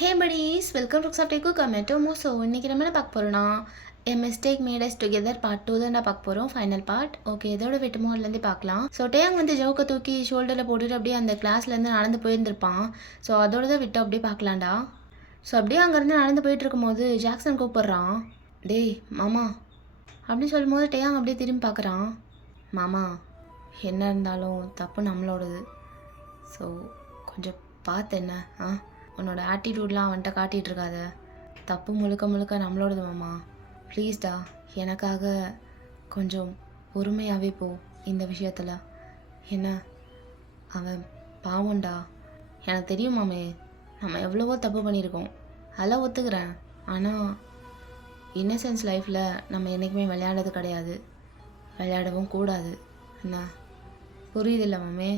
Hey buddies, welcome to சாஃப்டேக்கு கமெட்டோமோ. So இன்றைக்கி நம்ம என்ன பார்க்க போகிறோன்னா a mistake made us together part 2 தான் பார்க்க போகிறோம். Final part. ஓகே, இதோட விட்டுமோ அதுலேருந்து பார்க்கலாம். ஸோ டேங் வந்து ஜவுக்கை தூக்கி ஷோல்டரில் போட்டுட்டு அப்படியே அந்த கிளாஸ்லேருந்து நடந்து போயிருந்திருப்பான். ஸோ அதோட தான் விட்டு அப்படியே பார்க்கலாம்டா. ஸோ அப்படியே அங்கேருந்து நடந்து போயிட்டு இருக்கும்போது ஜாக்சன் கூப்பிட்றான். டேய் மாமா அப்படின்னு சொல்லும்போது டேயாங் அப்படியே திரும்பி பார்க்குறான். மாமா, என்ன இருந்தாலும் தப்பு நம்மளோடது. ஸோ கொஞ்சம் பார்த்து என்ன உன்னோட ஆட்டிடியூட்லாம் வந்துட்டு காட்டிகிட்டு இருக்காத. தப்பு முழுக்க முழுக்க நம்மளோடது மாமா. ப்ளீஸ்டா, எனக்காக கொஞ்சம் பொறுமையாகவே போ இந்த விஷயத்தில். என்ன, அவன் பாவம்டா. எனக்கு தெரியும் மாமே, நம்ம எவ்வளவோ தப்பு பண்ணியிருக்கோம், அதெல்லாம் ஒத்துக்கிறேன். ஆனால் இன்னசென்ஸ் லைஃப்பில் நம்ம என்றைக்குமே விளையாடுறது கிடையாது, விளையாடவும் கூடாது. என்ன புரியுதில்ல மாமே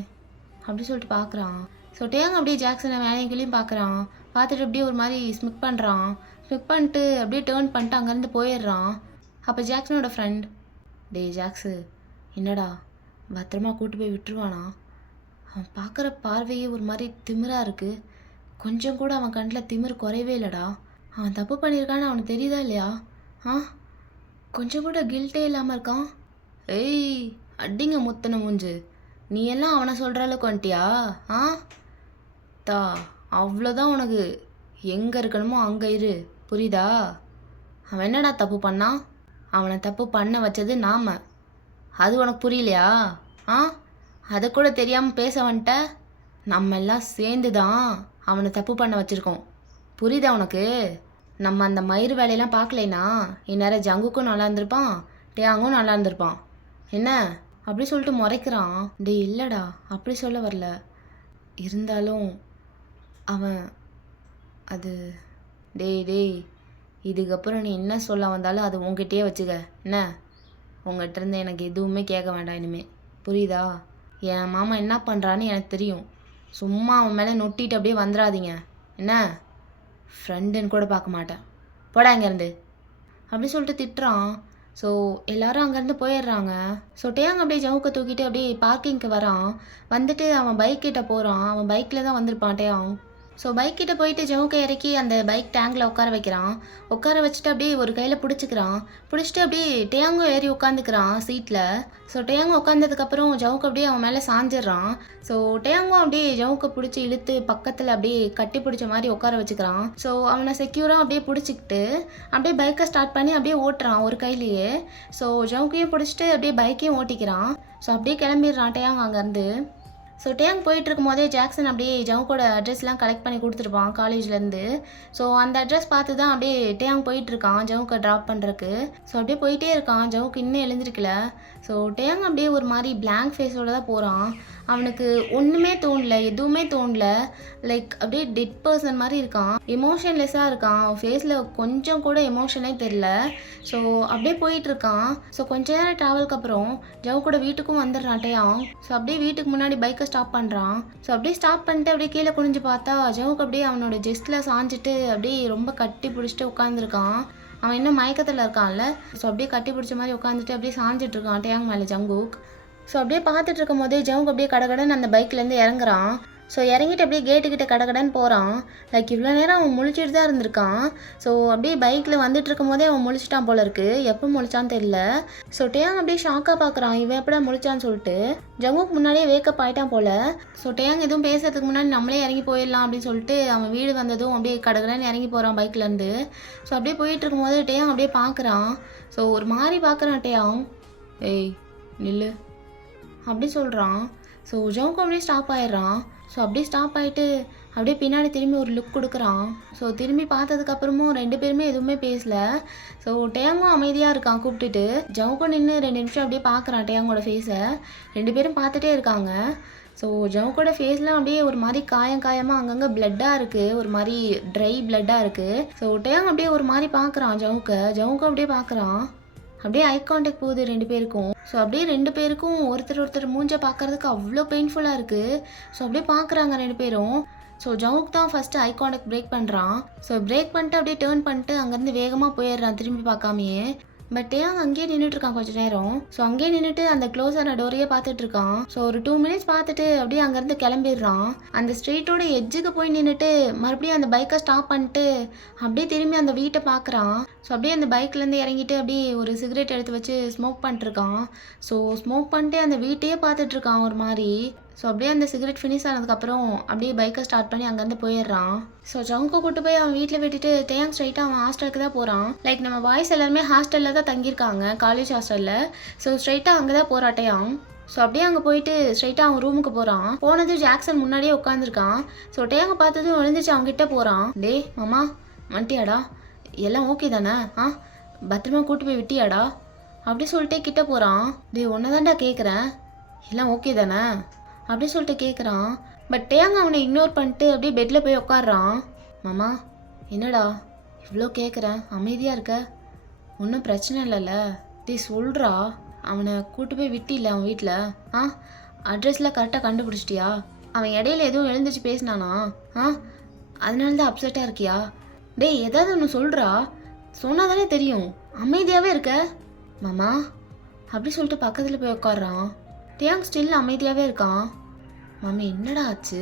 அப்படி சொல்லிட்டு பார்க்குறான். ஸோ டேங் அப்படியே ஜாக்சனை வேலைங்களையும் பார்க்குறான். பார்த்துட்டு அப்படியே ஒரு மாதிரி ஸ்மிக் பண்ணுறான். ஸ்மிக் பண்ணிட்டு அப்படியே டேர்ன் பண்ணிட்டு அங்கேருந்து போயிடுறான். அப்போ ஜாக்சனோட ஃப்ரெண்ட், டே ஜாக்ஸு என்னடா பத்திரமா கூட்டு போய் விட்டுருவானா? அவன் பார்க்குற பார்வையே ஒரு மாதிரி திமிராக இருக்குது. கொஞ்சம் கூட அவன் கண்ணில் திமிர் குறையவே இல்லைடா. அவன் தப்பு பண்ணியிருக்கான்னு அவனுக்கு தெரியுதா இல்லையா? கொஞ்சம் கூட கில்ட்டே இல்லாமல் இருக்கான். ஏய் அடிங்க முத்தனை மூஞ்சு, நீ எல்லாம் அவனை சொல்கிற அளவுக்கு வந்துட்டியா? தா அவ்வளோதான், உனக்கு எங்கே இருக்கணுமோ அங்கே இரு, புரியுதா? அவன் என்னடா தப்பு பண்ணான்? அவனை தப்பு பண்ண வச்சது நாம். அது உனக்கு புரியலையா? அதை கூட தெரியாமல் பேச வந்துட்ட. நம்ம எல்லாம் சேர்ந்து தான் அவனை தப்பு பண்ண வச்சுருக்கோம், புரியுதா உனக்கு? நம்ம அந்த மயிறு வேலையெல்லாம் பார்க்கலைனா இந்நேரம் ஜங்குக்கும் நல்லா இருந்திருப்பான், டேயாங்கும் நல்லா இருந்திருப்பான். என்ன அப்படி சொல்லிட்டு முறைக்கிறான். டே இல்லைடா, அப்படி சொல்ல வரல. இருந்தாலும் அவன் அது டேய் இதுக்கப்புறம் நீ என்ன சொல்ல வந்தாலும் அது உங்ககிட்டயே வச்சுக்க. என்ன, உங்கள்கிட்ட இருந்து எனக்கு எதுவுமே கேட்க வேண்டாம் இனிமேல், புரியுதா? என் மாமா என்ன பண்ணுறான்னு எனக்கு தெரியும். சும்மா அவன் மேலே நொட்டிட்டு அப்படியே வந்துடாதீங்க. என்ன, ஃப்ரெண்டுன்னு கூட பார்க்க மாட்டேன், போடா இங்கேருந்து அப்படி சொல்லிட்டு திட்டுறான். ஸோ எல்லோரும் அங்கேருந்து போயிடுறாங்க. ஸோ டேயாங் அப்படியே ஜவுக்கை தூக்கிட்டு அப்படியே பார்க்கிங்க்கு வரான். வந்துட்டு அவன் பைக் கிட்ட போகிறான். அவன் பைக்கில் தான் வந்திருப்பான் டேயாங். ஸோ பைக் கிட்ட போயிட்டு ஜவுக்கை இறக்கி அந்த பைக் டேங்கில் உட்கார வைக்கிறான். உட்கார வச்சுட்டு அப்படியே ஒரு கையில் பிடிச்சிக்கிறான். பிடிச்சிட்டு அப்படியே டேயாங்கும் ஏறி உட்காந்துக்கிறான் சீட்டில். ஸோ டேயாங்கும் உட்காந்ததுக்கப்புறம் ஜவுக்கு அப்படியே அவன் மேலே சாஞ்சிட்றான். ஸோ டேயாங்கும் அப்படியே ஜவுக்கை பிடிச்சி இழுத்து பக்கத்தில் அப்படியே கட்டி பிடிச்ச மாதிரி உட்கார வச்சுக்கிறான். ஸோ அவனை செக்யூராக அப்படியே பிடிச்சிக்கிட்டு அப்படியே பைக்கை ஸ்டார்ட் பண்ணி அப்படியே ஓட்டுறான் ஒரு கையிலேயே. ஸோ ஜவுக்கையும் பிடிச்சிட்டு அப்படியே பைக்கையும் ஓட்டிக்கிறான். ஸோ அப்படியே கிளம்பிடுறான் டேயாங் அங்கேருந்து. ஸோ டேயாங் போயிட்டுருக்கும் போதே ஜாக்சன் அப்படியே ஜவுக்கோட அட்ரஸ்லாம் கலெக்ட் பண்ணி கொடுத்துருப்பான் காலேஜ்லேருந்து. ஸோ அந்த அட்ரஸ் பார்த்து தான் அப்படியே டேயாங் போயிட்டுருக்கான் ஜவுக்கை ட்ராப் பண்ணுறக்கு. ஸோ அப்படியே போயிட்டே இருக்கான். ஜவுக்கு இன்னும் எழுந்திருக்கல. ஸோ டேயாங் அப்படியே ஒரு மாதிரி பிளாங்க் ஃபேஸோடு தான் போகிறான். அவனுக்கு ஒன்றுமே தோணல, எதுவுமே தோணல. லைக் அப்படியே டெட் பர்சன் மாதிரி இருக்கான், எமோஷன்லெஸ்ஸாக இருக்கான். அவன் ஃபேஸில் கொஞ்சம் கூட எமோஷனே தெரில. ஸோ அப்படியே போயிட்டுருக்கான். ஸோ கொஞ்ச நேரம் ட்ராவலுக்கு அப்புறம் ஜவுக்கோட வீட்டுக்கும் வந்துடுறான் டேயாங். ஸோ அப்படியே வீட்டுக்கு முன்னாடி பைக்கை ஸ்டாப் பண்ணுறான். ஸோ அப்படியே ஸ்டாப் பண்ணிட்டு அப்படியே கீழே குனிஞ்சு பார்த்தா ஜவுக்கு அப்படியே அவனோட ஜெஸ்ட்டில் சாஞ்சிட்டு அப்படியே ரொம்ப கட்டி பிடிச்சிட்டு உட்காந்துருக்கான். அவன் இன்னும் மயக்கத்தில் இருக்கான்ல. ஸோ அப்படியே கட்டி பிடிச்ச மாதிரி உட்காந்துட்டு அப்படியே சாஞ்சிட்டு இருக்கான் டேயாங் மேலே ஜங்குக். ஸோ அப்படியே பார்த்துட்டு இருக்கும் போதே ஜவுக் அப்படியே கடகடன்னு அந்த பைக்லேருந்து இறங்குறான். ஸோ இறங்கிட்டு அப்படியே கேட்டுக்கிட்ட கடகடன்னு போகிறான். லைக் இவ்வளோ நேரம் அவன் முழிச்சிட்டு தான் இருந்திருக்கான். ஸோ அப்படியே பைக்கில் வந்துட்டு இருக்கும் போதே அவன் முழிச்சிட்டான் போல இருக்கு. எப்போ முழிச்சான்னு தெரியல. ஸோ டேயாங் அப்படியே ஷாக்காக பார்க்குறான், இவன் எப்படா முழிச்சான்னு சொல்லிட்டு. ஜங்குக்கு முன்னாடியே வேக்கப் ஆகிட்டான் போல். ஸோ டேயாங் எதுவும் பேசுறதுக்கு முன்னாடி நம்மளே இறங்கி போயிடலாம் அப்படின்னு சொல்லிட்டு அவன் வீடு வந்ததும் அப்படியே கடகடன்னு இறங்கி போகிறான் பைக்லேருந்து. ஸோ அப்படியே போயிட்டு இருக்கும்போது டேயாங் அப்படியே பார்க்குறான். ஸோ ஒரு மாதிரி பார்க்குறான் டேயாங். ஏய் நில்லு அப்படி சொல்கிறான். ஸோ ஜவுக்கு அப்படியே ஸ்டாப் ஆயிடுறான். ஸோ அப்படியே ஸ்டாப் ஆகிட்டு அப்படியே பின்னாடி திரும்பி ஒரு லுக் கொடுக்குறான். ஸோ திரும்பி பார்த்ததுக்கப்புறமும் ரெண்டு பேருமே எதுவுமே பேசல. ஸோ டேயாங்கும் அமைதியாக இருக்கான் கூப்பிட்டுட்டு. ஜவுக்கும் நின்று 2 நிமிஷம் அப்படியே பார்க்குறான் டேயாங்கோட ஃபேஸை. ரெண்டு பேரும் பார்த்துட்டே இருக்காங்க. ஸோ ஜவுக்கோட ஃபேஸ்லாம் அப்படியே ஒரு மாதிரி காயமாக அங்கங்கே பிளட்டாக இருக்குது, ஒரு மாதிரி ட்ரை பிளட்டாக இருக்குது. ஸோ டேயாங் அப்படியே ஒரு மாதிரி பார்க்குறான் ஜவுக்கும் அப்படியே பார்க்குறான். அப்படியே ஐ கான்டாக்ட் போகுது ரெண்டு பேருக்கும். ஸோ அப்படியே ரெண்டு பேருக்கும் ஒருத்தர் மூஞ்சை பார்க்குறதுக்கு அவ்வளோ பெயின்ஃபுல்லாக இருக்குது. ஸோ அப்படியே பார்க்குறாங்க ரெண்டு பேரும். ஸோ ஜவுக் தான் ஃபஸ்ட்டு ஐ கான்டாக்ட் பிரேக் பண்ணுறான். ஸோ பிரேக் பண்ணிட்டு அப்படியே டேர்ன் பண்ணிட்டு அங்கேருந்து வேகமாக போயிடுறான் திரும்பி பார்க்காமையே. பட் டேயாங் அங்கேயே நின்றுட்டு இருக்கான் கொஞ்ச நேரம். ஸோ அங்கேயே நின்றுட்டு அந்த க்ளோஸ் ஆன டோரையே பார்த்துட்டு இருக்கான். ஸோ ஒரு 2 மினிட்ஸ் பார்த்துட்டு அப்படியே அங்கேருந்து கிளம்பிடுறான். அந்த ஸ்ட்ரீட்டோட எட்ஜுக்கு போய் நின்றுட்டு மறுபடியும் அந்த பைக்கை ஸ்டாப் பண்ணிட்டு அப்படியே திரும்பி அந்த வீட்டை பார்க்குறான். ஸோ அப்படியே அந்த பைக்லேருந்து இறங்கிட்டு அப்படியே ஒரு சிகரெட் எடுத்து வச்சு ஸ்மோக் பண்ணிட்டுருக்கான். ஸோ ஸ்மோக் பண்ணிட்டு அந்த வீட்டையே பார்த்துட்ருக்கான் ஒரு மாதிரி. ஸோ அப்படியே அந்த சிகரெட் ஃபினிஷ் ஆனதுக்கப்புறம் அப்படியே பைக்கை ஸ்டார்ட் பண்ணி அங்கேருந்து போயிடுறான். ஸோ ஜங்கோ கூட்டு போய் அவன் வீட்டில் விட்டுட்டு டேயாங் ஸ்ட்ரைட்டாக அவன் ஹாஸ்டலுக்கு தான் போகிறான். லைக் நம்ம பாய்ஸ் எல்லாருமே ஹாஸ்டலில் தான் தங்கியிருக்காங்க, காலேஜ் ஹாஸ்டலில். ஸோ ஸ்ட்ரைட்டாக அங்கே தான் போகிறான் டேயாங். ஸோ அப்படியே அங்கே போயிட்டு ஸ்ட்ரைட்டாக அவன் ரூமுக்கு போகிறான். போனது ஜாக்சன் முன்னாடியே உட்காந்துருக்கான். ஸோ டேயாங்க பார்த்ததும் எழுந்துச்சு அவங்க கிட்ட போகிறான். டே மாமா வந்துட்டியாடா, எல்லாம் ஓகே தானே? பத்திரமா கூட்டு போய் விட்டியாடா அப்படி சொல்லிட்டே கிட்ட போகிறான். டே ஒன்றை தான்டா கேட்குறேன், எல்லாம் ஓகே தானே அப்படி சொல்லிட்டு கேட்குறான். பட் டேயாங் அவனை இக்னோர் பண்ணிட்டு அப்படியே பெட்டில் போய் உட்காடுறான். மாமா என்னடா இவ்வளோ கேட்குறேன், அமைதியாக இருக்க, ஒன்றும் பிரச்சனை இல்லைல்ல? டே சொல்கிறா, அவனை கூட்டு போய் விட்டில்ல அவன் வீட்டில்? அட்ரஸ்லாம் கரெக்டாக கண்டுபிடிச்சிட்டியா? அவன் இடையில எதுவும் எழுந்துச்சு பேசினானா? அதனால தான் அப்செட்டாக இருக்கியா? டேய் ஏதாவது ஒன்று சொல்கிறா, சொன்னால் தானே தெரியும், அமைதியாகவே இருக்க. மாமா அப்படி சொல்லிட்டு பக்கத்தில் போய் உட்காடுறான். டேயாங் ஸ்டில் அமைதியாகவே இருக்கான். மாமி என்னடா ஆச்சு?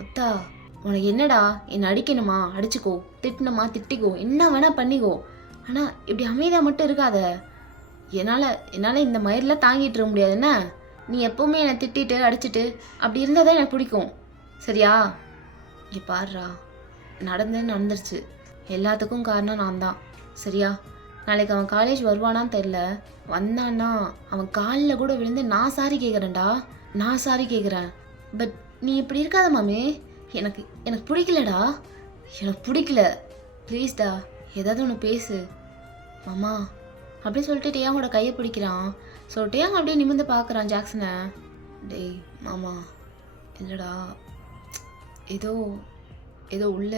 ஒத்தா உனக்கு என்னடா, என்னை அடிக்கணுமா அடிச்சுக்கோ, திட்டணுமா திட்டிக்கோ, என்ன வேணால் பண்ணிக்கோ, ஆனால் இப்படி அமைதியாக மட்டும் இருக்காத. என்னால் இந்த மயிரில் தாங்கிட்டு இருக்க முடியாது. என்ன நீ எப்போவுமே என்னை திட்டிட்டு அடிச்சுட்டு அப்படி இருந்தால் தான் எனக்கு பிடிக்கும், சரியா? இங்கே பாடுறா, நடந்துருச்சு, எல்லாத்துக்கும் காரணம் நான் தான், சரியா? நாளைக்கு அவன் காலேஜ் வருவானான்னு தெரில, வந்தான்னா அவன் காலில் கூட விழுந்து நான் சாரி கேட்குறேன்டா, நான் சாரி கேட்குறேன். பட் நீ இப்படி இருக்காத மாமி, எனக்கு பிடிக்கலடா, எனக்கு பிடிக்கல, ப்ளீஸ்டா ஏதாவது ஒன்று பேசு மாமா அப்படி சொல்லிட்டு டேயாங்கோட கையை பிடிக்கிறான். ஸோ டேயாங் அப்படியே நிமிர்ந்து பார்க்குறான் ஜாக்சனை. டேய் மாமா இல்லைடா, ஏதோ உள்ள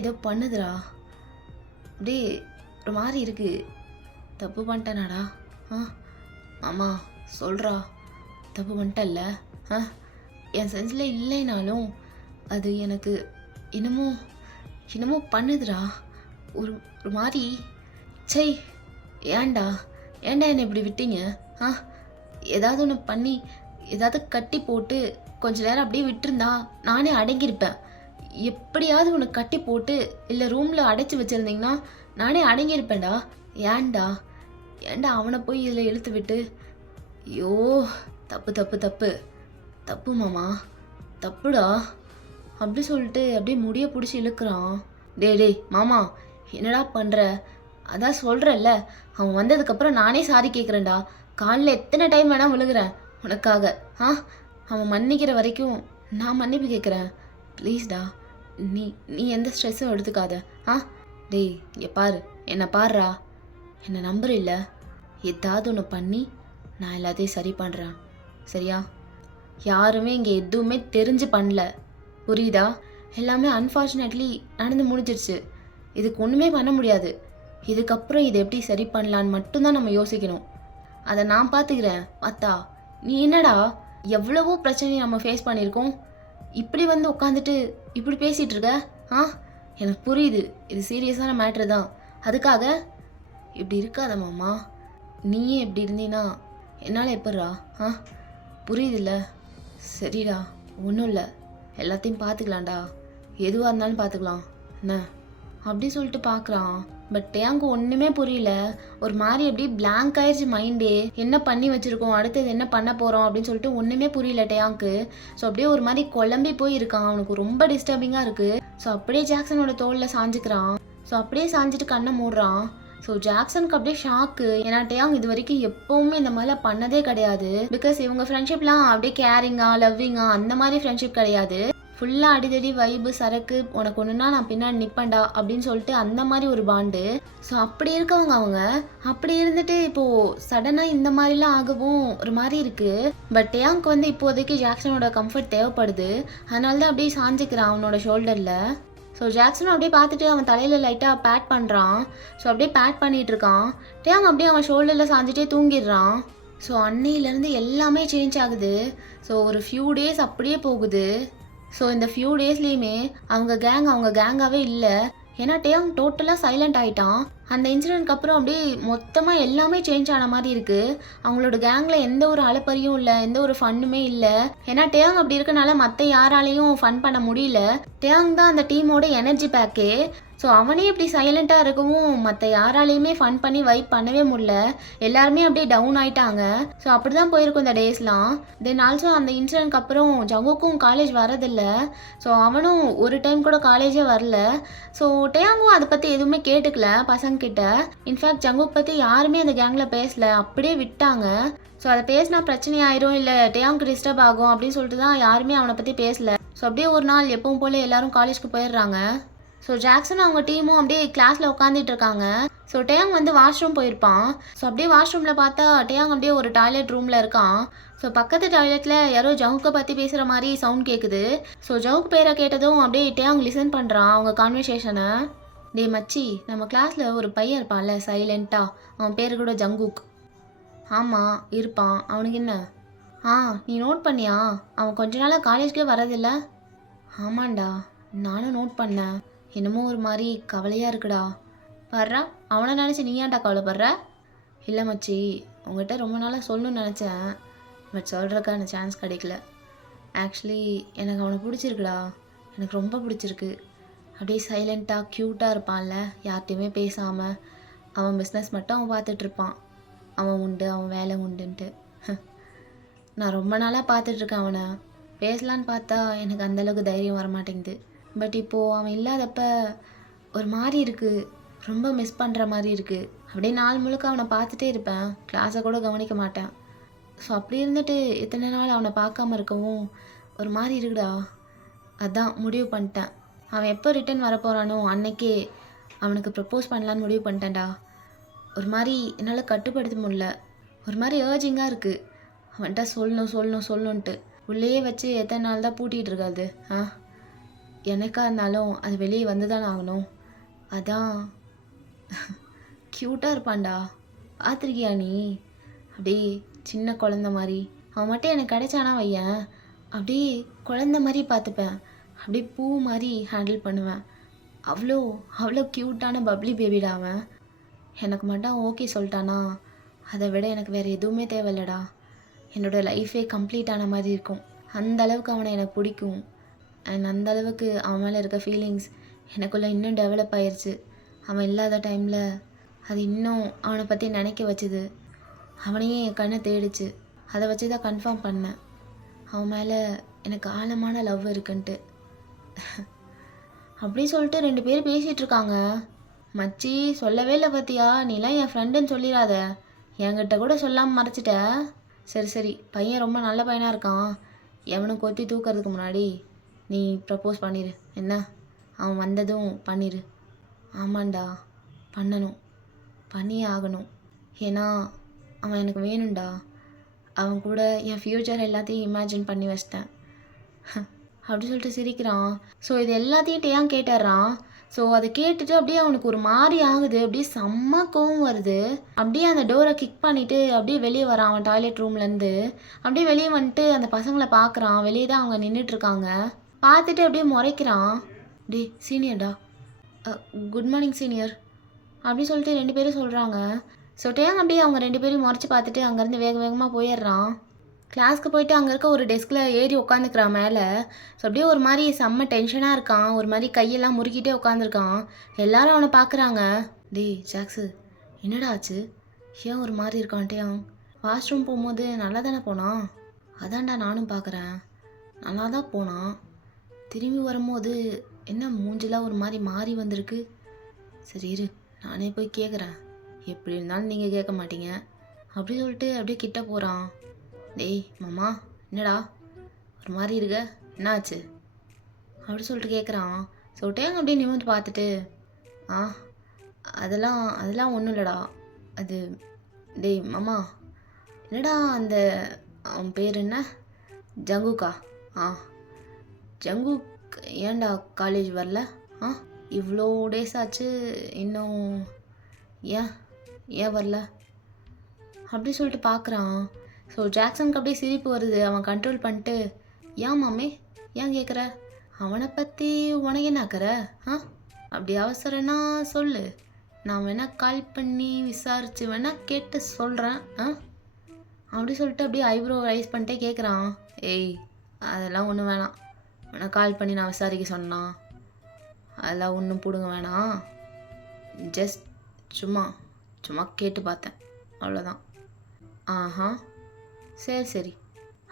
ஏதோ பண்ணுதுடா, அப்படியே ஒரு மாதிரி இருக்கு, தப்பு பண்ணிட்டேனாடா? மாமா சொல்கிறா, தப்பு பண்ணிட்டல்ல? என் சென்ஸில் இல்லைனாலும் அது எனக்கு இன்னமும் பண்ணுதுடா, ஒரு மாதிரி. சை ஏன்டா என்னை இப்படி விட்டீங்க? ஏதாவது ஒன்று பண்ணி ஏதாவது கட்டி போட்டு கொஞ்ச நேரம் அப்படியே விட்டுருந்தா நானே அடங்கியிருப்பேன். எப்படியாவது ஒன்று கட்டி போட்டு இல்லை ரூமில் அடைச்சி வச்சுருந்தீங்கன்னா நானே அடங்கியிருப்பேன்டா. ஏன்டா அவனை போய் இதில் இழுத்து விட்டு? ஐயோ தப்பு தப்பு தப்பு தப்பு மாமா, தப்புடா அப்படி சொல்லிட்டு அப்படியே முடிய பிடிச்சி இழுக்கிறான். டேய் மாமா என்னடா பண்ணுற? அதான் சொல்கிறல்ல, அவன் வந்ததுக்கப்புறம் நானே சாரி கேட்குறேன்டா, காலில் எத்தனை டைம் வேணால் விழுகிறேன் உனக்காக. அவன் மன்னிக்கிற வரைக்கும் நான் மன்னிப்பு கேட்குறேன், ப்ளீஸ்டா. நீ எந்த ஸ்ட்ரெஸ்ஸும் எடுத்துக்காத. டேய் இங்கே பாரு, என்னை பாருடா, என்னை நம்புற இல்லை, ஏதாவது ஒன்று பண்ணி நான் எல்லாத்தையும் சரி பண்ணுறேன், சரியா? யாருமே இங்கே எதுவுமே தெரிஞ்சு பண்ணல, புரியுதா? எல்லாமே அன்ஃபார்ச்சுனேட்லி நடந்து முடிஞ்சிருச்சு, இதுக்கு ஒன்றுமே பண்ண முடியாது. இதுக்கப்புறம் இதை எப்படி சரி பண்ணலான்னு மட்டும்தான் நம்ம யோசிக்கணும். அதை நான் பார்த்துக்கிறேன். பார்த்தா நீ என்னடா, எவ்வளவோ பிரச்சனையை நம்ம ஃபேஸ் பண்ணியிருக்கோம், இப்படி வந்து உட்காந்துட்டு இப்படி பேசிகிட்டு இருக்க? எனக்கு புரியுது, இது சீரியஸான மேட்ரு தான், அதுக்காக இப்படி இருக்காத மாமா. நீயே இப்படி இருந்தீன்னா என்னால் எப்பட்றா? புரியுதுல்ல? சரிடா, ஒன்றும் இல்லை, எல்லாத்தையும் பார்த்துக்கலாம்டா, எதுவாக இருந்தாலும் பார்த்துக்கலாம் என்ன அப்படி சொல்லிட்டு பார்க்குறான். பட் டேயாங்கு ஒன்றுமே புரியல, ஒரு மாதிரி அப்படியே பிளாங்க் ஆயிடுச்சு மைண்டே. என்ன பண்ணி வச்சுருக்கோம், அடுத்தது என்ன பண்ண போகிறோம் அப்படின்னு சொல்லிட்டு ஒன்றுமே புரியல டேயாங்க்கு. ஸோ அப்படியே ஒரு மாதிரி குழம்பி போய் இருக்கான், அவனுக்கு ரொம்ப டிஸ்டர்பிங்காக இருக்குது. ஸோ அப்படியே ஜாக்சனோட தோளில் சாஞ்சிக்கிறான். ஸோ அப்படியே சாஞ்சிட்டு கண்ணை மூடுறான். ஸோ ஜாக்சனுக்கு அப்படியே ஷாக்கு, ஏன்னா டேயாங் இது வரைக்கும் எப்போவுமே இந்த மாதிரிலாம் பண்ணதே கிடையாது. பிகாஸ் இவங்க ஃப்ரெண்ட்ஷிப்லாம் அப்படியே கேரிங்காக லவ்விங்காக அந்த மாதிரி ஃப்ரெண்ட்ஷிப் கிடையாது. ஃபுல்லாக அடிதடி வைபு சரக்கு, உனக்கு ஒன்றுனா நான் பின்னாடி நிற்பேன்டா அப்படின்னு சொல்லிட்டு அந்த மாதிரி ஒரு பாண்டு. ஸோ அப்படி இருக்கவங்க அவங்க, அப்படி இருந்துட்டு இப்போது சடனாக இந்த மாதிரிலாம் ஆகவும் ஒரு மாதிரி இருக்குது. பட் டேயாங்க்கு வந்து இப்போதைக்கு ஜாக்சனோட கம்ஃபர்ட் தேவைப்படுது, அதனால தான் அப்படியே சாஞ்சிக்கிறான் அவனோட ஷோல்டரில். ஸோ ஜாக்சனும் அப்படியே பார்த்துட்டு அவன் தலையில் லைட்டாக பேட் பண்ணுறான். ஸோ அப்படியே பேட் பண்ணிகிட்டு இருக்கான். டேயாங் அப்படியே அவன் ஷோல்டரில் சாஞ்சிட்டே தூங்கிடுறான். ஸோ அன்னையிலேருந்து எல்லாமே சேஞ்ச் ஆகுது. ஸோ ஒரு ஃபியூ டேஸ் அப்படியே போகுது. ஸோ இந்த ஃபியூ டேஸ்லேயுமே அவங்க கேங்காகவே இல்லை, ஏன்னா டேயாங் டோட்டலாக சைலண்ட் ஆயிட்டான். அந்த இன்சிடென்ட்க்கு அப்புறம் அப்படியே மொத்தமாக எல்லாமே சேஞ்ச் ஆன மாதிரி இருக்குது. அவங்களோட கேங்கில் எந்த ஒரு அலப்பறியும் இல்லை, எந்த ஒரு ஃபன்னுமே இல்லை. ஏன்னா டேயாங் அப்படி இருக்கனால மற்ற யாராலையும் ஃபன் பண்ண முடியல. டேயாங் தான் அந்த டீமோட எனர்ஜி பேக்கே. ஸோ அவனே இப்படி சைலண்ட்டாக இருக்கவும் மற்ற யாராலையுமே ஃபன் பண்ணி வைப் பண்ணவே முடியல. எல்லாருமே அப்படியே டவுன் ஆயிட்டாங்க. ஸோ அப்படி தான் போயிருக்கும் இந்த டேஸ்லாம். தென் ஆல்சோ அந்த இன்சிடென்ட்க்கு அப்புறம் ஜங்குக்கும் காலேஜ் வரதில்ல. ஸோ அவனும் ஒரு டைம் கூட காலேஜே வரல. ஸோ டேயாங்கும் அதை பற்றி எதுவுமே கேட்டுக்கல பசங்கக்கிட்ட. இன்ஃபேக்ட் ஜங்குக் பற்றி யாருமே அந்த கேங்கில் பேசல, அப்படியே விட்டாங்க. ஸோ அதை பேசினா பிரச்சனை ஆயிரும், இல்லை டேயாங்க்கு டிஸ்டர்ப் ஆகும் அப்படின்னு சொல்லிட்டு தான் யாருமே அவனை பற்றி பேசல. ஸோ அப்படியே ஒரு நாள் எப்பவும் போல் எல்லாரும் காலேஜ்க்கு போயிடுறாங்க. ஸோ ஜாக்சன் அவங்க டீமும் அப்படியே கிளாஸில் உட்காந்துட்டு இருக்காங்க. ஸோ டேயாங் வந்து வாஷ்ரூம் போயிருப்பான். ஸோ அப்படியே வாஷ்ரூமில் பார்த்தா டேயாங் அப்படியே ஒரு டாய்லெட் ரூமில் இருக்கான். ஸோ பக்கத்து டாய்லெட்டில் யாரோ ஜவுக்கை பற்றி பேசுகிற மாதிரி சவுண்ட் கேட்குது. ஸோ ஜவுக் பேரை கேட்டதும் அப்படியே டேயாங் லிசன் பண்ணுறான் அவங்க கான்வர்சேஷனை. டே மச்சி, நம்ம கிளாஸில் ஒரு பையன் இருப்பான்ல சைலண்ட்டாக, அவன் பேர் கூட ஜங்குக். ஆமாம் இருப்பான், அவனுக்கு என்ன? நீ நோட் பண்ணியா? அவன் கொஞ்ச நாளாக காலேஜ்க்கே வரதில்ல. ஆமாண்டா, நானும் நோட் பண்ணேன். என்னமோ ஒரு மாதிரி கவலையாக இருக்குடா. வர்றா, அவனை நினச்சி நீ ஏன்டா கவலைப்படுற? இல்லை மச்சி, உங்கள்கிட்ட ரொம்ப நாளாக சொல்லணும்னு நினச்சேன், பட் சொல்கிறதுக்கான சான்ஸ் கிடைக்கல. ஆக்சுவலி எனக்கு அவனை பிடிச்சிருக்குடா, எனக்கு ரொம்ப பிடிச்சிருக்கு. அப்படியே சைலண்ட்டாக க்யூட்டாக இருப்பான்ல, யார்கிட்டையுமே பேசாமல். அவன் பிஸ்னஸ் மட்டும் அவன் பார்த்துட்ருப்பான். அவன் உண்டு, அவன் வேலை உண்டுன்ட்டு. நான் ரொம்ப நாளாக பார்த்துட்ருக்கேன் அவனை. பேசலான்னு பார்த்தா எனக்கு அந்தளவுக்கு தைரியம் வரமாட்டேங்குது. பட் இப்போது அவன் இல்லாதப்ப ஒரு மாதிரி இருக்குது, ரொம்ப மிஸ் பண்ணுற மாதிரி இருக்குது. அப்படியே நாள் முழுக்க அவனை பார்த்துட்டே இருப்பேன், கிளாஸை கூட கவனிக்க மாட்டேன். ஸோ அப்படி இருந்துட்டு இத்தனை நாள் அவனை பார்க்காம இருக்கவும் ஒரு மாதிரி இருக்குடா. அதான் முடிவு பண்ணிட்டேன், அவன் எப்போ ரிட்டர்ன் வரப்போகிறானோ அன்னைக்கே அவனுக்கு ப்ரப்போஸ் பண்ணலான்னு முடிவு பண்ணிட்டேன்டா. ஒரு மாதிரி என்னால் கட்டுப்படுத்த முடியல, ஒரு மாதிரி ஏர்ஜிங்காக இருக்குது. அவன்கிட்ட சொல்லணுன்ட்டு உள்ளேயே வச்சு எத்தனை நாள் தான் பூட்டிகிட்டு இருக்காது. எனக்கா இருந்தாலும் அது வெளியே வந்து தானே ஆகணும். அதான் க்யூட்டாக இருப்பான்டா, பார்த்துருக்கியா நீ? அப்படியே சின்ன குழந்த மாதிரி. அவன் மட்டும் எனக்கு கிடைச்சானா வையன், அப்படியே குழந்த மாதிரி பார்த்துப்பேன், அப்படியே பூ மாதிரி ஹேண்டில் பண்ணுவேன். அவ்வளோ அவ்வளோ க்யூட்டான பப்ளி பேபிடா அவன். எனக்கு மட்டும் ஓகே சொல்லிட்டானா அதை விட எனக்கு வேறு எதுவுமே தேவையில்லடா. என்னோடய லைஃபே கம்ப்ளீட் ஆன மாதிரி இருக்கும். அந்த அளவுக்கு அவனை எனக்கு பிடிக்கும். அண்ட் அந்த அளவுக்கு அவன் மேலே இருக்க ஃபீலிங்ஸ் எனக்குள்ளே இன்னும் டெவலப் ஆயிடுச்சு. அவன் இல்லாத டைமில் அது இன்னும் அவனை பற்றி நினைக்க வச்சுது. அவனையே என் கண்ணை தேடிச்சு. அதை வச்சு தான் கன்ஃபார்ம் பண்ணேன் அவன் மேலே எனக்கு ஆழமான லவ் இருக்குன்ட்டு. அப்படி சொல்லிட்டு 2 பேர் பேசிகிட்டு இருக்காங்க. மச்சி சொல்லவே இல்லை பார்த்தியா, நீலாம் என் ஃப்ரெண்டுன்னு சொல்லிடாத, என்கிட்ட கூட சொல்லாமல் மறைச்சிட்ட. சரி பையன் ரொம்ப நல்ல பையனாக இருக்கான், எவனும் கொத்தி தூக்கிறதுக்கு முன்னாடி நீ ப்ரப்போஸ் பண்ணிடு என்ன? அவன் வந்ததும் பண்ணிடு. ஆமாண்டா, பண்ணணும், பண்ணியே ஆகணும். ஏன்னா அவன் எனக்கு வேணும்டா. அவன் கூட என் ஃப்யூச்சர் எல்லாத்தையும் இமேஜின் பண்ணி வச்சிட்டேன். அப்படி சொல்லிட்டு சிரிக்கிறான். ஸோ இது எல்லாத்தையும் டேயாங் கேட்டுடுறான். ஸோ அதை கேட்டுட்டு அப்படியே அவனுக்கு ஒரு மாதிரி ஆகுது, அப்படியே செம்ம கோவம் வருது. அப்படியே அந்த டோரை கிக் பண்ணிவிட்டு அப்படியே வெளியே வரான் அவன் டாய்லெட் ரூம்லேருந்து. அப்படியே வெளியே வந்துட்டு அந்த பசங்களை பார்க்குறான். வெளியே தான் அவங்க நின்றுட்டுருக்காங்க. பார்த்துட்டு அப்படியே முறைக்கிறான். டே சீனியர்டா, குட் மார்னிங் சீனியர் அப்படி சொல்லிட்டு 2 பேரும் சொல்கிறாங்க. ஸோ டேயாங் அப்படியே அவங்க 2 பேரையும் முறைச்சி பார்த்துட்டு அங்கேருந்து வேகமாக போயிடுறான். கிளாஸ்க்கு போயிட்டு அங்கே இருக்க ஒரு டெஸ்கில் ஏறி உட்காந்துக்கிறான் மேலே. ஸோ அப்படியே ஒரு மாதிரி செம்ம டென்ஷனாக இருக்கான், ஒரு மாதிரி கையெல்லாம் முறுக்கிட்டே உட்காந்துருக்கான். எல்லாரும் அவனை பார்க்குறாங்க. டே ஜாக்ஸு, என்னடா ஆச்சு, ஏன் ஒரு மாதிரி இருக்கான் டேயாங்? வாஷ்ரூம் போகும்போது நல்லா தானே போனான்? அதான்டா நானும் பார்க்குறேன், நல்லா தான் போனான். திரும்பி வரும்போது என்ன மூஞ்சிலாம் ஒரு மாதிரி மாறி வந்திருக்கு. சரி இரு, நானே போய் கேட்குறேன், எப்படி இருந்தாலும் நீங்கள் கேட்க மாட்டீங்க. அப்படி சொல்லிட்டு அப்படியே கிட்ட போகிறான். டேய் மாமா, என்னடா ஒரு மாதிரி இருக்க, என்னாச்சு அப்படி சொல்லிட்டு கேட்குறான். ஸோ டேயாங் அப்படியே நிமிர்ந்து பார்த்துட்டு அதெல்லாம் ஒன்றும் இல்லைடா. அது டேய் மாமா, என்னடா அந்த அவன் பேர் என்ன, ஜங்குக்கா? ஜங்குக் ஏன்டா காலேஜ் வரல? இவ்வளோ டேஸ் ஆச்சு, இன்னும் ஏன் வரல அப்படி சொல்லிட்டு பார்க்குறான். ஸோ ஜாக்சனுக்கு அப்படியே சிரிப்பு வருது. அவன் கண்ட்ரோல் பண்ணிட்டு, ஏன் மாமே ஏன் கேட்குற, அவனை பற்றி உனக்கு என்ன ஆக்கிற? அப்படி அவசரம்னா சொல்லு, நான் வேணா கால் பண்ணி விசாரிச்சு வேணா கேட்டு சொல்கிறேன். அப்படி சொல்லிட்டு அப்படியே ஐப்ரோ ரைஸ் பண்ணிட்டே கேட்குறான். ஏய், அதெல்லாம் ஒன்றும் வேணாம். உன்னை கால் பண்ணி நான் விசாரிக்க சொன்னா அதெல்லாம் ஒன்றும் பிடுங்க வேணாம். ஜஸ்ட் சும்மா சும்மா கேட்டு பார்த்தேன், அவ்வளோதான். ஆஹா, சரி சரி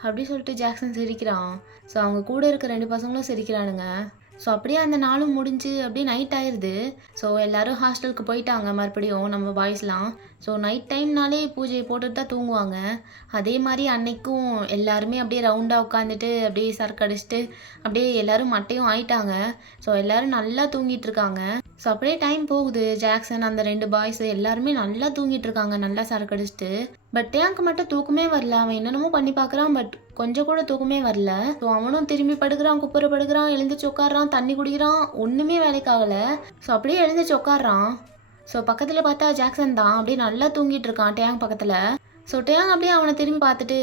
அப்படி சொல்லிட்டு ஜாக்சன் சிரிக்கிறான். ஸோ அவங்க கூட இருக்க 2 பசங்களும் சிரிக்கிறானுங்க. ஸோ அப்படியே அந்த நாளும் முடிஞ்சு அப்படியே நைட் ஆயிடுது. ஸோ எல்லோரும் ஹாஸ்டலுக்கு போயிட்டாங்க மறுபடியும் நம்ம பாய்ஸ்லாம். ஸோ நைட் டைம்னாலே பூஜையை போட்டுட்டு தான் தூங்குவாங்க. அதே மாதிரி அன்னைக்கும் எல்லாருமே அப்படியே ரவுண்டாக உட்காந்துட்டு அப்படியே சரக்கு அடிச்சுட்டு அப்படியே எல்லோரும் மட்டையும் ஆயிட்டாங்க. ஸோ எல்லோரும் நல்லா தூங்கிட்டு இருக்காங்க. ஸோ அப்படியே டைம் போகுது. ஜாக்சன் அந்த 2 பாய்ஸ் எல்லாருமே நல்லா தூங்கிட்டு இருக்காங்க, நல்லா சரக்கு அடிச்சுட்டு. பட் டேங்க்கு மட்டும் தூக்கமே வரல. அவன் என்னென்னமோ பண்ணி பார்க்குறான், பட் கொஞ்சம் கூட தூக்கமே வரல. ஸோ அவனும் திரும்பி படுக்கிறான், குப்புற படுக்கிறான், எழுந்திரிச்சு உட்காடுறான், தண்ணி குடிக்கிறான், ஒன்றுமே வேலைக்கு ஆகலை. ஸோ அப்படியே எழுந்திரிச்சு உட்காடுறான். ஸோ பக்கத்தில் பார்த்தா ஜாக்சன் தான் அப்படியே நல்லா தூங்கிட்டு இருக்கான் டேங் பக்கத்தில். ஸோ டேங் அப்படியே அவனை திரும்பி பார்த்துட்டு,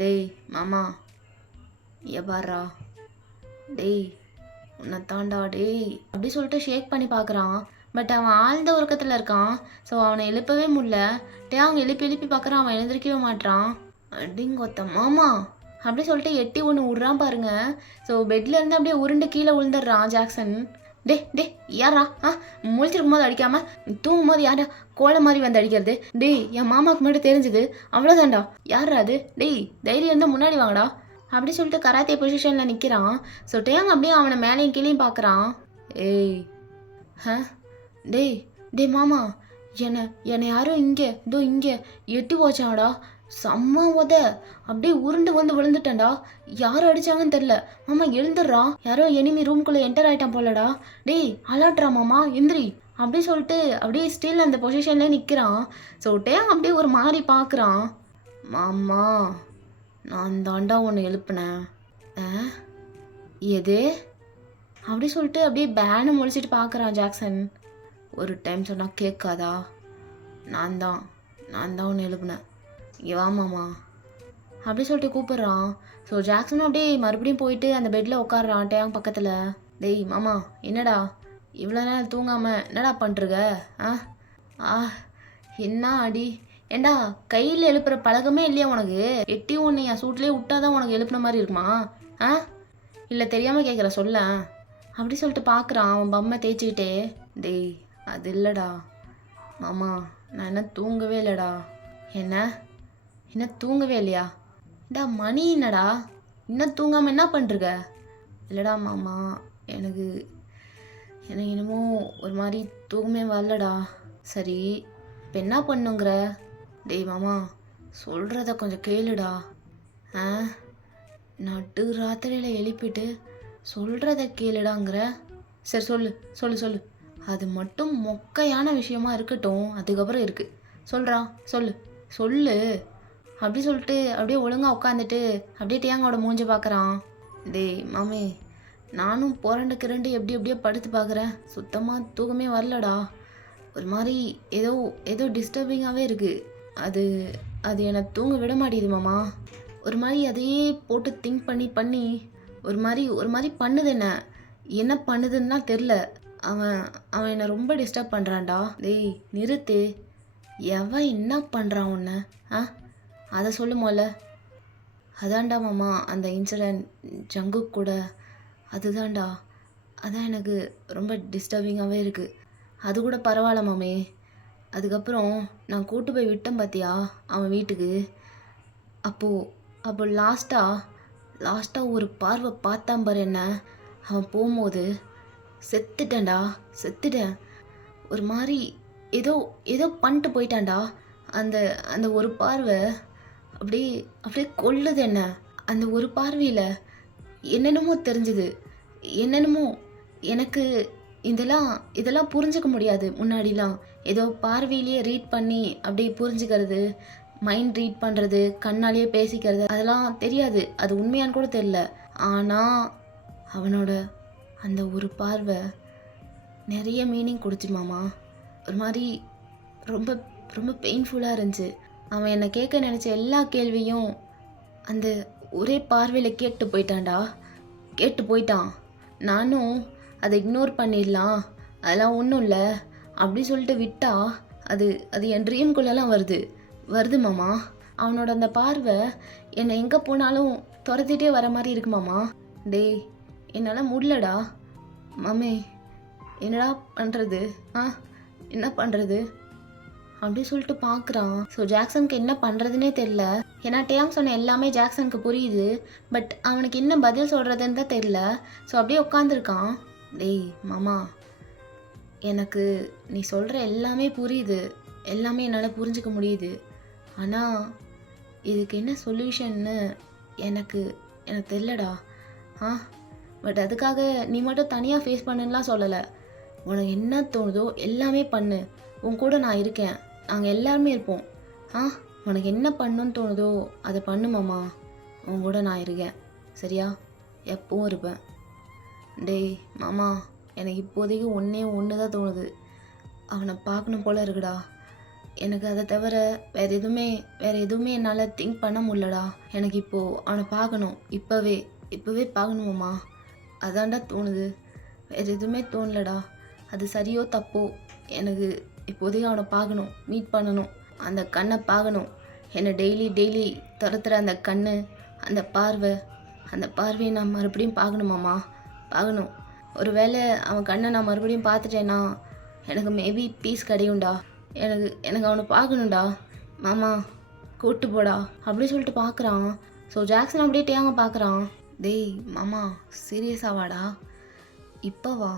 டேய் மாமா எப்பாரா, டேய் உன்னை தாண்டா டேய் அப்படி சொல்லிட்டு ஷேக் பண்ணி பார்க்குறான். பட் அவன் ஆழ்ந்த உறக்கத்தில் இருக்கான். ஸோ அவனை எழுப்பவே முடியல. அவங்க எழுப்பி பார்க்குறான், அவன் எழுந்திருக்கவே மாட்டான். அடிங்கொத்த மாமா அப்படி சொல்லிட்டு எட்டி ஒன்று விட்றான் பாருங்க. ஸோ பெட்லேருந்து அப்படியே உருண்டு கீழே விழுந்துடுறான் ஜாக்சன். டே யாரா முழிச்சிருக்கும் போது அடிக்காம தூங்கும் போது யாரா கோலை மாதிரி வந்து அடிக்கிறது? டேய் என் மாமாவுக்கு மட்டும் தெரிஞ்சுது, அவ்வளோதான்டா. யாரா அது? டேய் தைரியம் இருந்தால் முன்னாடி வாங்கடா அப்படி சொல்லிட்டு கராத்தே பொசிஷனில் நிற்கிறான். ஸோ டேங் அப்படியே அவனை மேலேயும் கீழேயும் பார்க்குறான். ஏய் டேய் மாமா, என்னை யாரும் இங்கே எட்டி போச்சாடா, செம்ம உத அப்படியே உருண்டு வந்து விழுந்துட்டேன்டா. யாரும் அடிச்சாங்கன்னு தெரில. மாமா எழுந்துடுறான், யாரோ எனிமி ரூம்குள்ளே என்டர் ஆகிட்டான் போலடா. டேய் அலாட்றா மாமா எந்திரி அப்படி சொல்லிட்டு அப்படியே ஸ்டில் அந்த பொசிஷன்லேயே நிற்கிறான். ஸோ டேங் அப்படியே ஒரு மாதிரி பார்க்குறான். மாமா நான் தாண்டா உன்னை எழுப்புனேன். எது அப்படி சொல்லிட்டு அப்படியே பேனை முழிச்சிட்டு பார்க்குறான் ஜாக்சன். ஒரு டைம் சொன்னால் கேட்காதா? நான் தான் உன்னை எழுப்புனேன், இங்கே வா மாமா அப்படி சொல்லிட்டு கூப்பிட்றான். ஸோ ஜாக்சனும் அப்படியே மறுபடியும் போயிட்டு அந்த பெட்டில் உட்காடுறான் டேங் பக்கத்தில். டேய் மாமா என்னடா இவ்வளோ நேரம் தூங்காமல் என்னடா பண்ணுறங்க? என்ன அடி, ஏண்டா கையில் எழுப்புற பழக்கமே இல்லையா உனக்கு? எட்டி ஒன்று என் சூட்லேயே விட்டாதான் உனக்கு எழுப்புன மாதிரி இருக்குமா? இல்லை தெரியாமல் கேட்குற சொல்ல அப்படி சொல்லிட்டு பார்க்குறான் அவன் பொம்மை தேய்ச்சிக்கிட்டே. டேய் அது இல்லைடா மாமா, நான் என்ன தூங்கவே இல்லைடா. என்ன தூங்கவே இல்லையா? டா மணி என்னடா இன்னும் தூங்காமல் என்ன பண்ணுறங்க? இல்லைடா மாமா, எனக்கு என்னமோ ஒரு மாதிரி தூங்கமே வரலடா. சரி இப்போ என்ன பண்ணுங்கிற? டேய் மாமா சொல்கிறத கொஞ்சம் கேளுடா. நட்டு ராத்திரியில் எழுப்பிட்டு சொல்கிறத கேளுடாங்கிற? சரி சொல்லு. அது மட்டும் மொக்கையான விஷயமா இருக்கட்டும், அதுக்கப்புறம் இருக்குது சொல்கிறான். சொல்லு அப்படி சொல்லிட்டு அப்படியே ஒழுங்காக உட்காந்துட்டு அப்படியே டேங்கோட மூஞ்சி பார்க்குறான். டேய் மாமே, நானும் புரண்டு எப்படியோ படுத்து பார்க்குறேன், சுத்தமாக தூக்கமே வரலடா. ஒரு மாதிரி ஏதோ டிஸ்டர்பிங்காகவே இருக்குது. அது என்னை தூங்க விட மாட்டேது மாமா. ஒரு மாதிரி அதையே போட்டு திங்க் பண்ணி ஒரு மாதிரி பண்ணுது. என்ன பண்ணுதுன்னா தெரில. அவன் என்னை ரொம்ப டிஸ்டர்ப் பண்ணுறான்டா. டேய் நிறுத்து, எவன் என்ன பண்ணுறான் உன்னை? அதை சொல்லு போல. அதான்டா மாமா அந்த இன்சிடெண்ட் ஜங்குக் கூட, அதுதான்டா. அதான் எனக்கு ரொம்ப டிஸ்டர்பிங்காகவே இருக்குது. அது கூட பரவாயில்ல மாமே. அதுக்கப்புறம் நான் கூட்டு போய் விட்டேன் பார்த்தியா அவன் வீட்டுக்கு. அப்போ லாஸ்ட்டாக ஒரு பார்வை பார்த்தான் பாரு என்ன. அவன் போகும்போது செத்துட்டேன். ஒரு மாதிரி ஏதோ பண்ணிட்டு போயிட்டான்டா. அந்த ஒரு பார்வை அப்படியே கொல்லுது என்ன. அந்த ஒரு பார்வையில் என்னென்னமோ தெரிஞ்சுது, என்னென்னமோ எனக்கு இதெல்லாம் புரிஞ்சுக்க முடியாது. முன்னாடிலாம் ஏதோ பார்வையிலேயே ரீட் பண்ணி அப்படியே புரிஞ்சுக்கிறது, மைண்ட் ரீட் பண்ணுறது, கண்ணாலேயே பேசிக்கிறது, அதெல்லாம் தெரியாது. அது உண்மையான்னு கூட தெரியல. ஆனால் அவனோட அந்த ஒரு பார்வை நிறைய மீனிங் கொடுத்து மாமா. ஒரு மாதிரி ரொம்ப ரொம்ப பெயின்ஃபுல்லாக இருந்துச்சு. அவன் என்னை கேட்க நினச்ச எல்லா கேள்வியும் அந்த ஒரே பார்வையில் கேட்டு போயிட்டான். நானும் அதை இக்னோர் பண்ணிடலாம் அதெல்லாம் ஒன்றும் இல்லை அப்படி சொல்லிட்டு விட்டா அது அது என் ட்ரீம்குள்ளெல்லாம் வருது மாமா. அவனோட அந்த பார்வை என்னை எங்கே போனாலும் துரத்திட்டே வர மாதிரி இருக்கு மாமா. டேய் என்னால் முடியலடா மாமே, என்னடா பண்ணுறது? என்ன பண்ணுறது அப்படி சொல்லிட்டு பார்க்குறான். ஸோ ஜாக்சனுக்கு என்ன பண்ணுறதுனே தெரில. ஏன்னா டேயாங் சொன்ன எல்லாமே ஜாக்சனுக்கு புரியுது, பட் அவனுக்கு என்ன பதில் சொல்கிறதுன்னு தான் தெரில. ஸோ அப்படியே உட்காந்துருக்கான். டேய் மாமா, எனக்கு நீ சொல்கிற எல்லாமே புரியுது, எல்லாமே என்னால் புரிஞ்சுக்க முடியுது. ஆனால் இதுக்கு என்ன சொல்யூஷன்னு எனக்கு தெரிலடா. பட் அதுக்காக நீ மட்டும் தனியாக ஃபேஸ் பண்ணுன்னுலாம் சொல்லலை. உனக்கு என்ன தோணுதோ எல்லாமே பண்ணு, உன் கூட நான் இருக்கேன், நாங்கள் எல்லாருமே இருப்போம். உனக்கு என்ன பண்ணுன்னு தோணுதோ அதை பண்ணு மாமா, உன் கூட நான் இருக்கேன், சரியா? எப்பவும் இருப்பேன். டேய் மாமா, எனக்கு இப்போதைக்கு ஒன்று தான் தோணுது. அவனை பார்க்கணும் போல இருக்குடா. எனக்கு அதை தவிர வேறு எதுவுமே என்னால் திங்க் பண்ண முடியலடா. எனக்கு இப்போது அவனை பார்க்கணும், இப்போவே பார்க்கணுமாம்மா. அதான்டா தோணுது, வேறு எதுவுமே தோணலடா. அது சரியோ தப்போ, எனக்கு இப்போதைக்கு அவனை பார்க்கணும், மீட் பண்ணணும், அந்த கண்ணை பார்க்கணும். என்னை டெய்லி துரத்துற அந்த கண், அந்த பார்வையை நான் மறுபடியும் பார்க்கணுமாம்மா, பார்க்கணும். ஒரு வேளை அவன் கண்ணை நான் மறுபடியும் பார்த்துட்டேன்னா எனக்கு மேபி பீஸ் கிடைக்கும்டா. எனக்கு அவனை பார்க்கணும்டா மாமா, கூட்டு போடா அப்படி சொல்லிட்டு பார்க்குறான். ஸோ ஜாக்சன் அப்படியே டேயாங்க பார்க்குறான். டேய் மாமா, சீரியஸாவாடா? இப்போ வா,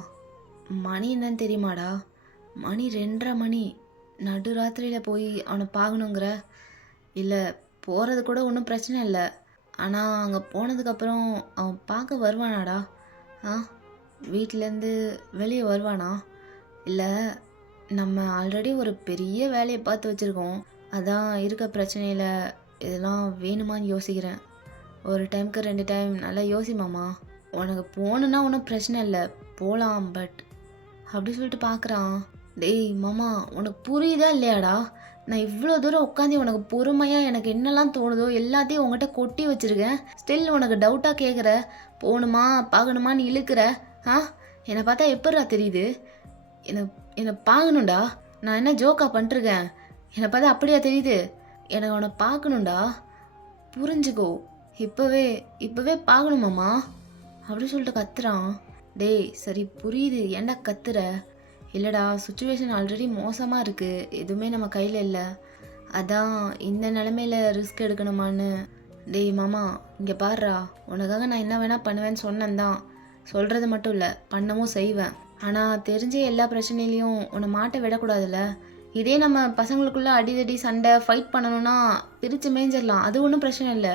மணி என்னன்னு தெரியுமாடா? மணி 2:30 மணி. நடுராத்திரியில் போய் அவனை பார்க்கணுங்கிற? இல்லை, போகிறது கூட ஒன்றும் பிரச்சனை இல்லை. ஆனால் அங்கே போனதுக்கப்புறம் அவன் பார்க்க வருவானாடா? வீட்டிலேருந்து வெளியே வருவானா? இல்லை, நம்ம ஆல்ரெடி ஒரு பெரிய வேலையை பார்த்து வச்சுருக்கோம். அதான் இருக்க பிரச்சனையில் இதெல்லாம் வேணுமான்னு யோசிக்கிறேன். ஒரு டைமுக்கு 2 டைம் நல்லா யோசிமாமா. உனக்கு போகணுன்னா ஒன்றும் பிரச்சனை இல்லை, போகலாம். பட் அப்படி சொல்லிட்டு பார்க்குறான். டேய் மாமா, உனக்கு புரியுதா இல்லையாடா? நான் இவ்வளோ தூரம் உட்காந்து உனக்கு பொறுமையாக எனக்கு என்னெல்லாம் தோணுதோ எல்லாத்தையும் உங்கள்கிட்ட கொட்டி வச்சுருக்கேன். ஸ்டில் உனக்கு டவுட்டாக கேட்குற, போகணுமா பார்க்கணுமான்னு இழுக்கிற. என்னை பார்த்தா எப்படிடா தெரியுது? என்னை பார்க்கணுண்டா. நான் என்ன ஜோக்கா பண்ணிருக்கேன்? என்னை பார்த்தா அப்படியா தெரியுது? எனக்கு அவனை பார்க்கணுண்டா, புரிஞ்சுக்கோ. இப்போவே பார்க்கணுமாம்மா அப்படி சொல்லிட்டு கத்துறான். டேய் சரி புரியுது, ஏன்டா கத்துற? இல்லைடா, சுச்சுவேஷன் ஆல்ரெடி மோசமாக இருக்குது, எதுவுமே நம்ம கையில் இல்லை. அதான் இந்த நிலமையில ரிஸ்க் எடுக்கணுமான்னு. டேய் மாமா, இங்கே பாருடா, உனக்காக நான் என்ன வேணால் பண்ணுவேன்னு சொன்னேன் தான். சொல்கிறது மட்டும் இல்லை, பண்ணவும் செய்வேன். ஆனால் தெரிஞ்ச எல்லா பிரச்சனையிலையும் உன்னை மாட்ட விடக்கூடாதுல்ல. இதே நம்ம பசங்களுக்குள்ளே அடிதடி சண்டை ஃபைட் பண்ணணும்னா பிரித்து மேய்ஞ்சிடலாம், அது ஒன்றும் பிரச்சனை இல்லை.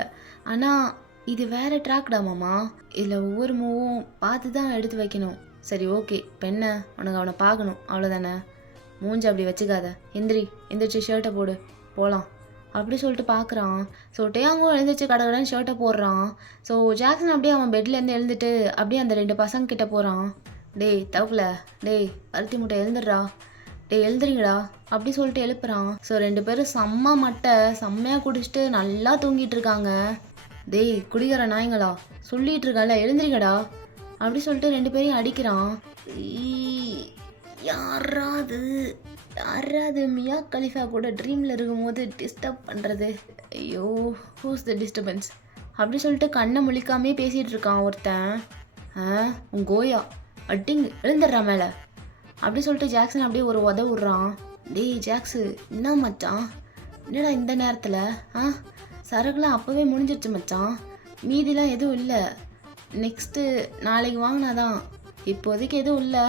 ஆனால் இது வேறு ட்ராக்டா மாமா. இதில் ஒவ்வொரு மூவும் பார்த்து தான் எடுத்து வைக்கணும். சரி ஓகே, பெண்ணை உனக்கு அவனை பார்க்கணும், அவ்வளோதானே? மூஞ்சி அப்படி வச்சுக்காத, எந்திரிச்சு ஷர்ட்டை போடு, போகலாம் அப்படி சொல்லிட்டு பார்க்குறான். ஸோ டேயாங்கும் எழுந்திரிச்சு கடகடன்னு ஷர்ட்டை போடுறான். ஸோ ஜாக்சன் அப்படியே அவன் பெட்லேருந்து எழுந்துட்டு அப்படியே அந்த 2 பசங்க கிட்ட போகிறான். டேய் தவக்கல, டேய் பருத்தி முட்டை எழுந்துடுறா, டேய் எழுந்துறீங்கடா அப்படி சொல்லிட்டு எழுப்புறான். ஸோ 2 பேரும் செம்மையாக குடிச்சிட்டு நல்லா தூங்கிட்டு இருக்காங்க. டேய் குடிக்கிற நாய்ங்களா, சொல்லிட்டு இருக்கான்ல, எழுந்துறீங்கடா அப்படி சொல்லிட்டு 2 பேரையும் அடிக்கிறான். யாராவது மியா கலிஃபா கூட ட்ரீமில் இருக்கும்போது டிஸ்டர்ப் பண்ணுறது? ஐயோ, ஹூஸ் த டிஸ்டர்பன்ஸ் அப்படி சொல்லிட்டு கண்ணை முழிக்காமே பேசிகிட்டு இருக்கான் ஒருத்தன். உன் கோயா அட்டிங் எழுந்துடுறா மேலே அப்படி சொல்லிட்டு ஜாக்சன் அப்படியே ஒரு உத விட்றான். டேய் ஜாக்ஸு, என்ன மச்சான், என்னடா இந்த நேரத்தில்? சரக்குலாம் அப்போவே முடிஞ்சிருச்சு மச்சான், மீதிலாம் எதுவும் இல்லை, நெக்ஸ்ட்டு நாளைக்கு வாங்கினாதான், இப்போதைக்கு எதுவும் இல்லை.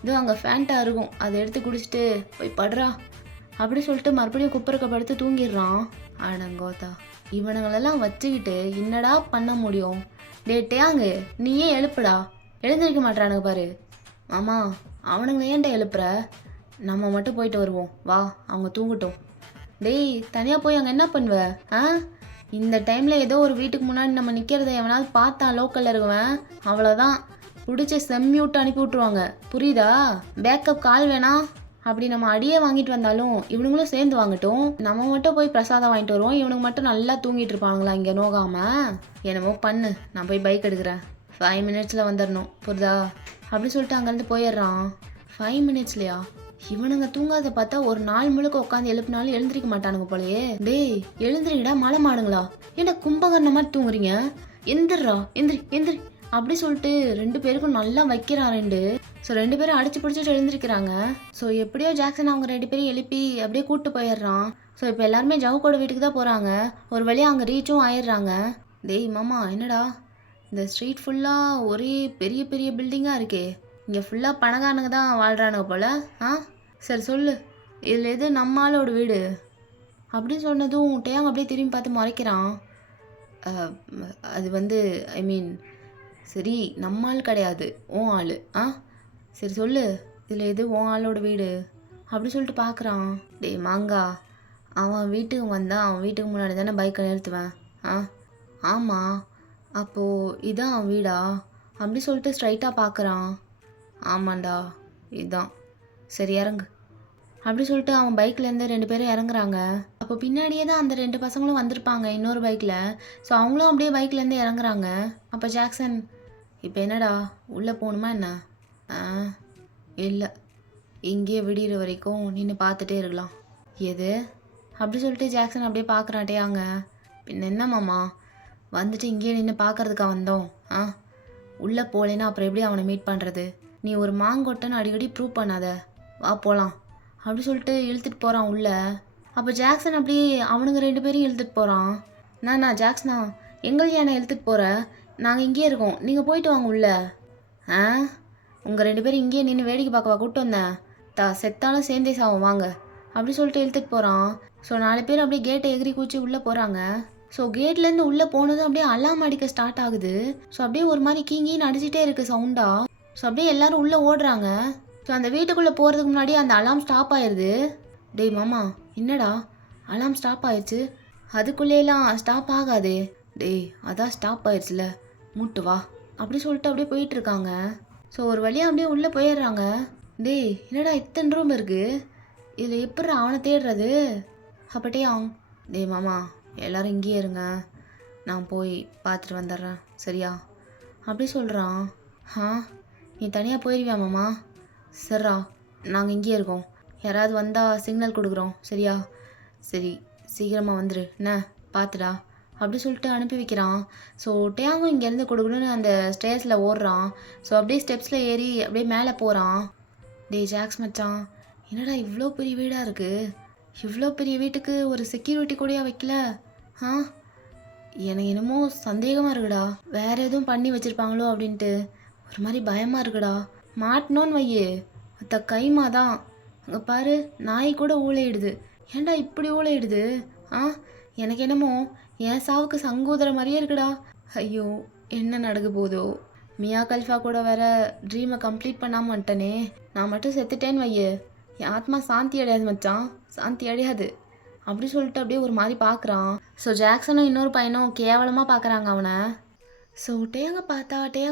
இதுவும் அங்கே ஃபேண்டா இருக்கும், அதை எடுத்து குடிச்சிட்டு போய் படுறா அப்படி சொல்லிட்டு மறுபடியும் குப்பரக்க படுத்து தூங்கிடுறான். அடங்கோத்தா, இவனுங்களெல்லாம் வச்சுக்கிட்டு என்னடா பண்ண முடியும்? டேயாங்கு, நீயே எழுப்புடா, எழுந்திருக்க மாட்டானுங்க பாரு. மாமா, அவனுங்க ஏன்டா எழுப்புற? நம்ம மட்டும் போயிட்டு வருவோம் வா, அவங்க தூங்கட்டும். டேய் தனியாக போய் அங்கே என்ன பண்ணுவ? இந்த டைமில் ஏதோ ஒரு வீட்டுக்கு முன்னாடி நம்ம நிற்கிறத எவனாவது பார்த்தான் லோக்கலில் இருக்குவேன், அவ்வளோதான், பிடிச்சி செம்மியூட்டு அனுப்பி விட்ருவாங்க, புரியுதா? பேக்கப் கால் வேணாம். அப்படி நம்ம அடியே வாங்கிட்டு வந்தாலும் இவனுங்களும் சேர்ந்து வாங்கட்டும், நம்ம மட்டும் போய் பிரசாதம் வாங்கிட்டு வருவோம், இவனுக்கு மட்டும் நல்லா தூங்கிட்டு இருப்பானுங்களா இங்கே நோகாமல்? என்னமோ பண்ணு, நான் போய் பைக் எடுக்கிறேன், 5 மினிட்ஸில் வந்துடணும், புரியுதா? அப்படி சொல்லிட்டு அங்கேருந்து போயிடுறான். 5 மினிட்ஸ்லையா? இவனுங்க தூங்காத பார்த்தா ஒரு நாள் முழுக்க உட்காந்து எழுப்பினாலும் எழுந்திரிக்க மாட்டானுங்க போலயே. டேய் எழுந்திரிங்கடா மலை மாடுங்களா, ஏன்டா கும்பகர்ண மாதிரி தூங்குறீங்க? எந்திரா எந்திரி எந்திரி அப்படி சொல்லிட்டு 2 பேருக்கும் நல்லா வைக்கிறான் 2. ஸோ 2 பேரும் அடிச்சு பிடிச்சிட்டு எழுந்திருக்கிறாங்க. ஸோ எப்படியோ ஜாக்சன் அவங்க 2 பேரும் எழுப்பி அப்படியே கூப்பிட்டு போயிடுறான். ஸோ இப்போ எல்லாருமே ஜவுக்கோட வீட்டுக்கு தான் போகிறாங்க. ஒரு வழியாக அங்கே ரீச்சும் ஆயிடுறாங்க. டேய் மாமா என்னடா இந்த ஸ்ட்ரீட் ஃபுல்லாக ஒரே பெரிய பெரிய பில்டிங்காக இருக்கே, இங்கே ஃபுல்லாக பணக்காரனுங்க தான் வாழ்கிறானுங்க போல். ஆ சரி சொல்லு, இதில் எது நம்ம ஆளோட வீடு அப்படின்னு சொன்னதும் டேயாங் அப்படியே திரும்பி பார்த்து முறைக்கிறான். அது வந்து ஐ மீன் சரி நம்ம ஆள் கிடையாது, உன் ஆள். ஆ சரி சொல்லு, இதில் எது உன் ஆளோட வீடு அப்படி சொல்லிட்டு பார்க்குறான். டேய் மாங்கா, அவன் வீட்டுக்கு வந்தால் அவன் வீட்டுக்கு முன்னாடி தானே பைக்கை நிறுத்துவேன். ஆ ஆமாம், அப்போது இதான் அவன் வீடா அப்படி சொல்லிட்டு ஸ்ட்ரைட்டாக பார்க்குறான். ஆமாண்டா இதுதான், சரி இறங்கு அப்படி சொல்லிட்டு அவன் பைக்லேருந்து 2 பேரும் இறங்குறாங்க. அப்போ பின்னாடியே தான் அந்த 2 பசங்களும் வந்திருப்பாங்க இன்னொரு பைக்கில். ஸோ அவங்களும் அப்படியே பைக்லேருந்து இறங்குறாங்க. அப்போ ஜாக்சன், இப்போ என்னடா உள்ளே போகணுமா என்ன? ஆ இல்லை, இங்கேயே விடிகிற வரைக்கும் நின்று பார்த்துட்டே இருக்கலாம். எது அப்படி சொல்லிட்டு ஜாக்சன் அப்படியே பார்க்குறாட்டேயாங்க. பின்ன என்ன மாமா, வந்துட்டு இங்கேயே நின்று பார்க்கறதுக்கா வந்தோம்? ஆ உள்ளே போகலேன்னா அப்புறம் எப்படி அவனை மீட் பண்ணுறது? நீ ஒரு மாங்கொட்டைன்னு அடிக்கடி ப்ரூவ் பண்ணாத, வா போகலாம் அப்படி சொல்லிட்டு இழுத்துட்டு போகிறான் உள்ளே. அப்போ ஜாக்சன் அப்படியே அவனுங்க 2 பேரையும் இழுத்துட்டு போகிறான். நான் ஜாக்சனா எங்களுக்கு ஏன்னா இழுத்துட்டு போகிற, நாங்கள் இங்கேயே இருக்கோம், நீங்கள் போயிட்டு வாங்க உள்ள. ஆ உங்கள் 2 பேரும் இங்கேயே நின்று வேடிக்கை பார்க்கவா கூப்பிட்டு வந்தேன்? செத்தாலும் சேர்ந்தே சாவும் வாங்க அப்படி சொல்லிட்டு இழுத்துட்டு போகிறான். ஸோ 4 பேர் அப்படியே கேட்டை எகிரி கூச்சி உள்ளே போகிறாங்க. ஸோ கேட்லேருந்து உள்ளே போனதும் அப்படியே அலாம் அடிக்க ஸ்டார்ட் ஆகுது. ஸோ அப்படியே ஒரு மாதிரி கீங்கின்னு அடிச்சிட்டே இருக்குது சவுண்டா. ஸோ அப்படியே எல்லாரும் உள்ளே ஓடுறாங்க. ஸோ அந்த வீட்டுக்குள்ளே போகிறதுக்கு முன்னாடி அந்த அலாம் ஸ்டாப் ஆயிடுது. டேய் மாமா என்னடா அலாம் ஸ்டாப் ஆயிடுச்சு, அதுக்குள்ளேலாம் ஸ்டாப் ஆகாதே. டேய் அதான் ஸ்டாப் ஆயிடுச்சுல, மூட்டு வா அப்படி சொல்லிட்டு அப்படியே போயிட்டுருக்காங்க. ஸோ ஒரு வழியாக அப்படியே உள்ளே போயிடுறாங்க. டேய் என்னடா இத்தனை ரூம் இருக்குது, இதில் எப்படி அவனை தேடுறது? அப்பட்டே அவன், டேய் மாமா எல்லோரும் இங்கேயே இருங்க, நான் போய் பார்த்துட்டு வந்துடுறேன் சரியா அப்படி சொல்கிறான். ஆ நீ தனியாக போயிடுவியா மாமா? சரிடா நாங்கள் இங்கேயே இருக்கோம், யாராவது வந்தால் சிக்னல் கொடுக்குறோம் சரியா? சரி சீக்கிரமாக வந்துடு என்ன பார்த்துடா அப்படி சொல்லிட்டு அனுப்பி வைக்கிறான். ஸோ டேயாங்கும் இங்கேருந்து கொடுக்கணுன்னு அந்த ஸ்டேர்ஸில் ஓடுறான். ஸோ அப்படியே ஸ்டெப்ஸில் ஏறி அப்படியே மேலே போகிறான். டேய் ஜாக்ஸ் மச்சான், என்னடா இவ்வளோ பெரிய வீடாக இருக்குது, இவ்வளோ பெரிய வீட்டுக்கு ஒரு செக்யூரிட்டி கூடயா வைக்கல? ஆ எனக்கு என்னமோ சந்தேகமாக இருக்குடா, வேறு எதுவும் பண்ணி வச்சுருப்பாங்களோ அப்படின்ட்டு ஒரு மாதிரி பயமாக இருக்குடா. மாட்டினோன்னு வையே அத்த கைமா தான், அங்கே பாரு நாய் கூட ஊழையிடுது, ஏன்டா இப்படி ஊழையிடுது? ஆ எனக்கு என்னமோ என் சாவுக்கு சங்கூதுற மாதிரியே இருக்குடா. ஐயோ என்ன நடக்க போதோ, மியா கல்ஃபா கூட வேற ட்ரீமை கம்ப்ளீட் பண்ணாமல் வந்துட்டனே, நான் மட்டும் செத்துட்டேன்னு வையே என் ஆத்மா சாந்தி அடையாது மச்சான், சாந்தி அடையாது அப்படி சொல்லிட்டு அப்படியே ஒரு மாதிரி பார்க்குறான். ஸோ ஜாக்சனும் இன்னொரு பையனும் கேவலமாக பார்க்குறாங்க அவனை. ஸோ டேயாங்க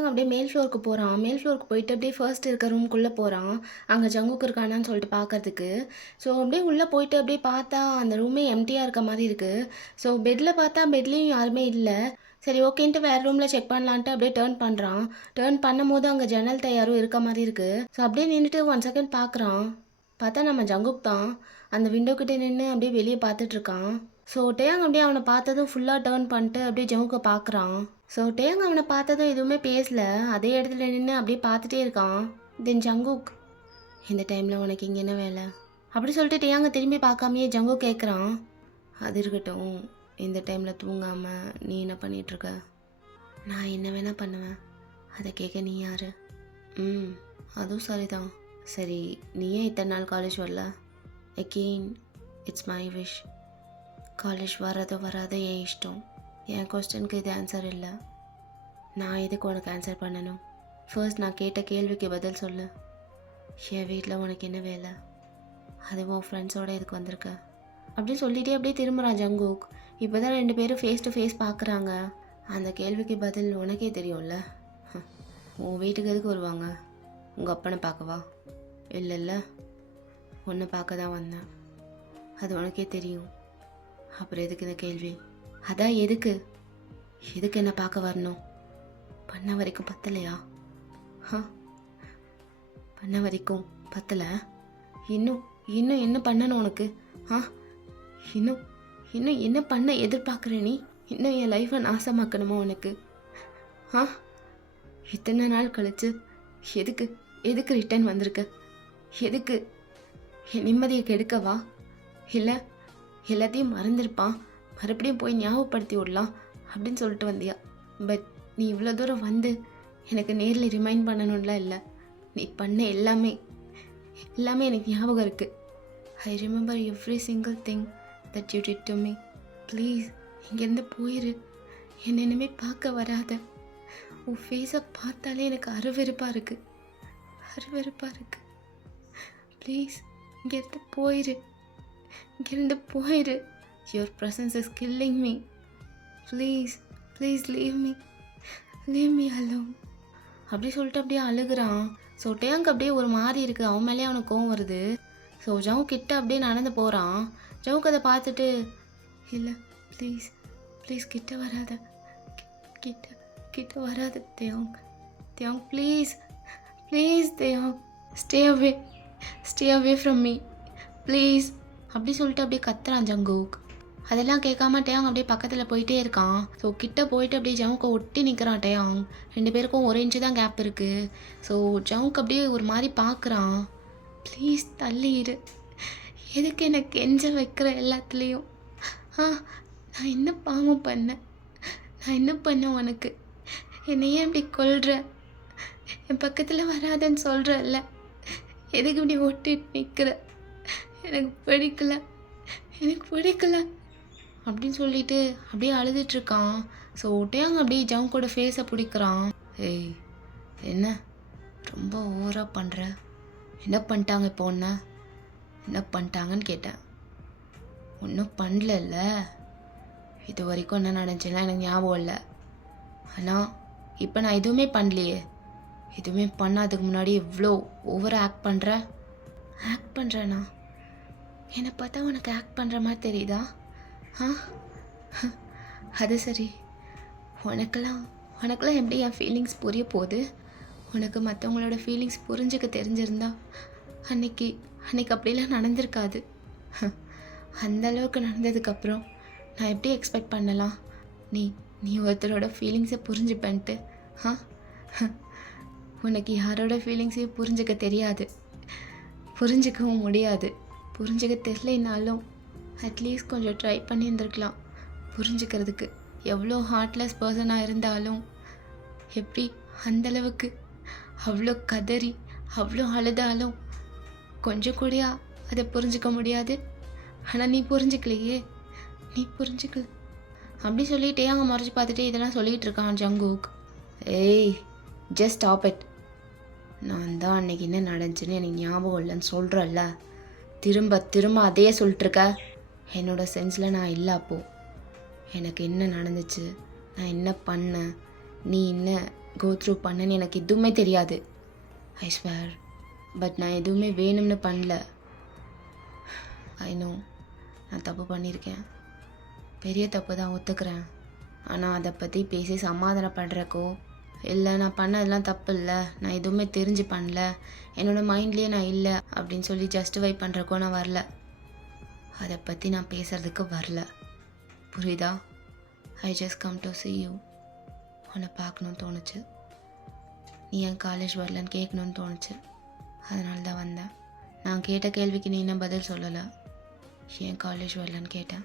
அப்படியே மேல் ஃப்ளோருக்கு போகிறான். மேல் ஃப்ளோருக்கு போயிட்டு அப்படியே ஃபர்ஸ்ட் இருக்க ரூம்குள்ளே போகிறான், அங்கே ஜங்குக்கு இருக்கானான்னு சொல்லிட்டு பார்க்கறதுக்கு. ஸோ அப்படியே உள்ளே போயிட்டு அப்படியே பார்த்தா அந்த ரூமே எம்டியாக இருக்க மாதிரி இருக்குது. ஸோ பெட்டில் பார்த்தா பெட்லேயும் யாருமே இல்லை. சரி ஓகேன்ட்டு வேறு ரூமில் செக் பண்ணலான்ட்டு அப்படியே டேர்ன் பண்ணுறான். டேர்ன் பண்ணும் போது அங்கே ஜன்னல் தயாரும் இருக்க மாதிரி இருக்குது. ஸோ அப்படியே நின்றுட்டு 1 செகண்ட் பார்க்குறான். பார்த்தா நம்ம ஜங்குக் தான் அந்த விண்டோ கிட்டே நின்று அப்படியே வெளியே பார்த்துட்ருக்கான். ஸோ டேயாங் அப்படியே அவனை பார்த்ததும் ஃபுல்லாக டேர்ன் பண்ணிட்டு அப்படியே ஜங்குக்கை பார்க்குறான். ஸோ டேயாங் அவனை பார்த்ததும் எதுவுமே பேசல, அதே இடத்துல நின்று அப்படியே பார்த்துட்டே இருக்கான். தென் ஜங்குக், இந்த டைமில் உனக்கு இங்கே என்ன வேலை அப்படி சொல்லிட்டு டேயாங்க திரும்பி பார்க்காமையே ஜங்குக் கேட்குறான். அது இருக்கட்டும், இந்த டைமில் தூங்காமல் நீ என்ன பண்ணிகிட்ருக்க? நான் என்ன வேணால் பண்ணுவேன், அதை கேட்க நீ யார்? அதுவும் சரிதான். சரி நீ ஏன் இத்தனை நாள் காலேஜ் வரல? Again it's my wish, college வராத என் இஷ்டம். என் கொஸ்டினுக்கு இது ஆன்சர் இல்லை, நான் எதுக்கு உனக்கு ஆன்சர் பண்ணணும்? ஃபர்ஸ்ட் நான் கேட்ட கேள்விக்கு பதில் சொல்லு. என் வீட்டில் உனக்கு என்ன வேலை, அதுவும் ஃப்ரெண்ட்ஸோடு இதுக்கு வந்திருக்க அப்படின்னு சொல்லிகிட்டே அப்படியே திரும்புகிறான் ஜங்குக். இப்போ தான் 2 பேரும் ஃபேஸ் டு ஃபேஸ் பார்க்குறாங்க. அந்த கேள்விக்கு பதில் உனக்கே தெரியும்ல, உன் வீட்டுக்கு எதுக்கு வருவாங்க? உங்கள் அப்பனை பார்க்கவா? இல்லை உன்னை பார்க்க தான் வந்தேன், அது உனக்கே தெரியும், அப்புறம் எதுக்கு இந்த கேள்வி? அதான் எதுக்கு என்ன பார்க்க வரணும்? பண்ண வரைக்கும் பத்தலையா? பண்ண வரைக்கும் பத்தலை. இன்னும் இன்னும் என்ன பண்ணணும் உனக்கு? ஆ இன்னும் இன்னும் என்ன பண்ண எதிர்பார்க்குற நீ? இன்னும் என் லைஃப்பை நாசமாக்கணுமா உனக்கு? ஆ இத்தனை நாள் கழிச்சு எதுக்கு எதுக்கு ரிட்டர்ன் வந்திருக்க? எதுக்கு? என் நிம்மதியை கெடுக்கவா? இல்லை எல்லாத்தையும் மறந்துருப்பான், மறுபடியும் போய் ஞாபகப்படுத்தி விடலாம் அப்படின்னு சொல்லிட்டு வந்தியா? பட் நீ இவ்வளோ தூரம் வந்து எனக்கு நேரில் ரிமைண்ட் பண்ணணும்லாம் இல்லை. நீ பண்ண எல்லாமே எனக்கு ஞாபகம் இருக்குது. I remember every single thing that you did to me. Please இங்கேருந்து போயிரு. என்னை இனிமேல் பார்க்க வராத. உன் ஃபேஸை பார்த்தாலே எனக்கு அருவெறுப்பாக இருக்குது. ப்ளீஸ் இங்கேருந்து போயிரு. Your presence is killing me. Please leave me alone. அப்படி சொல்லிட்டு அப்படியே அழுகுறான். ஸோ டேங்க் அப்படியே ஒரு மாதிரி இருக்குது. அவன் மேலேயே அவனுக்கு கோவம் வருது. ஸோ ஜவு கிட்ட அப்படியே நடந்து போகிறான். ஜவுக்கு அதை பார்த்துட்டு, இல்லை ப்ளீஸ் கிட்ட வராத Taeyang please Taeyang stay away from me please அப்படி சொல்லிட்டு அப்படியே கத்துறான் ஜங்குக். அதெல்லாம் கேட்காம டேயாங் அப்படியே பக்கத்தில் போயிட்டே இருக்கான். ஸோ கிட்ட போயிட்டு அப்படியே ஜவுக்கை ஒட்டி நிற்கிறான் டேயாங். 2 பேருக்கும் 1 இன்ச்சு தான் கேப் இருக்குது. ஸோ ஜவுக்கு அப்படியே ஒரு மாதிரி பார்க்குறான். ப்ளீஸ் தள்ளிடு. எதுக்கு எனக்கு கெஞ்ச வைக்கிற எல்லாத்துலேயும்? நான் என்ன பாவம் பண்ணேன்? உனக்கு? என்னை ஏன் இப்படி கொல்ற? என் பக்கத்தில் வராதன்னு சொல்கிறல்ல, எதுக்கு இப்படி ஒட்டிட்டு நிற்கிற? எனக்கு பிடிக்கல அப்படின்னு சொல்லிட்டு அப்படியே அழுதுட்ருக்கான். ஸோ டேயாங் அப்படியே ஜவுக்கோட ஃபேஸை பிடிக்கிறான். ஏய் என்ன ரொம்ப ஓவராக பண்ணுற? என்ன பண்ணிட்டாங்க இப்போ? என்ன பண்ணிட்டாங்கன்னு கேட்டேன். ஒன்றும் பண்ணல. இது வரைக்கும் என்ன நடந்துச்சுன்னா எனக்கு ஞாபகம் இல்லை. ஆனால் இப்போ நான் எதுவுமே பண்ணலையே. எதுவுமே பண்ணாததுக்கு முன்னாடி எவ்வளோ ஓவராக ஆக்ட் பண்ணுறேண்ணா? என்னை பார்த்தா உனக்கு ஆக்ட் பண்ணுற மாதிரி தெரியுதா? அது சரி. உனக்கெல்லாம் எப்படி என் ஃபீலிங்ஸ் புரிய போகுது? உனக்கு மற்றவங்களோட ஃபீலிங்ஸ் புரிஞ்சுக்க தெரிஞ்சிருந்தா அன்னைக்கு அப்படிலாம் நடந்திருக்காது. அந்த அளவுக்கு நடந்ததுக்கப்புறம் நான் எப்படி எக்ஸ்பெக்ட் பண்ணலாம் நீ ஒருத்தரோட ஃபீலிங்ஸை புரிஞ்சுப்பேன்ட்டு? உனக்கு யாரோட ஃபீலிங்ஸையும் புரிஞ்சுக்க தெரியாது, புரிஞ்சிக்கவும் முடியாது. புரிஞ்சுக்க தெரியலைனாலும் அட்லீஸ்ட் கொஞ்சம் ட்ரை பண்ணியிருந்துருக்கலாம் புரிஞ்சுக்கிறதுக்கு. எவ்வளோ ஹார்ட்லெஸ் பர்சனாக இருந்தாலும் எப்படி அந்தளவுக்கு அவ்வளோ கதறி அவ்வளோ அழுதாலும் கொஞ்சம் கூடயா அதை புரிஞ்சிக்க முடியாது? ஆனால் நீ புரிஞ்சிக்கல. அப்படி சொல்லிட்டே அங்கே மறைச்சி பார்த்துட்டே இதெல்லாம் சொல்லிகிட்டு இருக்கான் ஜங்குக். ஏய் ஜஸ்ட் ஸ்டாப் இட். நான் தான் அன்னைக்கு என்ன நடந்துச்சுன்னு எனக்கு ஞாபகம் இல்லைன்னு சொல்கிறல்ல, திரும்ப அதையே சொல்லிட்டுருக்க. என்னோடய சென்ஸில் நான் இல்லை. அப்போது எனக்கு என்ன நடந்துச்சு, நான் என்ன பண்ணேன், நீ என்ன கோ த்ரூ பண்ணேன்னு எனக்கு எதுவுமே தெரியாது. I swear. பட் நான் எதுவுமே வேணும்னு பண்ணல. ஐ நோ நான் தப்பு பண்ணியிருக்கேன், பெரிய தப்பு தான், ஒத்துக்கிறேன். ஆனால் அதை பற்றி பேசி சமாதானப்படுறக்கோ இல்லை நான் பண்ணதெல்லாம் தப்பு இல்லை, நான் எதுவுமே தெரிஞ்சு பண்ணல, என்னோடய மைண்ட்லேயே நான் இல்லை அப்படின்னு சொல்லி ஜஸ்டிஃபை பண்ணுறக்கோ நான் வரல. அதை பற்றி நான் பேசுகிறதுக்கு வரல, புரியுதா? I just come to see you. உன்னை பார்க்கணுன்னு தோணுச்சு, நீ என் காலேஜ் வரலன்னு கேட்கணுன்னு தோணுச்சு, அதனால தான் வந்தேன். நான் கேட்ட கேள்விக்கு நீ இன்னும் பதில் சொல்லலை, ஏன் காலேஜ் வரலன்னு கேட்டேன்.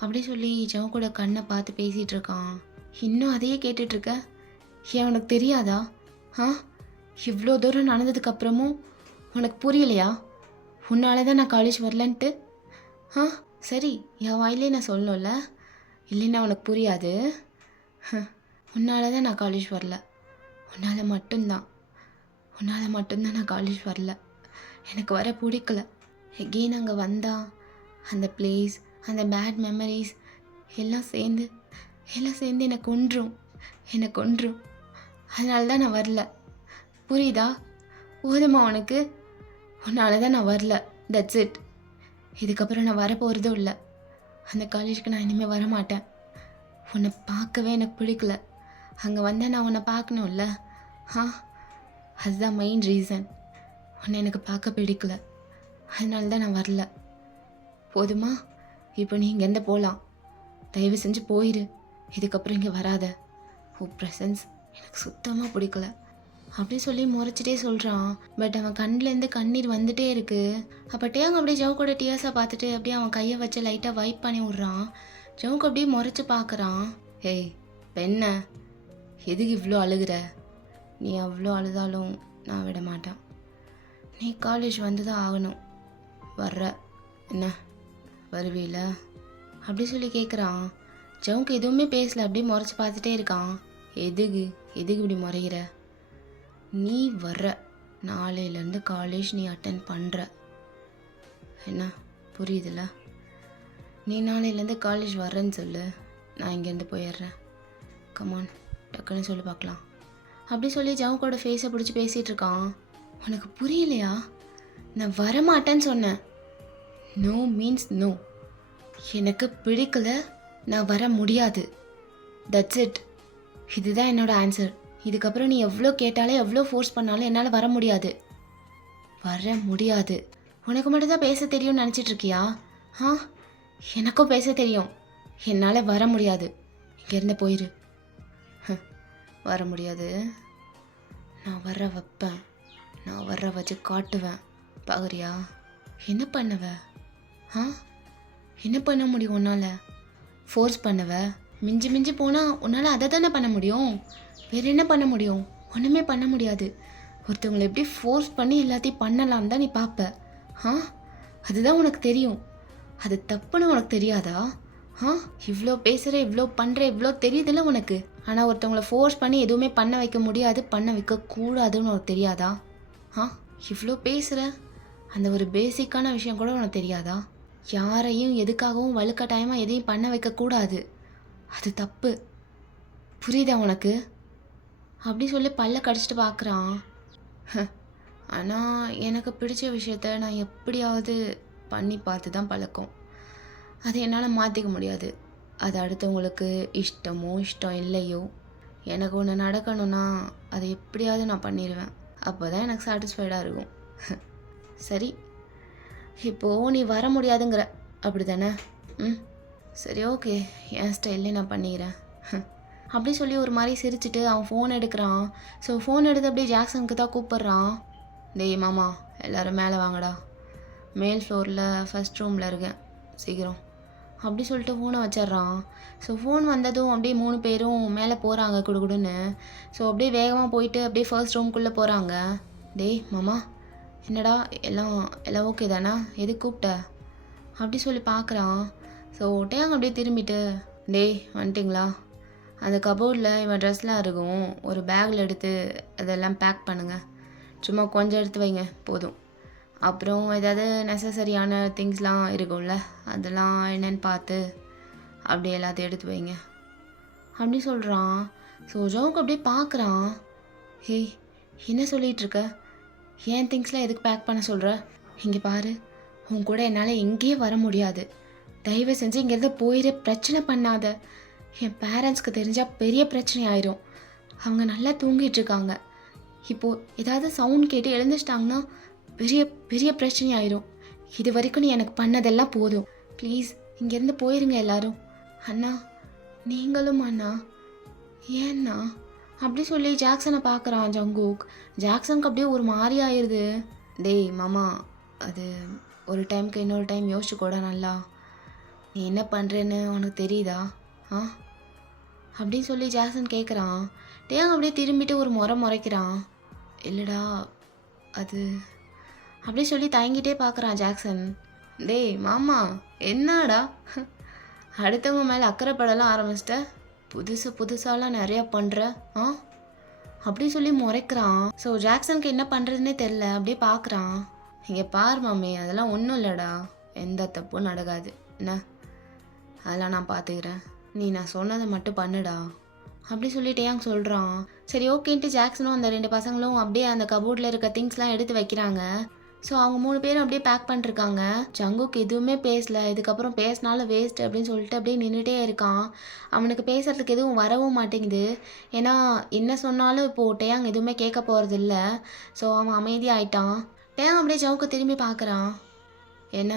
அப்படி சொல்லி ஜவு கூட கண்ணை பார்த்து பேசிகிட்டு இருக்கான். இன்னும் அதையே கேட்டுட்ருக்க? ஏன் உனக்கு தெரியாதா? இவ்வளோ தூரம் நடந்ததுக்கப்புறமும் உனக்கு புரியலையா? உன்னால தான் நான் காலேஜ் வரலன்ட்டு. சரி, என் வாயிலே நான் சொல்லணும்ல, இல்லைன்னா உனக்கு புரியாது. உன்னால தான் நான் காலேஜ் வரல, உன்னால் மட்டும்தான் நான் காலேஜ் வரல. எனக்கு வர பிடிக்கல. எகெயின் அங்கே வந்தா அந்த பிளேஸ், அந்த பேட் மெமரிஸ் எல்லாம் சேர்ந்து என்னை கொன்றும். அதனால தான் நான் வரல, புரியுதா? போதுமா உனக்கு? உன்னால தான் நான் வரல, தட்ஸ் இட். இதுக்கப்புறம் நான் வரப்போகிறதும் இல்லை. அந்த காலேஜுக்கு நான் இனிமேல் வரமாட்டேன். உன்னை பார்க்கவே எனக்கு பிடிக்கல. அங்கே வந்தால் நான் உன்னை பார்க்கணும்ல, அதுதான் மெயின் ரீசன். உன்னை எனக்கு பார்க்க பிடிக்கல, அதனால தான் நான் வரல. போதுமா? இப்போ நீ இங்கேருந்து போகலாம். தயவு செஞ்சு போயிரு. இதுக்கப்புறம் இங்கே வராத. உன் ப்ரெசன்ஸ் எனக்கு சுத்தமாக பிடிக்கல அப்படி சொல்லி முறைச்சிட்டே சொல்கிறான். பட் அவன் கண்ணிலேருந்து கண்ணீர் வந்துட்டே இருக்கு. அப்போ டேங் அப்படியே ஜவுக்கோட டியர்ஸை பார்த்துட்டு அப்படியே அவன் கையை வச்சு லைட்டாக வைப் பண்ணி விட்றான். ஜவுக்கு அப்படியே முறைச்சி பார்க்குறான். ஏய் பெண்ண, எதுக்கு இவ்வளோ அழுகிற? நீ அவ்வளோ அழுதாலும் நான் விட மாட்டேன். நீ காலேஜ் வந்து தான் ஆகணும். வர்ற என்ன வருவீல அப்படி சொல்லி கேட்குறான். ஜவுக்கு எதுவுமே பேசல, அப்படியே முறைச்சி பார்த்துட்டே இருக்கான். எதுக்கு இப்படி முறைகிற? நீ வர்ற, நாளையிலேருந்து காலேஜ் நீ அட்டன் பண்ணுற, என்ன புரியுதுல்ல? நீ நாளையிலேருந்து காலேஜ் வர்றேன்னு சொல்லு, நான் இங்கேருந்து போயிடுறேன். கமான் டக்குன்னு சொல்லி பார்க்கலாம் அப்படி சொல்லி ஜவுக்கோட ஃபேஸை பிடிச்சி பேசிகிட்டு இருக்கான். உனக்கு புரியலையா? நான் வரமாட்டேன்னு சொன்னேன். No means no. எனக்கு பிடிக்கல, நான் வர முடியாது. That's it. இதுதான் என்னோட ஆன்சர். இதுக்கப்புறம் நீ எவ்வளோ கேட்டாலே எவ்வளோ ஃபோர்ஸ் பண்ணாலும் என்னால் வர முடியாது. வர முடியாது. உனக்கு மட்டும்தான் பேச தெரியும்னு நினச்சிட்டு இருக்கியா? எனக்கும் பேச தெரியும். என்னால் வர முடியாது. இங்கேருந்து போயிரு. வர முடியாது. நான் வர வைப்பேன். நான் வர வச்சு காட்டுவேன். பாக்குறியா? என்ன பண்ணுவ? என்ன பண்ண முடியும் உன்னால்? ஃபோர்ஸ் பண்ணுவ. மிஞ்சி மிஞ்சி போனால் உன்னால் அதை தானே பண்ண முடியும். வேறு என்ன பண்ண முடியும்? ஒன்றுமே பண்ண முடியாது. ஒருத்தவங்களை எப்படி ஃபோர்ஸ் பண்ணி எல்லாத்தையும் பண்ணலாம் தான் நீ பார்ப்ப. அதுதான் உனக்கு தெரியும். அது தப்புன்னு உனக்கு தெரியாதா? இவ்வளோ பேசுகிற, இவ்வளோ பண்ணுற, இவ்வளோ தெரியுதுல்ல உனக்கு. ஆனால் ஒருத்தவங்களை ஃபோர்ஸ் பண்ணி எதுவுமே பண்ண வைக்க முடியாது, பண்ண வைக்கக்கூடாதுன்னு உனக்கு தெரியாதா? இவ்வளோ பேசுகிற, அந்த ஒரு பேசிக்கான விஷயம் கூட உனக்கு தெரியாதா? யாரையும் எதுக்காகவும் வலுக்கட்டாயமாக எதையும் பண்ண வைக்கக்கூடாது. அது தப்பு. புரியுதா உனக்கு? அப்படி சொல்லி பல்ல கடிச்சிட்டு பார்க்குறான். ஆனால் எனக்கு பிடிச்ச விஷயத்த நான் எப்படியாவது பண்ணி பார்த்து தான் பழக்கம். அதை என்னால் மாற்றிக்க முடியாது. அது அடுத்தவங்களுக்கு இஷ்டம் இல்லையோ, எனக்கு ஒன்று நடக்கணும்னா அதை எப்படியாவது நான் பண்ணிடுவேன். அப்போ தான் எனக்கு சாட்டிஸ்ஃபைடாக இருக்கும். சரி, இப்போது நீ வர முடியாதுங்கிற, அப்படி தானே? சரி, ஓகே, என் ஸ்டைல்லே நான் பண்ணிக்கிறேன். அப்படி சொல்லி ஒரு மாதிரி சிரிச்சுட்டு அவன் ஃபோன் எடுக்கிறான். ஸோ ஃபோன் எடுத்து அப்படியே ஜாக்சனுக்கு தான் கூப்பிட்றான். டேய் மாமா, எல்லோரும் மேலே வாங்கடா, மேல் ஃப்ளோரில் ஃபஸ்ட் ரூமில் இருக்கேன், சீக்கிரம் அப்படி சொல்லிட்டு ஃபோனை வச்சிட்றான். ஸோ ஃபோன் வந்ததும் அப்படியே 3 பேரும் மேலே போகிறாங்க குடுகுடுன்னு. ஸோ அப்படியே வேகமாக போயிட்டு அப்படியே ஃபர்ஸ்ட் ரூம்குள்ளே போகிறாங்க. டேய் மாமா, என்னடா எல்லாம் ஓகே தானா? எது கூப்பிட்ட அப்படி சொல்லி பார்க்குறான். ஸோ டேங் அப்படியே திரும்பிட்டு, டேய் வந்துட்டிங்களா? அந்த கபோர்டில் இவன் ட்ரெஸ்லாம் இருக்கும், ஒரு பேக்கில் எடுத்து அதெல்லாம் பேக் பண்ணுங்கள். சும்மா கொஞ்சம் எடுத்து வைங்க போதும். அப்புறம் ஏதாவது நெசசரியான திங்ஸ்லாம் இருக்கும்ல, அதெல்லாம் என்னென்னு பார்த்து அப்படியே எல்லாத்தையும் எடுத்து வைங்க அப்படி சொல்கிறான். ஸோ ஜவுக்கு அப்படியே பார்க்குறான். ஹேய், என்ன சொல்லிகிட்ருக்க? ஏன் திங்ஸ்லாம் எதுக்கு பேக் பண்ண சொல்கிற? இங்கே பாரு, உன் கூட என்னால் எங்கேயே வர முடியாது. தயவு செஞ்சு இங்கேருந்து போயிட, பிரச்சனை பண்ணாத. என் பேரண்ட்ஸ்க்கு தெரிஞ்சால் பெரிய பிரச்சனை ஆயிரும். அவங்க நல்லா தூங்கிட்டுருக்காங்க. இப்போது ஏதாவது சவுண்ட் கேட்டு எழுந்துச்சிட்டாங்கன்னா பெரிய பெரிய பிரச்சனை ஆயிரும். இது வரைக்கும் நீ எனக்கு பண்ணதெல்லாம் போதும். ப்ளீஸ் இங்கேருந்து போயிருங்க எல்லாரும். அண்ணா, நீங்களும் அண்ணா. ஏன்னா அப்படி சொல்லி ஜாக்சனை பார்க்குறான் ஜங்குக். ஜாக்சனுக்கு அப்படியே ஒரு மாதிரி ஆயிடுது. டேய் மாமா, அது ஒரு டைமுக்கு இன்னொரு டைம் யோசிச்சு கூட நல்லா. நீ என்ன பண்ணுறேன்னு உனக்கு தெரியுதா? அப்படின்னு சொல்லி ஜாக்சன் கேட்குறான். டேங் அப்படியே திரும்பிட்டு ஒரு முறைக்கிறான். இல்லைடா, அது அப்படி சொல்லி தயங்கிட்டே பார்க்குறான் ஜாக்சன். டேய் மாமா, என்னடா அடுத்தவங்க மேலே அக்கறைப்படலாம் ஆரம்பிச்சிட்ட? புதுசாலாம் நிறையா பண்ணுற அப்படி சொல்லி முறைக்கிறான். ஸோ ஜாக்சனுக்கு என்ன பண்ணுறதுனே தெரில, அப்படியே பார்க்குறான். இங்கே பார் மாமி, அதெல்லாம் ஒன்றும் இல்லைடா, எந்த தப்பும் நடக்காது. என்ன, அதெல்லாம் நான் பார்த்துக்கிறேன். நீ நான் சொன்னதை மட்டும் பண்ணுடா அப்படி சொல்லிட்டே அவங்க சொல்கிறான். சரி ஓகேன்ட்டு ஜாக்சனும் அந்த 2 பசங்களும் அப்படியே அந்த கபோர்டில் இருக்க திங்ஸ்லாம் எடுத்து வைக்கிறாங்க. ஸோ அவங்க 3 பேரும் அப்படியே பேக் பண்ணிருக்காங்க. ஜங்குக்கு எதுவுமே பேசல. இதுக்கப்புறம் பேசினாலும் வேஸ்ட் அப்படின்னு சொல்லிட்டு அப்படியே நின்றுட்டே இருக்கான். அவனுக்கு பேசுகிறதுக்கு எதுவும் வரவும் மாட்டேங்குது. ஏன்னா என்ன சொன்னாலும் இப்போது டேயாங் எதுவுமே கேட்க போகிறது இல்லை. ஸோ அவன் அமைதியாகிட்டான். டேங் அப்படியே ஜவுக்கு திரும்பி பார்க்குறான். என்ன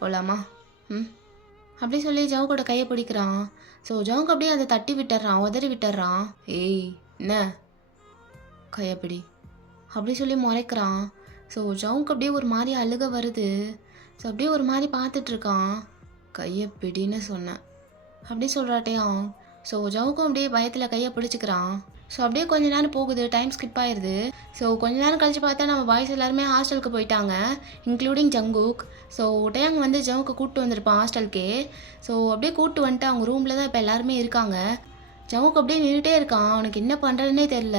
போகலாமா? ம் அப்படி சொல்லி ஜவுக்கோட கையை பிடிக்கிறான். ஸோ ஜவுக்கு அப்படியே அதை தட்டி விட்டுறான், உதறி விட்டுறான். ஏய் என்ன கையை பிடி அப்படி சொல்லி முறைக்கிறான். ஸோ ஜவுக்கு அப்படியே ஒரு மாதிரி அழுக வருது. ஸோ அப்படியே ஒரு மாதிரி பார்த்துட்ருக்கான். கையை பிடின்னு சொன்னேன் அப்படி சொல்கிறாட்டையான். ஸோ ஜவுக்கும் அப்படியே பயத்தில் கையை பிடிச்சிக்கிறான். ஸோ அப்படியே கொஞ்ச நேரம் போகுது, டைம் ஸ்கிப் ஆயிடுது. ஸோ கொஞ்ச நேரம் கழிச்சு பார்த்தா நம்ம பாய்ஸ் எல்லாருமே ஹாஸ்டலுக்கு போயிட்டாங்க, இன்க்ளூடிங் ஜங்குக். ஸோ டேங் வந்து ஜவுக்கு கூப்பிட்டு வந்திருப்பான் ஹாஸ்டலுக்கே. ஸோ அப்படியே கூப்பிட்டு வந்துட்டு அவங்க ரூமில் தான் இப்போ எல்லாருமே இருக்காங்க. ஜவுக்கு அப்படியே நின்றுட்டே இருக்கான், அவனுக்கு என்ன பண்ணுறதுனே தெரில.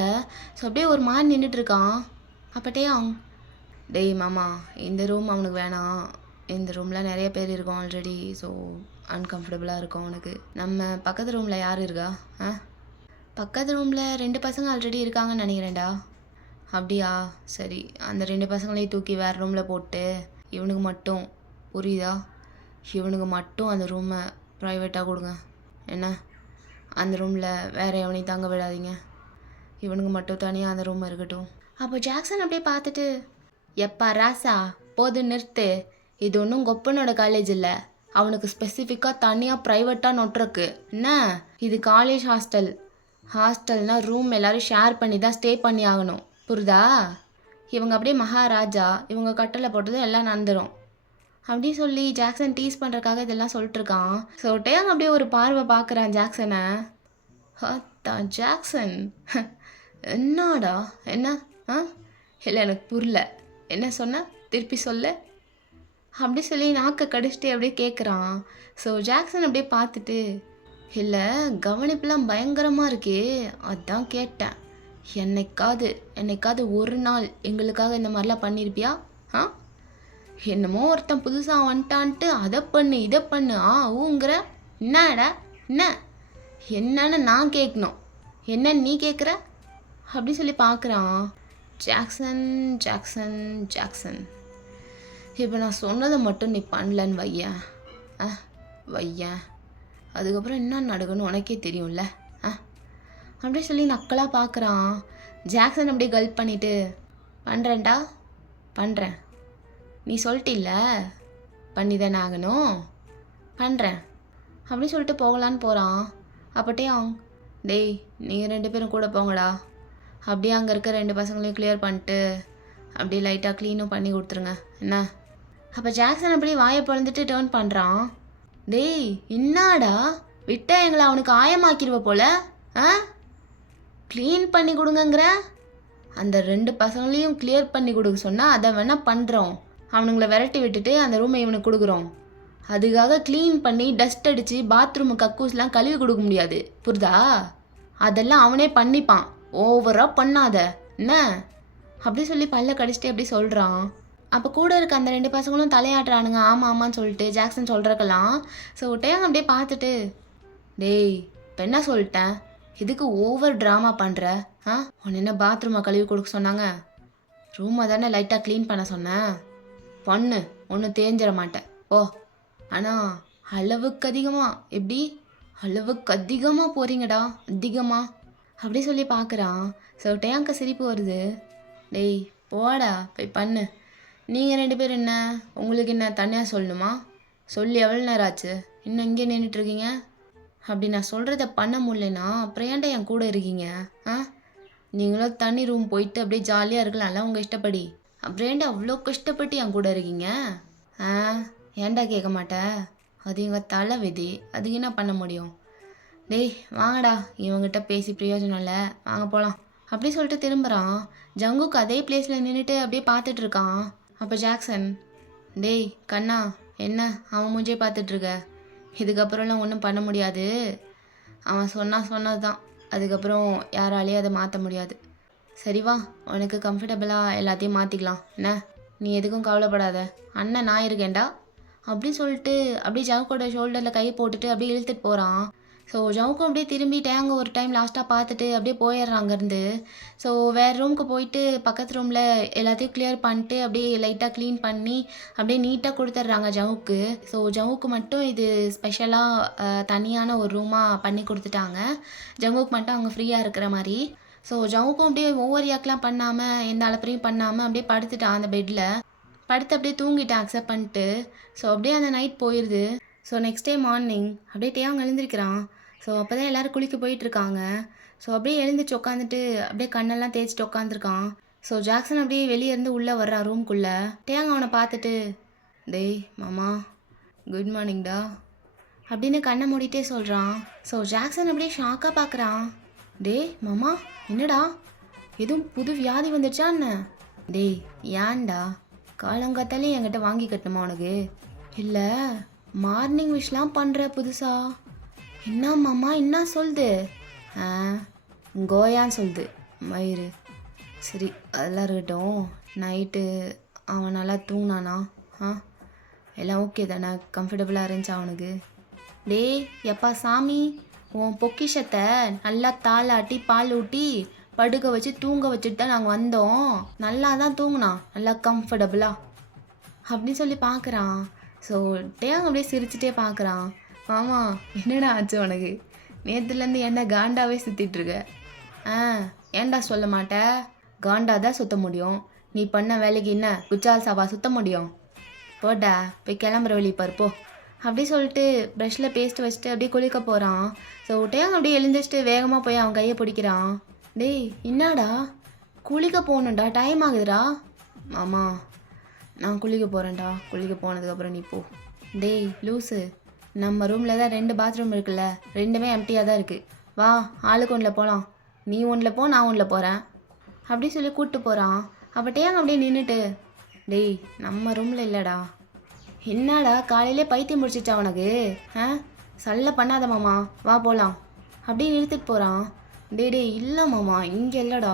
ஸோ அப்படியே ஒரு மாதிரி நின்றுட்டு இருக்கான். அப்போ டேங், டேய் மாமா இந்த ரூம் அவனுக்கு வேணாம், இந்த ரூமில் நிறைய பேர் இருக்கோம் ஆல்ரெடி. ஸோ அன்கம்ஃபர்டபுளாக இருக்கும் அவனுக்கு. நம்ம பக்கத்து ரூமில் யார் இருக்கா? பக்கத்து ரூமில் 2 பசங்க ஆல்ரெடி இருக்காங்கன்னு நினைக்கிறேன்டா. அப்படியா, சரி அந்த 2 பசங்களையும் தூக்கி வேறு ரூமில் போட்டு இவனுக்கு மட்டும், புரியுதா, இவனுக்கு மட்டும் அந்த ரூமை ப்ரைவேட்டாக கொடுங்க. என்ன, அந்த ரூமில் வேறு எவனையும் தங்க விடாதீங்க, இவனுக்கு மட்டும் தனியாக அந்த ரூம் இருக்கட்டும். அப்போ ஜாக்சன் அப்படியே பார்த்துட்டு, எப்பா ராசா போது நிறுத்து, இது ஒன்றும் கொப்பனோட காலேஜ் இல்லை, அவனுக்கு ஸ்பெசிஃபிக்காக தனியாக ப்ரைவேட்டாக நொட்டுருக்கு. என்ன, இது காலேஜ் ஹாஸ்டல். ஹாஸ்டல்னால் ரூம் எல்லோரும் ஷேர் பண்ணி தான் ஸ்டே பண்ணி ஆகணும், புரியுதா? இவங்க அப்படியே மகாராஜா, இவங்க கட்டளை போட்டதும் எல்லாம் நடந்துடும் அப்படி சொல்லி ஜாக்சன் டீஸ் பண்ணுறக்காக இதெல்லாம் சொல்லிட்டுருக்கான். ஸோ டேங் அப்படியே ஒரு பார்வை பார்க்குறான் ஜாக்சனை. தான் ஜாக்சன் என்னடா என்ன? இல்லை எனக்கு புரியல, என்ன சொன்ன, திருப்பி சொல்ல அப்படி சொல்லி நாக்கை கடிச்சிட்டு அப்படியே கேட்குறான். ஸோ ஜாக்சன் அப்படியே பார்த்துட்டு, இல்லை கவனிப்புலாம் பயங்கரமாக இருக்கே, அதான் கேட்டேன். என்னைக்காவது ஒரு நாள் எங்களுக்காக இந்த மாதிரிலாம் பண்ணியிருப்பியா? என்னமோ ஒருத்தன் புதுசாக வந்துட்டான்ட்டு அதை பண்ணு இதை பண்ணு ஊங்கிற. என்னடா என்ன, என்னன்னு நான் கேட்கணும், என்ன நீ கேட்குற அப்படி சொல்லி பார்க்குறான். ஜாக்சன் ஜாக்சன் ஜாக்சன், இப்போ நான் சொன்னதை மட்டும் நீ பண்ணலன்னு வையன், அதுக்கப்புறம் என்ன நடக்குன்னு உனக்கே தெரியும்ல. அப்படியே சொல்லி நக்கலாக பார்க்குறான். ஜாக்சன் அப்படியே கல்ப் பண்ணிவிட்டு, பண்ணுறேன்டா பண்ணுறேன், நீ சொல்லிட்டில்ல பண்ணி தானே ஆகணும், பண்ணுறேன் அப்படி சொல்லிட்டு போகலான்னு போகிறான். அப்போட்டே டேய் நீங்கள் 2 பேரும் கூட போங்கடா, அப்படியே அங்கே இருக்க 2 பசங்களையும் கிளியர் பண்ணிட்டு அப்படியே லைட்டாக க்ளீனும் பண்ணி கொடுத்துருங்க என்ன. அப்போ ஜாக்சன் அப்படியே வாயை பொழுந்துட்டு டேர்ன் பண்ணுறான். டேய் என்னடா விட்டா எங்களை அவனுக்கு ஆயமாக்கிடுவ போல, க்ளீன் பண்ணி கொடுங்கங்கிற. அந்த 2 பசங்களையும் கிளியர் பண்ணி கொடுக்க சொன்னால் அதை வேணால் பண்ணுறோம், அவனுங்களை விரட்டி விட்டுட்டு அந்த ரூமை இவனுக்கு கொடுக்குறோம். அதுக்காக க்ளீன் பண்ணி டஸ்ட் அடித்து பாத்ரூமு கக்கூஸ்லாம் கழுவி கொடுக்க முடியாது, புரியுதா? அதெல்லாம் அவனே பண்ணிப்பான், ஓவராக பண்ணாத என்ன அப்படி சொல்லி பல்ல கடிச்சிட்டு அப்படி சொல்கிறான். அப்போ கூட இருக்க அந்த 2 பசங்களும் தலையாட்டுறானுங்க ஆமாம் ஆமான்னு சொல்லிட்டு ஜாக்சன் சொல்கிறக்கெல்லாம். ஸோ டேங் அப்படியே பார்த்துட்டு, டேய் இப்போ என்ன சொல்லிட்டேன், இதுக்கு ஓவர் ட்ராமா பண்ணுற? உன்னை என்ன பாத்ரூமை கழுவி கொடுக்க சொன்னாங்க, ரூமை தானே லைட்டாக க்ளீன் பண்ண சொன்னேன், பொண்ணு ஒன்றும் தேஞ்சிட மாட்டேன் ஓ. ஆனால் அளவுக்கு அதிகமாக, எப்படி அளவுக்கு அதிகமாக போகிறீங்கடா, அதிகமாக அப்படி சொல்லி பார்க்குறான். ஸோ டேங்க்கு சிரிப்பு வருது. டேய் போடா போய் பண்ணு, நீங்கள் 2 பேர் என்ன, உங்களுக்கு என்ன தனியாக சொல்லணுமா, சொல்லி எவ்வளோ நேரம் ஆச்சு, இன்னும் இங்கே நின்றுட்டுருக்கீங்க? அப்படி நான் சொல்கிறத பண்ண முடியலனா அப்புறம் ஏன்டா என் கூட இருக்கீங்க? நீங்களும் தனி ரூம் போயிட்டு அப்படியே ஜாலியாக இருக்கலாம்ல உங்கள் இஷ்டப்படி, அப்புறம் ஏன்டா அவ்வளோ கஷ்டப்பட்டு என் கூட இருக்கீங்க? ஏன்டா கேட்க மாட்டேன், அது எங்கள் தலை விதி, அதுக்கு என்ன பண்ண முடியும். டேய் வாங்கடா, இவங்ககிட்ட பேசி பிரயோஜனம் இல்லை, வாங்க போகலாம் அப்படி சொல்லிட்டு திரும்புகிறான். ஜங்குக்கு அதே பிளேஸில் நின்றுட்டு அப்படியே பார்த்துட்டு இருக்கான். அப்போ ஜாக்சன், டேய் கண்ணா என்ன அவன் மூஞ்சே பார்த்துட்ருக்க, இதுக்கப்புறம்லாம் ஒன்றும் பண்ண முடியாது, அவன் சொன்னது தான், அதுக்கப்புறம் யாராலையும் அதை மாற்ற முடியாது. சரி வா, உனக்கு கம்ஃபர்டபுளாக எல்லாத்தையும் மாற்றிக்கலாம் என்ன, நீ எதுக்கும் கவலைப்படாத, அண்ணன் நான் இருக்கேன்டா அப்படின்னு சொல்லிட்டு அப்படியே ஜவுக்கோட ஷோல்டரில் கை போட்டுட்டு அப்படியே இழுத்துட்டு போகிறான். ஸோ ஜவுக்கும் அப்படியே திரும்பி டேங்க ஒரு டைம் லாஸ்ட்டாக பார்த்துட்டு அப்படியே போயிடுறான் அங்கேருந்து. ஸோ வேறு ரூமுக்கு போயிட்டு பக்கத்து ரூமில் எல்லாத்தையும் கிளியர் பண்ணிட்டு அப்படியே லைட்டாக க்ளீன் பண்ணி அப்படியே நீட்டாக கொடுத்துட்றாங்க ஜவுக்கு. ஸோ ஜவுக்கு மட்டும் இது ஸ்பெஷலாக தனியான ஒரு ரூமாக பண்ணி கொடுத்துட்டாங்க, ஜவுக்கு மட்டும் அங்கே ஃப்ரீயாக இருக்கிற மாதிரி. ஸோ ஜவுக்கும் அப்படியே ஓவர் ரியாக்ட்லாம் பண்ணாமல் எந்த அலப்பறையும் பண்ணாமல் அப்படியே படுத்துட்டான் அந்த பெட்டில். படுத்து அப்படியே தூங்கிட்டான் அக்செப்ட் பண்ணிட்டு. ஸோ அப்படியே அந்த நைட் போயிடுது. ஸோ நெக்ஸ்ட் டே மார்னிங் அப்படியே டேயாங் எழுந்திருக்கிறான். ஸோ அப்போ தான் எல்லோரும் குளிக்க போயிட்டுருக்காங்க. ஸோ அப்படியே எழுந்திரிச்சு உட்காந்துட்டு அப்படியே கண்ணெல்லாம் தேய்ச்சிட்டு உட்காந்துருக்கான். ஸோ ஜாக்சன் அப்படியே வெளியே இருந்து உள்ளே வர்றான் ரூம்குள்ளே. டேயாங் அவனை பார்த்துட்டு, டேய் மாமா குட் மார்னிங்டா அப்படின்னு கண்ணை மூடிட்டே சொல்கிறான். ஸோ ஜாக்சன் அப்படியே ஷாக்காக பார்க்குறான். டேய் மாமா என்னடா எதுவும் புது வியாதி வந்துடுச்சா என்ன? டேய் ஏன்டா காலங்காத்தாலே என்கிட்ட வாங்கி கட்டணுமா உனக்கு? இல்லை மார்னிங் விஷலாம் பண்ணுற புதுசா? என்ன மாமா என்ன சொல்லுது? கோயான்னு சொல்லுது மயிறு. சரி அதெல்லாம் இருக்கட்டும். நைட்டு அவன் நல்லா தூங்கினானா? எல்லாம் ஓகே தானே? கம்ஃபர்டபுளாக இருந்துச்சா அவனுக்கு? டேய் எப்பா சாமி உன் பொக்கிஷத்தை நல்லா தாளாட்டி பால் ஊட்டி படுக்க வச்சு தூங்க வச்சுட்டு தான் நாங்கள் வந்தோம். நல்லா தான் தூங்கினான் நல்லா கம்ஃபர்டபுளாக அப்படின்னு சொல்லி பார்க்குறான். ஸோ டேயாங் அப்படியே சிரிச்சுட்டே பார்க்குறான். மாமா என்னடா ஆச்சு உனக்கு? நேற்றுலேருந்து ஏன்டா காண்டாவே சுற்றிட்டுருக்க? ஏன்டா சொல்ல மாட்டேன்? காண்டா தான் சுற்ற முடியும். நீ பண்ண வேலைக்கு என்ன குச்சால் சாவா சுற்ற முடியும்? போடா போய் கிளம்புற வழி பருப்போ அப்படி சொல்லிட்டு ப்ரஷ்ஷில் பேஸ்ட் வச்சுட்டு அப்படியே குளிக்க போகிறான். ஸோ டேயாங் அப்படியே எழுந்திரிச்சிட்டு வேகமாக போய் அவன் கையை பிடிக்கிறான். டேய் என்னடா குளிக்க போகணுண்டா டைம் ஆகுதுடா. மாமா நான் குளிக்க போகிறேன்டா. குளிக்க போனதுக்கப்புறம் நீ போ. டேய் லூஸு நம்ம ரூமில் தான் 2 பாத்ரூம் இருக்குல்ல, 2மே எம்டியாக தான் இருக்குது. வா ஆளுக்கு ஒன்றில் போகலாம். நீ ஒன்றில் போ நான் ஒன்றில் போகிறேன் அப்படி சொல்லி கூப்பிட்டு போகிறான். அப்போ டேயாங் அப்படியே நின்றுட்டு, டேய் நம்ம ரூமில் இல்லைடா. என்னடா காலையிலே பைத்தியம் முடிச்சிச்சா உனக்கு? சல்ல பண்ணாத மாமா வா போகலாம் அப்படியே நிறுத்திட்டு போகிறான். டே இல்லை மாமா இங்கே இல்லைடா,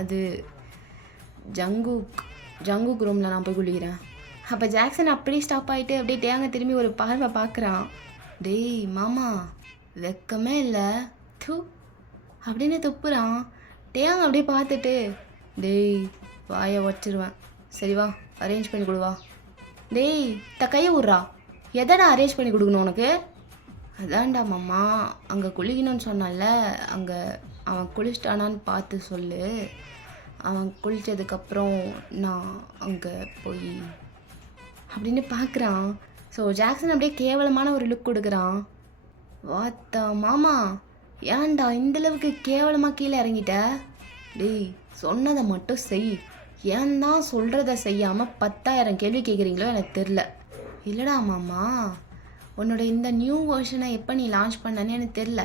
அது ஜங்குக் ரூமில் நான் போய் குளிக்கிறேன். அப்போ ஜாக்சன் அப்படியே ஸ்டாப் ஆகிட்டு அப்படியே டேயாங்க திரும்பி ஒரு பார்வை பார்க்குறான். டேய் மாமா வெக்கமே இல்லை தூ அப்படின்னு துப்புறான். டேயாங்க அப்படியே பார்த்துட்டு, டேய் வாயை உடச்சிருவேன். சரி வா அரேஞ்ச் பண்ணி கொடுவா. டேய் கையை விட்றா. எதடா அரேஞ்ச் பண்ணி கொடுக்கணும் உனக்கு? அதான்டா மாமா அங்கே குளிக்கணும்னு சொன்னால, அங்கே அவன் குளிச்சிட்டானான்னு பார்த்து சொல்லு. அவன் குளித்ததுக்கப்புறம் நான் அங்கே போய் அப்படின்னு பார்க்குறான். ஸோ ஜாக்சன் அப்படியே கேவலமான ஒரு லுக் கொடுக்குறான். வாத்தா மாமா ஏன்டா இந்தளவுக்கு கேவலமாக கீழே இறங்கிட்ட? டேய் சொன்னதை மட்டும் செய். ஏன் தான் சொல்கிறத செய்யாமல் 10,000 கேள்வி கேட்குறீங்களோ எனக்கு தெரில. இல்லைடா மாமா உன்னோட இந்த நியூ வெர்ஷனை எப்போ நீ லான்ச் பண்ணனே எனக்கு தெரில.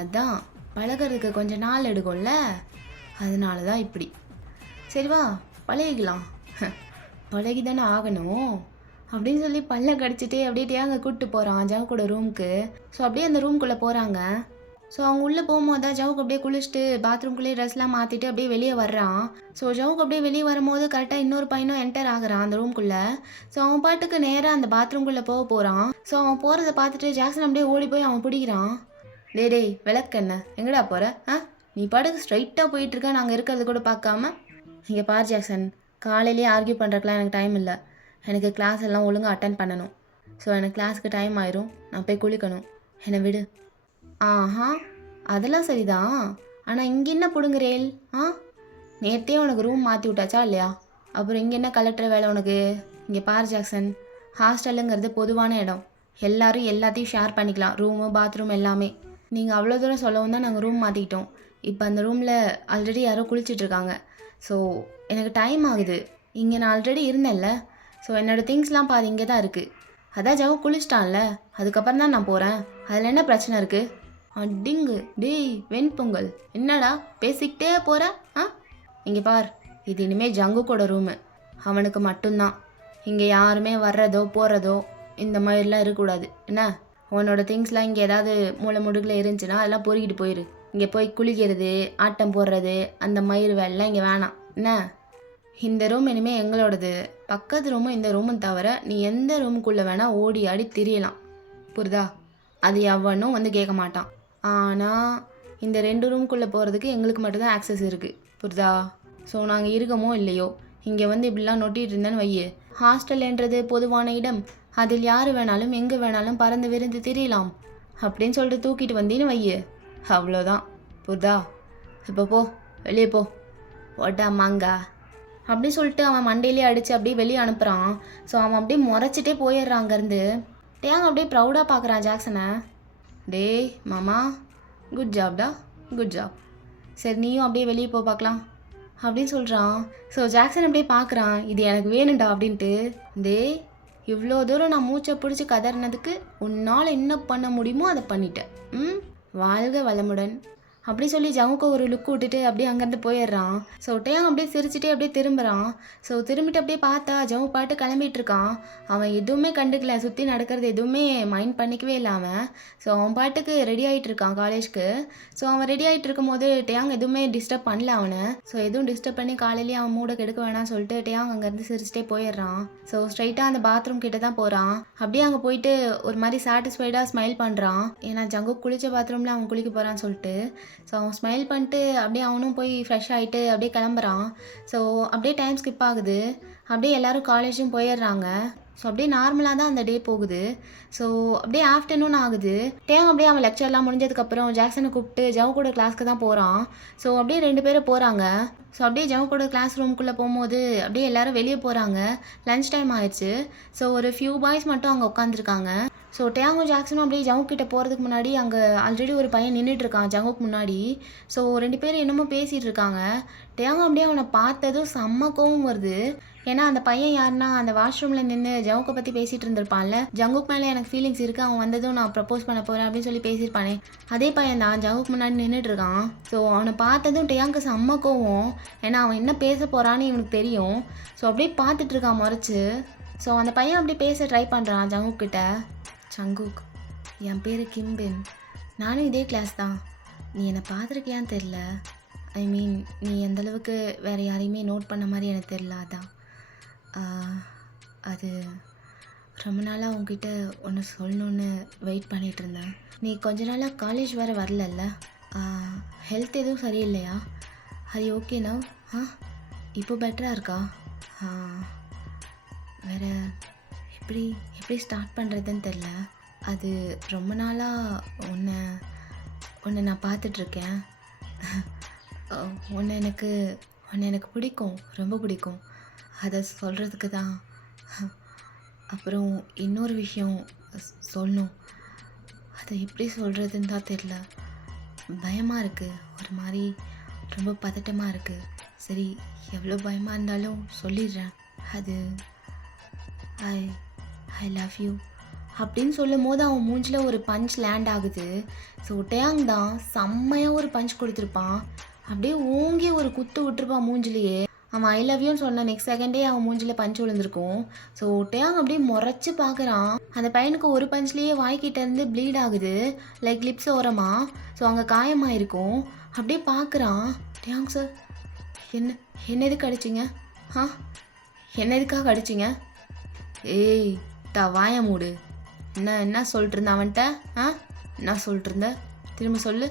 அதான் பழகிறதுக்கு கொஞ்சம் நாள் எடுக்கும்ல, அதனால தான் இப்படி. சரி வா பழகிக்கலாம். பழகி தானே ஆகணும் அப்படின்னு சொல்லி பல்ல கடிச்சிட்டே அப்படியே டேயாங்க கூப்பிட்டு போகிறான் ஜவுக்கோட ரூமுக்கு. ஸோ அப்படியே அந்த ரூம்குள்ளே போகிறாங்க. ஸோ அவங்க உள்ளே போகும்போது தான் ஜவுக்கு அப்படியே குளிச்சுட்டு பாத்ரூம்குள்ளேயே ட்ரெஸ்லாம் மாற்றிட்டு அப்படியே வெளியே வர்றான். ஸோ ஜவுக்கு அப்படியே வெளியே வரும்போது கரெக்டாக இன்னொரு பையனும் என்டர் ஆகுறான் அந்த ரூம்குள்ளே. ஸோ அவன் பாட்டுக்கு நேராக அந்த பாத்ரூம்குள்ளே போகிறான். ஸோ அவன் போகிறத பார்த்துட்டு ஜாக்சன் அப்படியே ஓடி போய் அவன் பிடிக்கிறான். டேய் விளக்கென்ன எங்கடா போகிற? நீ பாட்டுக்கு ஸ்ட்ரைட்டாக போயிட்டுருக்க, நாங்கள் இருக்கிறது கூட பார்க்காம. இங்கே பார் ஜாக்சன் காலையிலேயே ஆர்கியூ பண்ணுறதுக்குலாம் எனக்கு டைம் இல்லை. எனக்கு கிளாஸ் எல்லாம் ஒழுங்காக அட்டன் பண்ணணும். ஸோ எனக்கு கிளாஸுக்கு டைம் ஆயிரும், நான் போய் குளிக்கணும், என்னை விடு. அதெல்லாம் சரிதான். ஆனால் இங்கே என்ன பிடுங்குறேல்? நேற்றே உனக்கு ரூம் மாற்றி விட்டாச்சா இல்லையா? அப்புறம் இங்கே என்ன கலெக்டர் வேலை உனக்கு? இங்கே பார் ஜாக்சன் ஹாஸ்டலுங்கிறது பொதுவான இடம். எல்லோரும் எல்லாத்தையும் ஷேர் பண்ணிக்கலாம், ரூமு பாத்ரூம் எல்லாமே. நீங்கள் அவ்வளோ தூரம் சொல்லவும் தான் நாங்கள் ரூம் மாற்றிக்கிட்டோம். இப்போ அந்த ரூமில் ஆல்ரெடி யாரோ குளிச்சிட்ருக்காங்க. ஸோ எனக்கு டைம் ஆகுது. இங்கே நான் ஆல்ரெடி இருந்தேன்ல, ஸோ என்னோடய திங்ஸ்லாம் பாதி இங்கே தான் இருக்குது. அதான் ஜவு குளிச்சிட்டான்ல, அதுக்கப்புறம் தான் நான் போகிறேன். அதில் என்ன பிரச்சனை இருக்குது? அடிங்கு டேய் வெண்பொங்கல் என்னடா பேசிக்கிட்டே போகிற? இங்கே பார் இது இனிமேல் ஜங்குக்கோட ரூமு, அவனுக்கு மட்டும்தான். இங்கே யாருமே வர்றதோ போகிறதோ இந்த மாதிரிலாம் இருக்கக்கூடாது என்ன? உன்னோட திங்ஸ்லாம் இங்கே ஏதாவது மூளை முடுக்கில் இருந்துச்சுன்னா அதெல்லாம் பொறுக்கிட்டு போயிரு. இங்கே போய் குளிக்கிறது ஆட்டம் போடுறது அந்த மயிறு வேலைலாம் இங்கே வேணாம் என்ன? இந்த ரூம் இனிமேல் எங்களோடது. பக்கத்து ரூமும் இந்த ரூமும் தவிர நீ எந்த ரூமுக்குள்ளே வேணால் ஓடி ஆடி திரியலாம், புரியுதா? அது எவனும் வந்து கேட்க மாட்டான். ஆனால் இந்த 2 ரூமுக்குள்ளே போகிறதுக்கு எங்களுக்கு மட்டும்தான் ஆக்சஸ் இருக்குது, புரியுதா? ஸோ நாங்கள் இருக்கமோ இல்லையோ இங்கே வந்து இப்படிலாம் நொட்டிகிட்டு இருந்தேன்னு வையே. ஹாஸ்டல்ன்றது பொதுவான இடம், அதில் யார் வேணாலும் எங்கே வேணாலும் பறந்து விருந்து திரியலாம் அப்படின்னு சொல்லிட்டு தூக்கிட்டு வந்தீன்னு வையே, அவ்வளோதான், புரியுதா? இப்போ போ, வெளியே போ, ஓட்டா மாங்கா அப்படி சொல்லிட்டு அவன் மண்டையிலே அடித்து அப்படியே வெளியே அனுப்புகிறான். ஸோ அவன் அப்படியே முறைச்சிட்டே போயிடுறான் அங்கேருந்து. டேங் அப்படியே ப்ரௌடாக பார்க்குறான் ஜாக்சனை. டேய் மாமா, குட் ஜாப்டா, குட் ஜாப். சரி நீயும் அப்படியே வெளியே போ பார்க்கலாம் அப்படின்னு சொல்கிறான். ஸோ ஜாக்சன் அப்படியே பார்க்குறான், இது எனக்கு வேணும்டா அப்படின்ட்டு. டேய் இவ்வளோ தூரம் நான் மூச்சை பிடிச்சி கதறினதுக்கு உன்னால் என்ன பண்ண முடியுமோ அதை பண்ணிட்டேன். வாழ்க வளமுடன் அப்படி சொல்லி ஜங்குக்கு ஒரு லுக் விட்டுட்டு அப்படியே அங்கேருந்து போயிடுறான். ஸோ டேங் அப்படியே சிரிச்சுட்டே அப்படியே திரும்புகிறான். ஸோ திரும்பிட்டு அப்படியே பார்த்தா ஜங்கு பாட்டு கிளம்பிட்டு இருக்கான். அவன் எதுவுமே கண்டுக்கல, சுற்றி நடக்கிறது எதுவுமே மைண்ட் பண்ணிக்கவே இல்லை அவன். ஸோ அவன் பாட்டுக்கு ரெடி ஆகிட்டு இருக்கான் காலேஜ்க்கு. ஸோ அவன் ரெடி ஆகிட்டு இருக்கும்போது டேங் எதுவுமே டிஸ்டர்ப் பண்ணல அவனை. ஸோ எதுவும் டிஸ்டர்ப் பண்ணி காலையிலேயே அவன் மூட கெடுக்க வேணாம்னு சொல்லிட்டு டேங் அங்கேருந்து சிரிச்சிட்டே போயிடுறான். ஸோ ஸ்ட்ரைட்டாக அந்த பாத்ரூம் கிட்ட தான் போகிறான். அப்படியே அங்கே போயிட்டு ஒரு மாதிரி சாட்டிஸ்ஃபைடாக ஸ்மைல் பண்ணுறான். ஏன்னா ஜங்கு குளிச்ச பாத்ரூமில் அவன் குளிக்க போகிறான்னு சொல்லிட்டு. ஸோ அவன் ஸ்மைல் பண்ணிட்டு அப்படியே அவனும் போய் ஃப்ரெஷ் ஆகிட்டு அப்படியே கிளம்புறான். ஸோ அப்படியே டைம் ஸ்கிப் ஆகுது. அப்படியே எல்லோரும் காலேஜும் போயிடுறாங்க. ஸோ அப்படியே நார்மலாக தான் அந்த டே போகுது. ஸோ அப்படியே ஆஃப்டர்நூன் ஆகுது. டேங் அப்படியே அவன் லெக்சர்லாம் முடிஞ்சதுக்கப்புறம் ஜாக்சனை கூப்பிட்டு ஜவு கூட கிளாஸ்க்கு தான் போகிறான். ஸோ அப்படியே 2 பேரும் போகிறாங்க. ஸோ அப்படியே ஜவு கூட கிளாஸ் ரூம்குள்ளே போகும்போது அப்படியே எல்லோரும் வெளியே போகிறாங்க. லன்ச் டைம் ஆயிடுச்சு. ஸோ ஒரு ஃபியூ பாய்ஸ் மட்டும் அங்கே உட்காந்துருக்காங்க. ஸோ டேங்கும் ஜாக்சனும் அப்படியே ஜங்கு கிட்ட போகிறதுக்கு முன்னாடி அங்கே ஆல்ரெடி ஒரு பையன் நின்றுட்டுருக்கான் ஜங்குக்கு முன்னாடி. ஸோ 2 பேரும் என்னமோ பேசிகிட்டு இருக்காங்க. டேங்கும் அப்படியே அவனை பார்த்ததும் செம்ம கோவம் வருது. ஏன்னா அந்த பையன் யாருன்னா அந்த வாஷ்ரூமில் நின்று ஜங்குக்கை பற்றி பேசிகிட்டு இருந்திருப்பான்ல, ஜங்குக்கு மேலே எனக்கு ஃபீலிங்ஸ் இருக்குது, அவன் வந்ததும் நான் ப்ரப்போஸ் பண்ண போகிறேன் அப்படின்னு சொல்லி பேசியிருப்பானே, அதே பையன் தான் ஜங்குக்கு முன்னாடி நின்றுட்டுருக்கான். ஸோ அவனை பார்த்ததும் டேங்க்கு செம்ம கோவம். ஏன்னா அவன் என்ன பேச போகிறான்னு இவனுக்கு தெரியும். ஸோ அப்படியே பார்த்துட்ருக்கான் முறைச்சு. ஸோ அந்த பையன் அப்படியே பேச ட்ரை பண்ணுறான் ஜங்குக்கிட்ட. சங்குக், என் பேர் கிம்பின், நானும் இதே கிளாஸ் தான். நீ என்னை பார்த்துருக்கியான்னு தெரில. ஐ மீன் நீ எந்தளவுக்கு வேறு யாரையுமே நோட் பண்ண மாதிரி எனக்கு தெரில. அதான் அது ரொம்ப நாளாக உங்ககிட்ட ஒன்று சொல்லணுன்னு வெயிட் பண்ணிகிட்டு இருந்தேன். நீ கொஞ்ச நாளாக காலேஜ் வேறு வரலல்ல, ஹெல்த் எதுவும் சரியில்லையா? அது ஓகேண்ணா? இப்போ பெட்டராக இருக்கா? வேறு எப்படி ஸ்டார்ட் பண்ணுறதுன்னு தெரில. அது ரொம்ப நாளாக உன்னை நான் பார்த்துட்ருக்கேன். உன்னை எனக்கு பிடிக்கும், ரொம்ப பிடிக்கும். அதை சொல்கிறதுக்கு தான். அப்புறம் இன்னொரு விஷயம் சொல்லணும். அதை எப்படி சொல்கிறதுன்னு தான் தெரில. பயமாக இருக்குது, ஒரு மாதிரி ரொம்ப பதட்டமாக இருக்குது. சரி, எவ்வளோ பயமாக இருந்தாலும் சொல்லிடுறேன். அது ஐ லவ் யூ அப்படின்னு சொல்லும் போது அவன் மூஞ்சில் ஒரு பஞ்ச் லேண்ட் ஆகுது. ஸோ டேங் தான் செம்மையாக ஒரு பஞ்ச் கொடுத்துருப்பான். அப்படியே ஓங்கி ஒரு குத்து விட்டுருப்பான் மூஞ்சிலேயே. அவன் ஐ லவ் யூன்னு சொன்ன நெக்ஸ்ட் செகண்டே அவன் மூஞ்சில் பஞ்ச் விழுந்திருக்கும். ஸோ டேங் அப்படியே முறைச்சி பார்க்குறான். அந்த பையனுக்கு ஒரு பஞ்ச்லேயே வாய்க்கிட்டேருந்து ப்ளீட் ஆகுது, லைக் லிப்ஸ் ஓரமாக. ஸோ அங்கே காயமாயிருக்கும். அப்படியே பார்க்குறான். டேங் சார், என்ன எதுக்கு அடிச்சிங்க? என்ன எதுக்காக அடிச்சிங்க? ஏய் வாய மூடு. என்ன சொல்லிட்டு இருந்த அவன்கிட்ட? என்ன சொல்லிட்டு இருந்த? திரும்ப சொல்லு.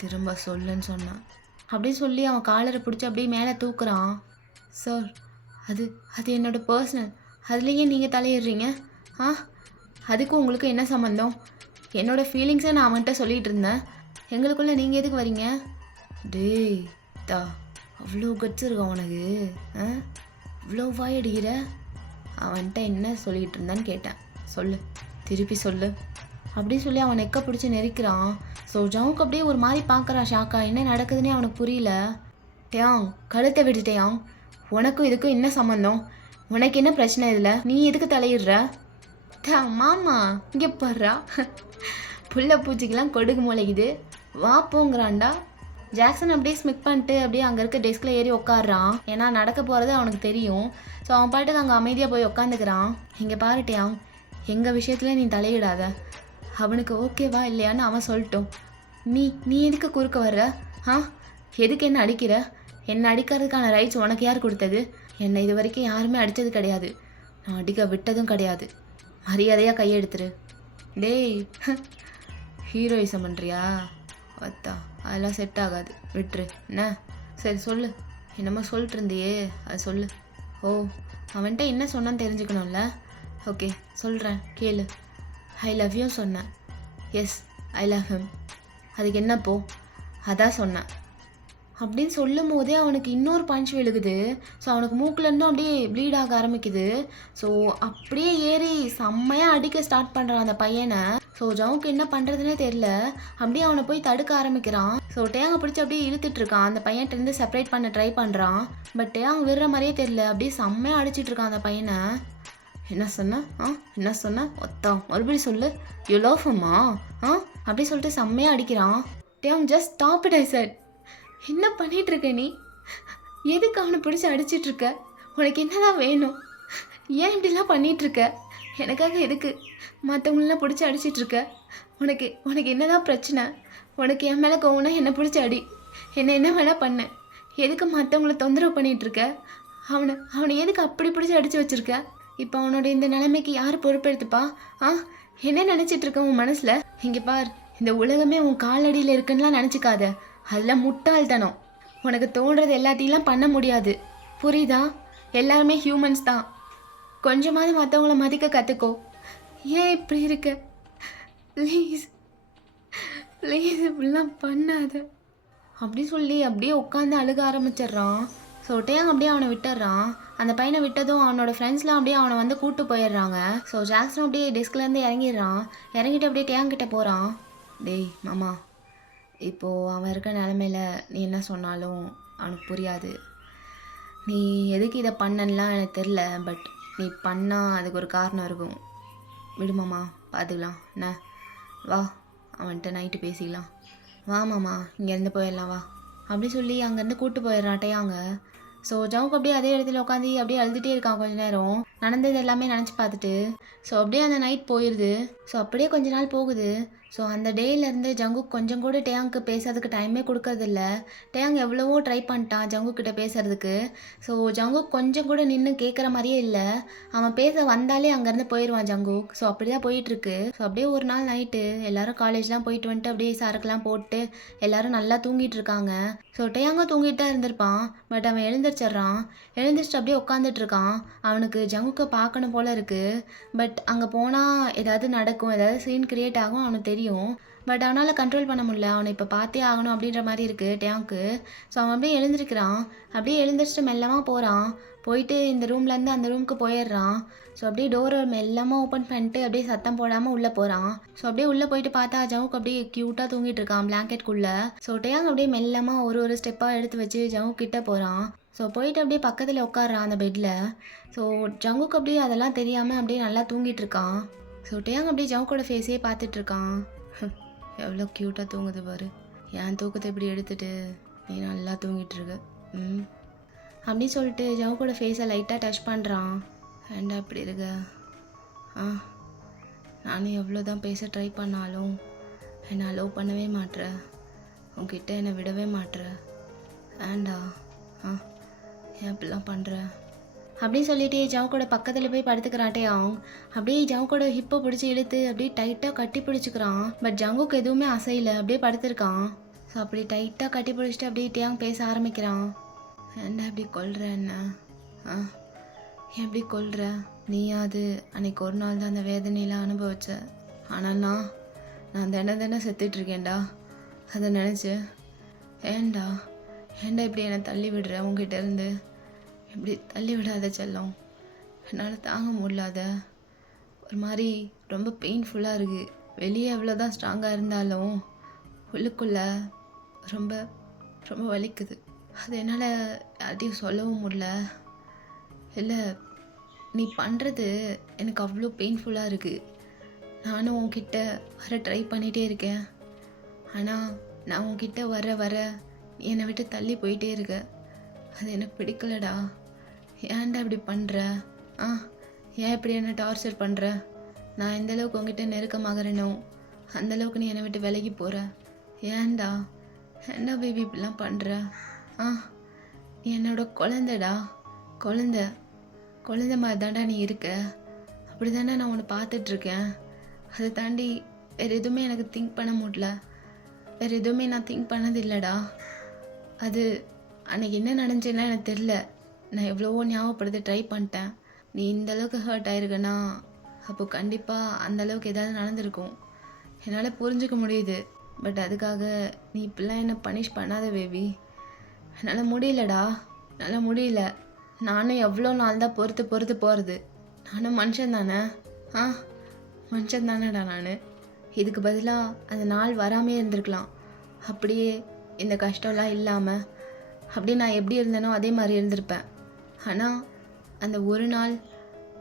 திரும்ப சொல்லுன்னு சொன்னான். அப்படின்னு சொல்லி அவன் காலரை பிடிச்சி அப்படியே மேலே தூக்குறான். சார், அது என்னோடய பர்சனல், அதுலேயே நீங்கள் தலையிடுறீங்க. அதுக்கும் உங்களுக்கு என்ன சம்மந்தம்? என்னோடய ஃபீலிங்ஸை நான் அவன்கிட்ட சொல்லிகிட்டு இருந்தேன். எங்களுக்குள்ளே நீங்கள் எதுக்கு வரீங்க? டேய் அவ்வளோ கட்ஸ் இருக்கா உனக்கு? இவ்வளோ வாய் அடிக்கிற? அவன்கிட்ட என்ன சொல்லிகிட்டு இருந்தான்னு கேட்டேன். சொல்லு, திருப்பி சொல்லு அப்படின்னு சொல்லி அவன் நெக்க பிடிச்சி நெரிக்கிறான். ஸோ ஜவுக்கு அப்படியே ஒரு மாதிரி பார்க்குறான் ஷாக்கா. என்ன நடக்குதுன்னே அவனுக்கு புரியல. டேங், கழுத்தை விட்டுட்டேயாங், உனக்கும் இதுக்கும் என்ன சம்மந்தம்? உனக்கு என்ன பிரச்சனை இதில்? நீ எதுக்கு தலையிடுற? மாமா இங்கே போடுறா, புள்ள பூச்சிக்கெல்லாம் கொடுக்கு முளைக்குது, வா போங்கிறான்டா. ஜாக்சன் அப்படியே ஸ்மிக் பண்ணிட்டு அப்படியே அங்கே இருக்க டெஸ்கில் ஏறி உட்காடுறான். ஏன்னா நடக்க போகிறது அவனுக்கு தெரியும். ஸோ அவன் பாட்டுக்கு அங்கே அமைதியாக போய் உட்காந்துக்கிறான். இங்கே பாருட்டியான், எங்கள் விஷயத்தில் நீ தலையிடாத. அவனுக்கு ஓகேவா இல்லையான்னு அவன் சொல்லட்டும். நீ எதுக்கு குறுக்க வர்ற? எதுக்கு என்ன அடிக்கிற? என்னை அடிக்கிறதுக்கான ரைட்ஸ் உனக்கு யார் கொடுத்தது? என்னை இது வரைக்கும் யாருமே அடித்தது கிடையாது, நான் அடிக்க விட்டதும் கிடையாது. மரியாதையாக கையெடுத்துரு. டேய், ஹீரோயிசம் பண்ணுறியா? அத்தா அதெல்லாம் செட் ஆகாது, விட்டுரு. என்ன? சரி சொல்லு, என்னமோ சொல்லிட்டு இருந்தியே அது சொல்லு. ஓ, அவன்கிட்ட என்ன சொன்னான்னு தெரிஞ்சுக்கணும்ல. ஓகே சொல்கிறேன் கேளு. ஐ லவ் யூ சொன்னேன். Yes, I love him. அதுக்கு என்னப்போ? அதான் சொன்னேன் அப்படின்னு சொல்லும் போதே அவனுக்கு இன்னொரு பஞ்ச் விழுகுது. ஸோ அவனுக்கு மூக்குலேருந்தும் அப்படியே ப்ளீட் ஆக ஆரம்பிக்குது. ஸோ அப்படியே ஏறி செம்மையாக அடிக்க ஸ்டார்ட் பண்ணுறான் அந்த பையனை. ஸோ ஜவுக்கு என்ன பண்ணுறதுனே தெரில. அப்படியே அவனை போய் தடுக்க ஆரம்பிக்கிறான். ஸோ டேங்கை பிடிச்சி அப்படியே இழுத்துட்டு இருக்கான். அந்த பையன்கிட்டருந்து செப்பரேட் பண்ண ட்ரை பண்ணுறான். பட் டேங் விடுற மாதிரியே தெரில. அப்படியே செம்மையாக அடிச்சிட்டு இருக்கான் அந்த பையனை. என்ன சொன்ன என்ன சொன்ன மறுபடியும் சொல்லு. யூ லவ் ஹிம்மா அப்படி சொல்லிட்டு செம்மையாக அடிக்கிறான். Dang just stop it I said. என்ன பண்ணிட்டு இருக்க நீ? எதுக்கு அவனை பிடிச்சி அடிச்சிட்டு இருக்க? உனக்கு என்னதான் வேணும்? ஏன் இப்படிலாம் பண்ணிட்டு இருக்க? எனக்காக எதுக்கு மற்றவங்களெலாம் பிடிச்சி அடிச்சிட்டு இருக்க? உனக்கு உனக்கு என்னதான் பிரச்சனை? உனக்கு என் மேலே கோவம்னா என்னை பிடிச்சி அடி, என்ன வேணா பண்ணு. எதுக்கு மற்றவங்கள தொந்தரவு பண்ணிட்டு இருக்க? அவனை எதுக்கு அப்படி பிடிச்சி அடித்து வச்சிருக்க? இப்போ அவனோட இந்த நிலைமைக்கு யார் பொறுப்பெடுத்துப்பா? என்ன நினச்சிட்டு இருக்க உன் மனசில்? இங்கே பார், இந்த உலகமே உன் காலடியில் இருக்குன்னுலாம் நினச்சிக்காத. அதெல்லாம் முட்டாள்தனம். உனக்கு தோன்றது எல்லாத்தையும் பண்ண முடியாது, புரியுதா? எல்லாருமே ஹியூமன்ஸ் தான். கொஞ்சமாவது மற்றவங்கள மதிக்க கற்றுக்கோ. ஏன் இப்படி இருக்க? ப்ளீஸ் ப்ளீஸ் இப்படிலாம் பண்ணாத அப்படி சொல்லி அப்படியே உட்காந்து அழுக ஆரம்பிச்சிடுறான். ஸோ டேங் அப்படியே அவனை விட்டுடுறான். அந்த பையனை விட்டதும் அவனோட ஃப்ரெண்ட்ஸ்லாம் அப்படியே அவனை வந்து கூப்பிட்டு போயிடுறாங்க. ஸோ ஜாக்சனும் அப்படியே டெஸ்க்லேருந்து இறங்கிடுறான். இறங்கிட்டு அப்படியே டேங் கிட்ட போகிறான். டேய் மாமா, இப்போது அவன் இருக்க நிலமையில நீ என்ன சொன்னாலும் அவனுக்கு புரியாது. நீ எதுக்கு இதை பண்ணலாம் எனக்கு தெரில, பட் நீ பண்ணால் அதுக்கு ஒரு காரணம் இருக்கும். விடுமாம்மா, பார்த்துக்கலாம். என்ன வா, அவன்கிட்ட நைட்டு பேசிக்கலாம். வா மாமா, இங்கேருந்து போயிடலாம் வா அப்படி சொல்லி அங்கேருந்து கூப்பிட்டு போயிடுறான் டேயாங்க. ஸோ ஜவுக்கு அப்படியே அதே இடத்துல உட்காந்து அப்படியே அழுதுகிட்டே இருக்கான் கொஞ்ச நேரம், நடந்தது எல்லாமே நினச்சி பார்த்துட்டு. ஸோ அப்படியே அந்த நைட் போயிடுது. ஸோ அப்படியே கொஞ்ச நாள் போகுது. ஸோ அந்த டேலேருந்து ஜங்குக் கொஞ்சம் கூட டேயாங்க்கு பேசுறதுக்கு டைமே கொடுக்கறதில்ல. டேயாங் எவ்வளவோ ட்ரை பண்ணிட்டான் ஜங்குக் கிட்ட பேசுறதுக்கு. ஸோ ஜங்குக் கொஞ்சம் கூட நின்று கேட்குற மாதிரியே இல்லை. அவன் பேச வந்தாலே அங்கேருந்து போயிடுவான் ஜங்குக். ஸோ அப்படி தான் போயிட்டுருக்கு. ஸோ அப்படியே ஒரு நாள் நைட்டு எல்லோரும் காலேஜ்லாம் போயிட்டு வந்துட்டு அப்படியே சரக்குலாம் போட்டு எல்லோரும் நல்லா தூங்கிட்டு இருக்காங்க. ஸோ டேயாங்கும் தூங்கிட்டு தான் இருந்திருப்பான். பட் அவன் எழுந்திரிச்சிட்றான். எழுந்திரிச்சிட்டு அப்படியே உட்காந்துட்டு இருக்கான். அவனுக்கு ஜங்குக்கை பார்க்கணும் போல இருக்குது. பட் அங்கே போனால் ஏதாவது நடக்கும், ஏதாவது சீன் கிரியேட் ஆகும் அவனுக்கு தெரியும். பட் அவனால் கண்ட்ரோல் பண்ண முடியல. அவனை இப்போ பார்த்தே ஆகணும் அப்படின்ற மாதிரி இருக்குது டேங்க்கு. ஸோ அவன் அப்படியே எழுந்திருக்கிறான். அப்படியே எழுந்திரிச்சிட்டு மெல்லமாக போகிறான். போயிட்டு இந்த ரூம்லேருந்து அந்த ரூமுக்கு போயிடுறான். ஸோ அப்படியே டோரை மெல்லமாக ஓப்பன் பண்ணிட்டு அப்படியே சத்தம் போடாமல் உள்ளே போகிறான். ஸோ அப்படியே உள்ளே போயிட்டு பார்த்தா ஜவுக்கு அப்படியே க்யூட்டாக தூங்கிட்டு இருக்கான் பிளாங்கெட்குள்ளே. ஸோ டேங் அப்படியே மெல்லமாக ஒரு ஸ்டெப்பாக எடுத்து வச்சு ஜவுக்கு கிட்டே போகிறான். ஸோ போயிட்டு அப்படியே பக்கத்தில் உட்காடுறான் அந்த பெட்டில். ஸோ ஜங்குக்கு அப்படியே அதெல்லாம் தெரியாமல் அப்படியே நல்லா தூங்கிட்டு இருக்கான். ஸோ டேங் அப்படியே ஜவுக்கோட ஃபேஸே பார்த்துட்ருக்கான். எவ்வளோ க்யூட்டாக தூங்குது பாரு. என் தூக்கத்தை இப்படி எடுத்துகிட்டு நீ நல்லா தூங்கிட்டு இருக்க அப்படின்னு சொல்லிட்டு ஜவுக்கோட ஃபேஸை லைட்டாக டச் பண்ணுறான். ஏண்டா இப்படி இருக்க? நானும் எவ்வளோ தான் பேச ட்ரை பண்ணாலும் என்னை அலோவ் பண்ணவே மாட்ற, உன்கிட்ட என்னை விடவே மாட்ற. ஏண்டா ஏன் இப்படிலாம் பண்ணுற அப்படின்னு சொல்லிட்டு ஜவுக்கோட பக்கத்தில் போய் படுத்துக்கிறான் டேயாங். அப்படியே ஜவுக்கோட ஹிப்பை பிடிச்சி இழுத்து அப்படியே டைட்டாக கட்டி பிடிச்சிக்கிறான். பட் ஜங்குக்கு எதுவுமே அசையலை, அப்படியே படுத்திருக்கான். ஸோ அப்படி டைட்டாக கட்டி பிடிச்சிட்டு அப்படியே டேயாங் பேச ஆரம்பிக்கிறான். என்ன இப்படி கொல்ற? என்ன எப்படி கொல்ற? நீயாது அன்னைக்கு ஒரு நாள் தான் அந்த வேதனையெல்லாம் அனுபவிச்ச. ஆனால் நான் தின செத்துட்ருக்கேன்டா. அதை நினச்சி ஏண்டா இப்படி என்னை தள்ளி விடுற? உங்ககிட்ட இருந்து இப்படி தள்ளி விடாத செல்லம். என்னால் தாங்க முடியாத ஒரு மாதிரி ரொம்ப பெயின்ஃபுல்லாக இருக்குது. வெளியே எவ்வளோதான் ஸ்ட்ராங்காக இருந்தாலும் உள்ளுக்குள்ளே ரொம்ப ரொம்ப வலிக்குது. அது என்னால் யார்ட்டையும் சொல்லவும் முடியல. இல்லை, நீ பண்ணுறது எனக்கு அவ்வளோ பெயின்ஃபுல்லாக இருக்குது. நானும் உன்கிட்ட வர ட்ரை பண்ணிகிட்டே இருக்கேன். ஆனால் நான் உன்கிட்ட வர நீ என்னை விட்டு தள்ளி போயிட்டே இருக்க. அது எனக்கு பிடிக்கலடா. ஏன்டா இப்படி பண்ணுற? ஏன் இப்படி என்ன டார்ச்சர் பண்ணுற? நான் எந்தளவுக்கு உங்ககிட்ட நெருக்கமாகறேனோ அந்தளவுக்கு நீ என்னை விட்டு விலகி போகிற. ஏன்டா பேபி இப்படிலாம் பண்ணுற? நீ என்னோட குழந்தைடா. குழந்தை மாதிரி தாண்டா நீ இருக்க. அப்படி தானே நான் உன்னை பார்த்துட்ருக்கேன். அதை தாண்டி வேறு எதுவுமே எனக்கு திங்க் பண்ண முடியல. வேறு எதுவுமே நான் திங்க் பண்ணது இல்லைடா. அது அன்றைக்கி என்ன நடந்துச்சுன்னா எனக்கு தெரில. நான் எவ்வளவோ ஞாபகப்படுத்த ட்ரை பண்ணிட்டேன். நீ இந்தளவுக்கு ஹர்ட் ஆயிருக்கனா அப்போ கண்டிப்பாக அந்தளவுக்கு ஏதாவது நடந்திருக்கும். என்னால் புரிஞ்சுக்க முடியுது. பட் அதுக்காக நீ இப்படிலாம் என்ன பனிஷ் பண்ணாத பேபி. என்னால் முடியலடா, என்னால் முடியல. நானும் எவ்வளோ நாள் தான் பொறுத்து பொறுத்து போகிறது. நானும் மனுஷன் தானே, ஆ மனுஷன் தானேடா நான். இதுக்கு பதிலாக அந்த நாள் வராமே இருந்திருக்கலாம். அப்படியே இந்த கஷ்டம்லாம் இல்லாமல் அப்படியே நான் எப்படி இருந்தேனோ அதே மாதிரி இருந்திருப்பேன். ஆனால் அந்த ஒரு நாள்,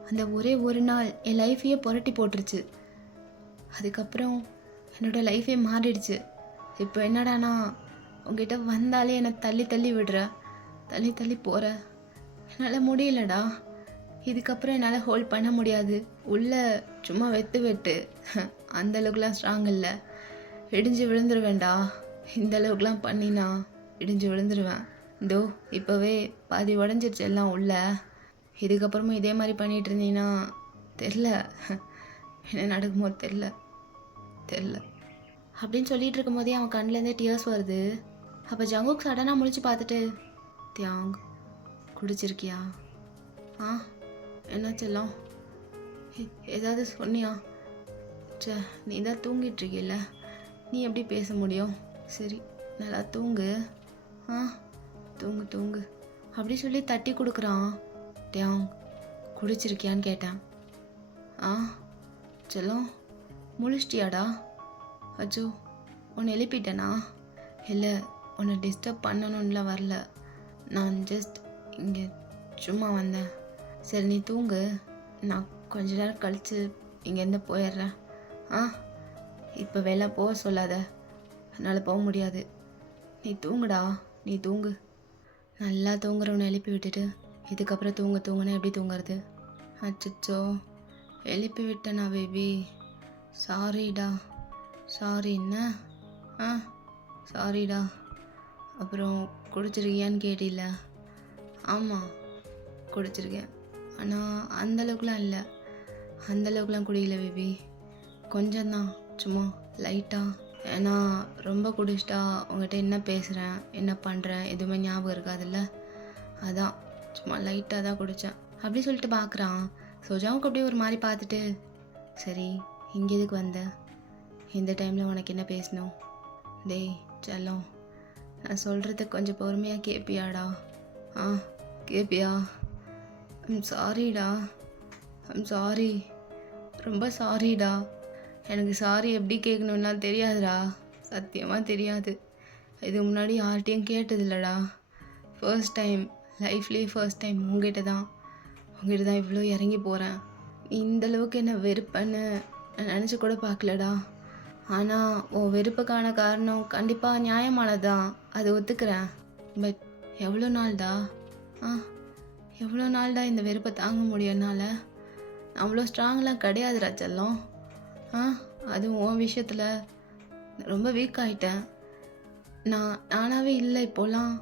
அந்த ஒரே ஒரு நாள் என் லைஃப்பையே புரட்டி போட்டுருச்சு. அதுக்கப்புறம் என்னோடய லைஃபே மாறிடுச்சு. இப்போ என்னடானா உங்ககிட்ட வந்தாலே என்னை தள்ளி தள்ளி விடுற, தள்ளி தள்ளி போகிற. என்னால் முடியலடா. இதுக்கப்புறம் என்னால் ஹோல்ட் பண்ண முடியாது. உள்ள சும்மா வெட்டு அந்தளவுக்குலாம் ஸ்ட்ராங் இல்லை. இடிஞ்சு விழுந்துருவேன்டா. இந்த அளவுக்குலாம் பண்ணினா இடிஞ்சு விழுந்துருவேன். இதோ இப்போவே பாதி உடஞ்சிருச்சு எல்லாம் உள்ள. இதுக்கப்புறமும் இதே மாதிரி பண்ணிகிட்டு இருந்தீங்கன்னா தெரில என்ன நடக்குமோ தெரில அப்படின்னு சொல்லிட்டு இருக்கும் போதே அவன் கண்ணிலேருந்தே டியர்ஸ் வருது. அப்போ ஜங்குக் சடனாக முழிச்சு பார்த்துட்டு, தியாங் குடிச்சிருக்கியா? ஆ என்ன செல்லம், ஏதாவது சொன்னியா? நீ தான் தூங்கிட்டு இருக்கில்ல, நீ எப்படி பேச முடியும்? சரி நல்லா தூங்கு, ஆ தூங்கு தூங்கு அப்படி சொல்லி தட்டி கொடுக்குறான். தியாங் குடிச்சிருக்கியான்னு கேட்டேன். ஆ செல்லம் முழிச்சிட்டியாடா? அச்சோ உன்னை எழுப்பிட்டேனா? இல்லை, உன்னை டிஸ்டர்ப் பண்ணணும்லாம் வரல. நான் ஜஸ்ட் இங்கே சும்மா வந்தேன். சரி நீ தூங்கு, நான் கொஞ்ச நேரம் கழித்து இங்கேருந்து போயிடுறேன். ஆ இப்போ வெளில போக சொல்லாத, என்னால் போக முடியாது. நீ தூங்குடா, நீ தூங்கு. நல்லா தூங்குறவனை எழுப்பி விட்டுட்டு இதுக்கப்புறம் தூங்குனா எப்படி தூங்குறது? அச்சோ எழுப்பி விட்டேனா பேபி? சாரிடா. சாரி என்ன? ஆ சாரிடா. அப்புறம் குடிச்சிருக்கியான்னு கேட்டில்ல? ஆமாம் குடிச்சிருக்கேன், ஆனால் அந்தளவுக்குலாம் இல்லை. அந்தளவுக்குலாம் குடிக்கல பேபி, கொஞ்சம்தான், சும்மா லைட்டாக. ஏன்னா ரொம்ப குடிச்சிட்டா உங்கள்கிட்ட என்ன பேசுகிறேன் என்ன பண்ணுறேன் எதுவுமே ஞாபகம் இருக்காதுல்ல, அதான் சும்மா லைட்டாக தான் குடித்தேன் அப்படி சொல்லிட்டு பார்க்குறான். ஜங்குக் அப்படியே ஒரு மாதிரி பார்த்துட்டு, சரி இங்கே எதுக்கு வந்த? இந்த டைமில் உனக்கு என்ன பேசணும்? டேய் செல்லம், நான் சொல்கிறத கொஞ்சம் பொறுமையாக கேட்பியாடா? ஆ கேட்பியா? ஐம் சாரிடா, ஐம் சாரி, ரொம்ப சாரிடா. எனக்கு சாரி எப்படி கேட்கணுன்னா தெரியாதுடா, சத்தியமாக தெரியாது. இது முன்னாடி யார்கிட்டையும் கேட்டதில்லடா. ஃபர்ஸ்ட் டைம், லைஃப்லேயே ஃபர்ஸ்ட் டைம் உங்ககிட்ட தான் இவ்வளோ இறங்கி போகிறேன். நீ இந்தளவுக்கு என்ன வெறுப்பன்னு நான் நினச்சி கூட பார்க்கலடா. ஆனால் உன் வெறுப்புக்கான காரணம் கண்டிப்பாக நியாயமானதான், அது ஒத்துக்கிறேன். பட் எவ்வளோ நாள்டா எவ்வளோ நாள்டா இந்த வெறுப்பை தாங்க முடியும் என்னால்? நான் அவ்வளோ ஸ்ட்ராங்லாம் கிடையாதுடா செல்லம். அதுவும் உன் விஷயத்தில் ரொம்ப வீக் ஆகிட்டேன். நானாகவே இல்லை, இப்போலாம்